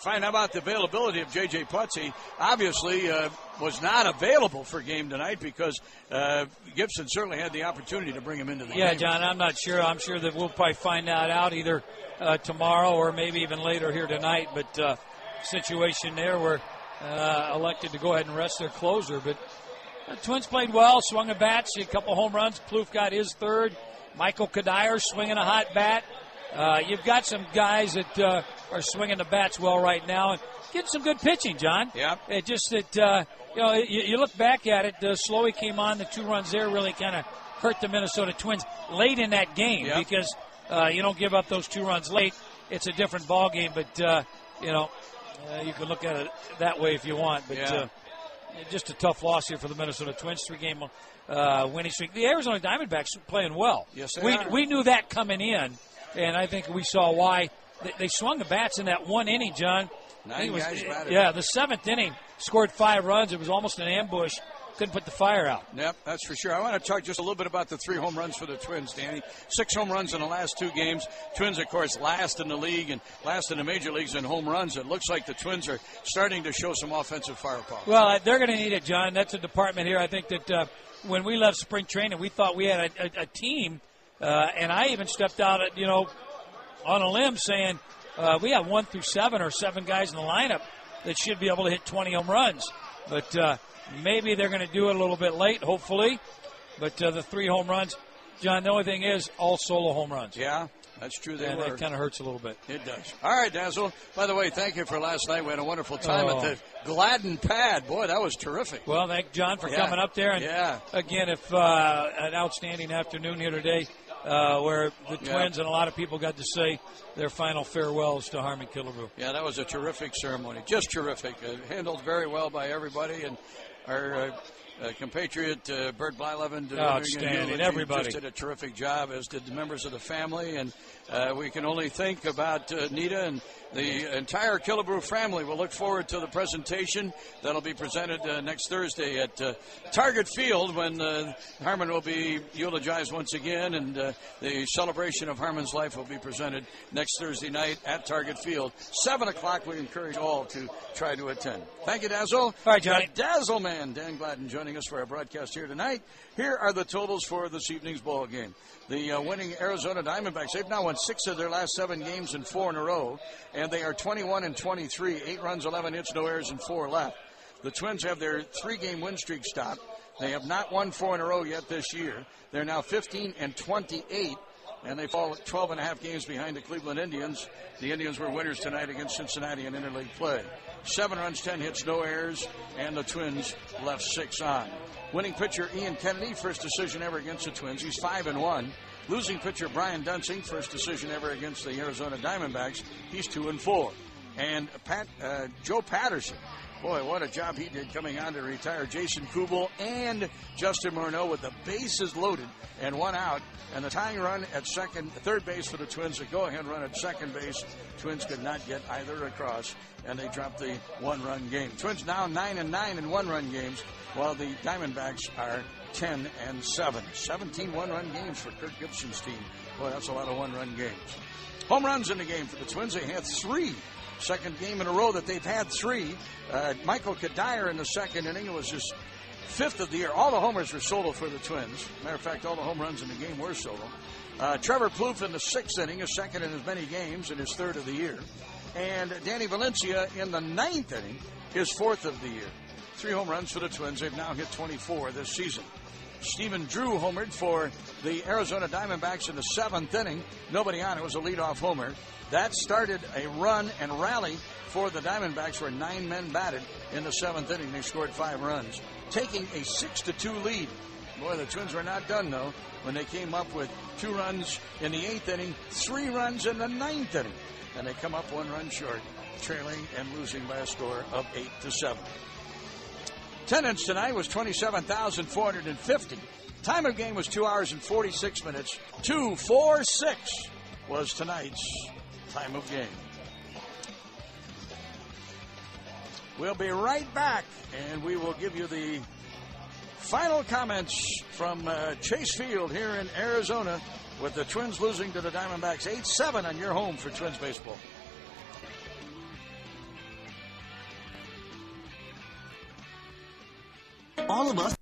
find out about the availability of J.J. Putzi. Obviously was not available for game tonight because Gibson certainly had the opportunity to bring him into the game. Yeah, John, I'm not sure. I'm sure that we'll probably find that out either tomorrow or maybe even later here tonight. But situation there where elected to go ahead and rest their closer. But the Twins played well, swung a bat, a couple home runs. Plouffe got his third. Michael Kadire swinging a hot bat. You've got some guys that are swinging the bats well right now and getting some good pitching, John. Yeah. It just that, you look back at it, Slowey came on, the 2 runs there really kind of hurt the Minnesota Twins late in that game because you don't give up those 2 runs late. It's a different ball game, but, you can look at it that way if you want. But just a tough loss here for the Minnesota Twins, 3-game winning streak. The Arizona Diamondbacks are playing well. Yes, they are. We knew that coming in, and I think we saw why. They swung the bats in that 1 inning, John. 9 guys batted. Yeah, the 7th inning, scored 5 runs. It was almost an ambush. Couldn't put the fire out. Yep, that's for sure. I want to talk just a little bit about the 3 home runs for the Twins, Danny. 6 home runs in the last 2 games. Twins, of course, last in the league and last in the major leagues in home runs. It looks like the Twins are starting to show some offensive firepower. Well, they're going to need it, John. That's a department here. I think that when we left spring training, we thought we had a team, and I even stepped out, on a limb saying we have 1 through 7 or 7 guys in the lineup that should be able to hit 20 home runs. But maybe they're going to do it a little bit late, hopefully. But the 3 home runs, John, the only thing is all solo home runs. Yeah, that's true. They were. That kind of hurts a little bit. It does. All right, Dazzle. By the way, thank you for last night. We had a wonderful time at the Gladden Pad. Boy, that was terrific. Well, thank John for coming up there. And again, if an outstanding afternoon here today where the Twins and a lot of people got to say their final farewells to Harmon Killebrew. Yeah, that was a terrific ceremony. Just terrific. Handled very well by everybody. And our compatriot Bert Blyleven outstanding. Everybody just did a terrific job, as did the members of the family. And we can only think about Nita and the entire Killebrew family. We'll look forward to the presentation that'll be presented next Thursday at Target Field when Harmon will be eulogized once again, and the celebration of Harmon's life will be presented next Thursday night at Target Field. 7 o'clock, we encourage all to try to attend. Thank you, Dazzle. All right, Johnny. Dazzle Man, Dan Gladden, joining us for our broadcast here tonight. Here are the totals for this evening's ball game. The winning Arizona Diamondbacks, they've now won 6 of their last 7 games and 4 in a row, and they are 21-23, 8 runs, 11 hits, no errors, and 4 left. The Twins have their 3-game win streak stopped. They have not won 4 in a row yet this year. They're now 15-28, and they fall 12.5 games behind the Cleveland Indians. The Indians were winners tonight against Cincinnati in interleague play. 7 runs, 10 hits, no errors, and the Twins left 6 on. Winning pitcher Ian Kennedy, first decision ever against the Twins. He's 5-1. Losing pitcher Brian Dunsing, first decision ever against the Arizona Diamondbacks. He's 2-4. And Joe Patterson, boy, what a job he did coming on to retire Jason Kubel and Justin Morneau with the bases loaded and 1 out. And the tying run at third base for the Twins, the go-ahead run at second base. Twins could not get either across, and they dropped the 1-run game. Twins now 9-9 in 1-run games, while the Diamondbacks are 10-7. 17 one-run games for Kirk Gibson's team. Boy, that's a lot of one-run games. Home runs in the game for the Twins. They had 3. Second game in a row that they've had 3. Michael Kadire in the second inning. It was his 5th of the year. All the homers were solo for the Twins. Matter of fact, all the home runs in the game were solo. Trevor Plouffe in the 6th inning, his second in as many games, and his 3rd of the year. And Danny Valencia in the 9th inning, his 4th of the year. 3 home runs for the Twins. They've now hit 24 this season. Stephen Drew homered for the Arizona Diamondbacks in the 7th inning. Nobody on. It was a leadoff homer. That started a run and rally for the Diamondbacks, where 9 men batted in the 7th inning. They scored 5 runs, taking a 6-2 lead. Boy, the Twins were not done, though, when they came up with 2 runs in the 8th inning, 3 runs in the 9th inning. And they come up 1 run short, trailing and losing by a score of 8-7. Attendance tonight was 27,450. Time of game was 2 hours and 46 minutes. 2:46 was tonight's time of game. We'll be right back, and we will give you the final comments from Chase Field here in Arizona, with the Twins losing to the Diamondbacks 8-7 on your home for Twins baseball. All of us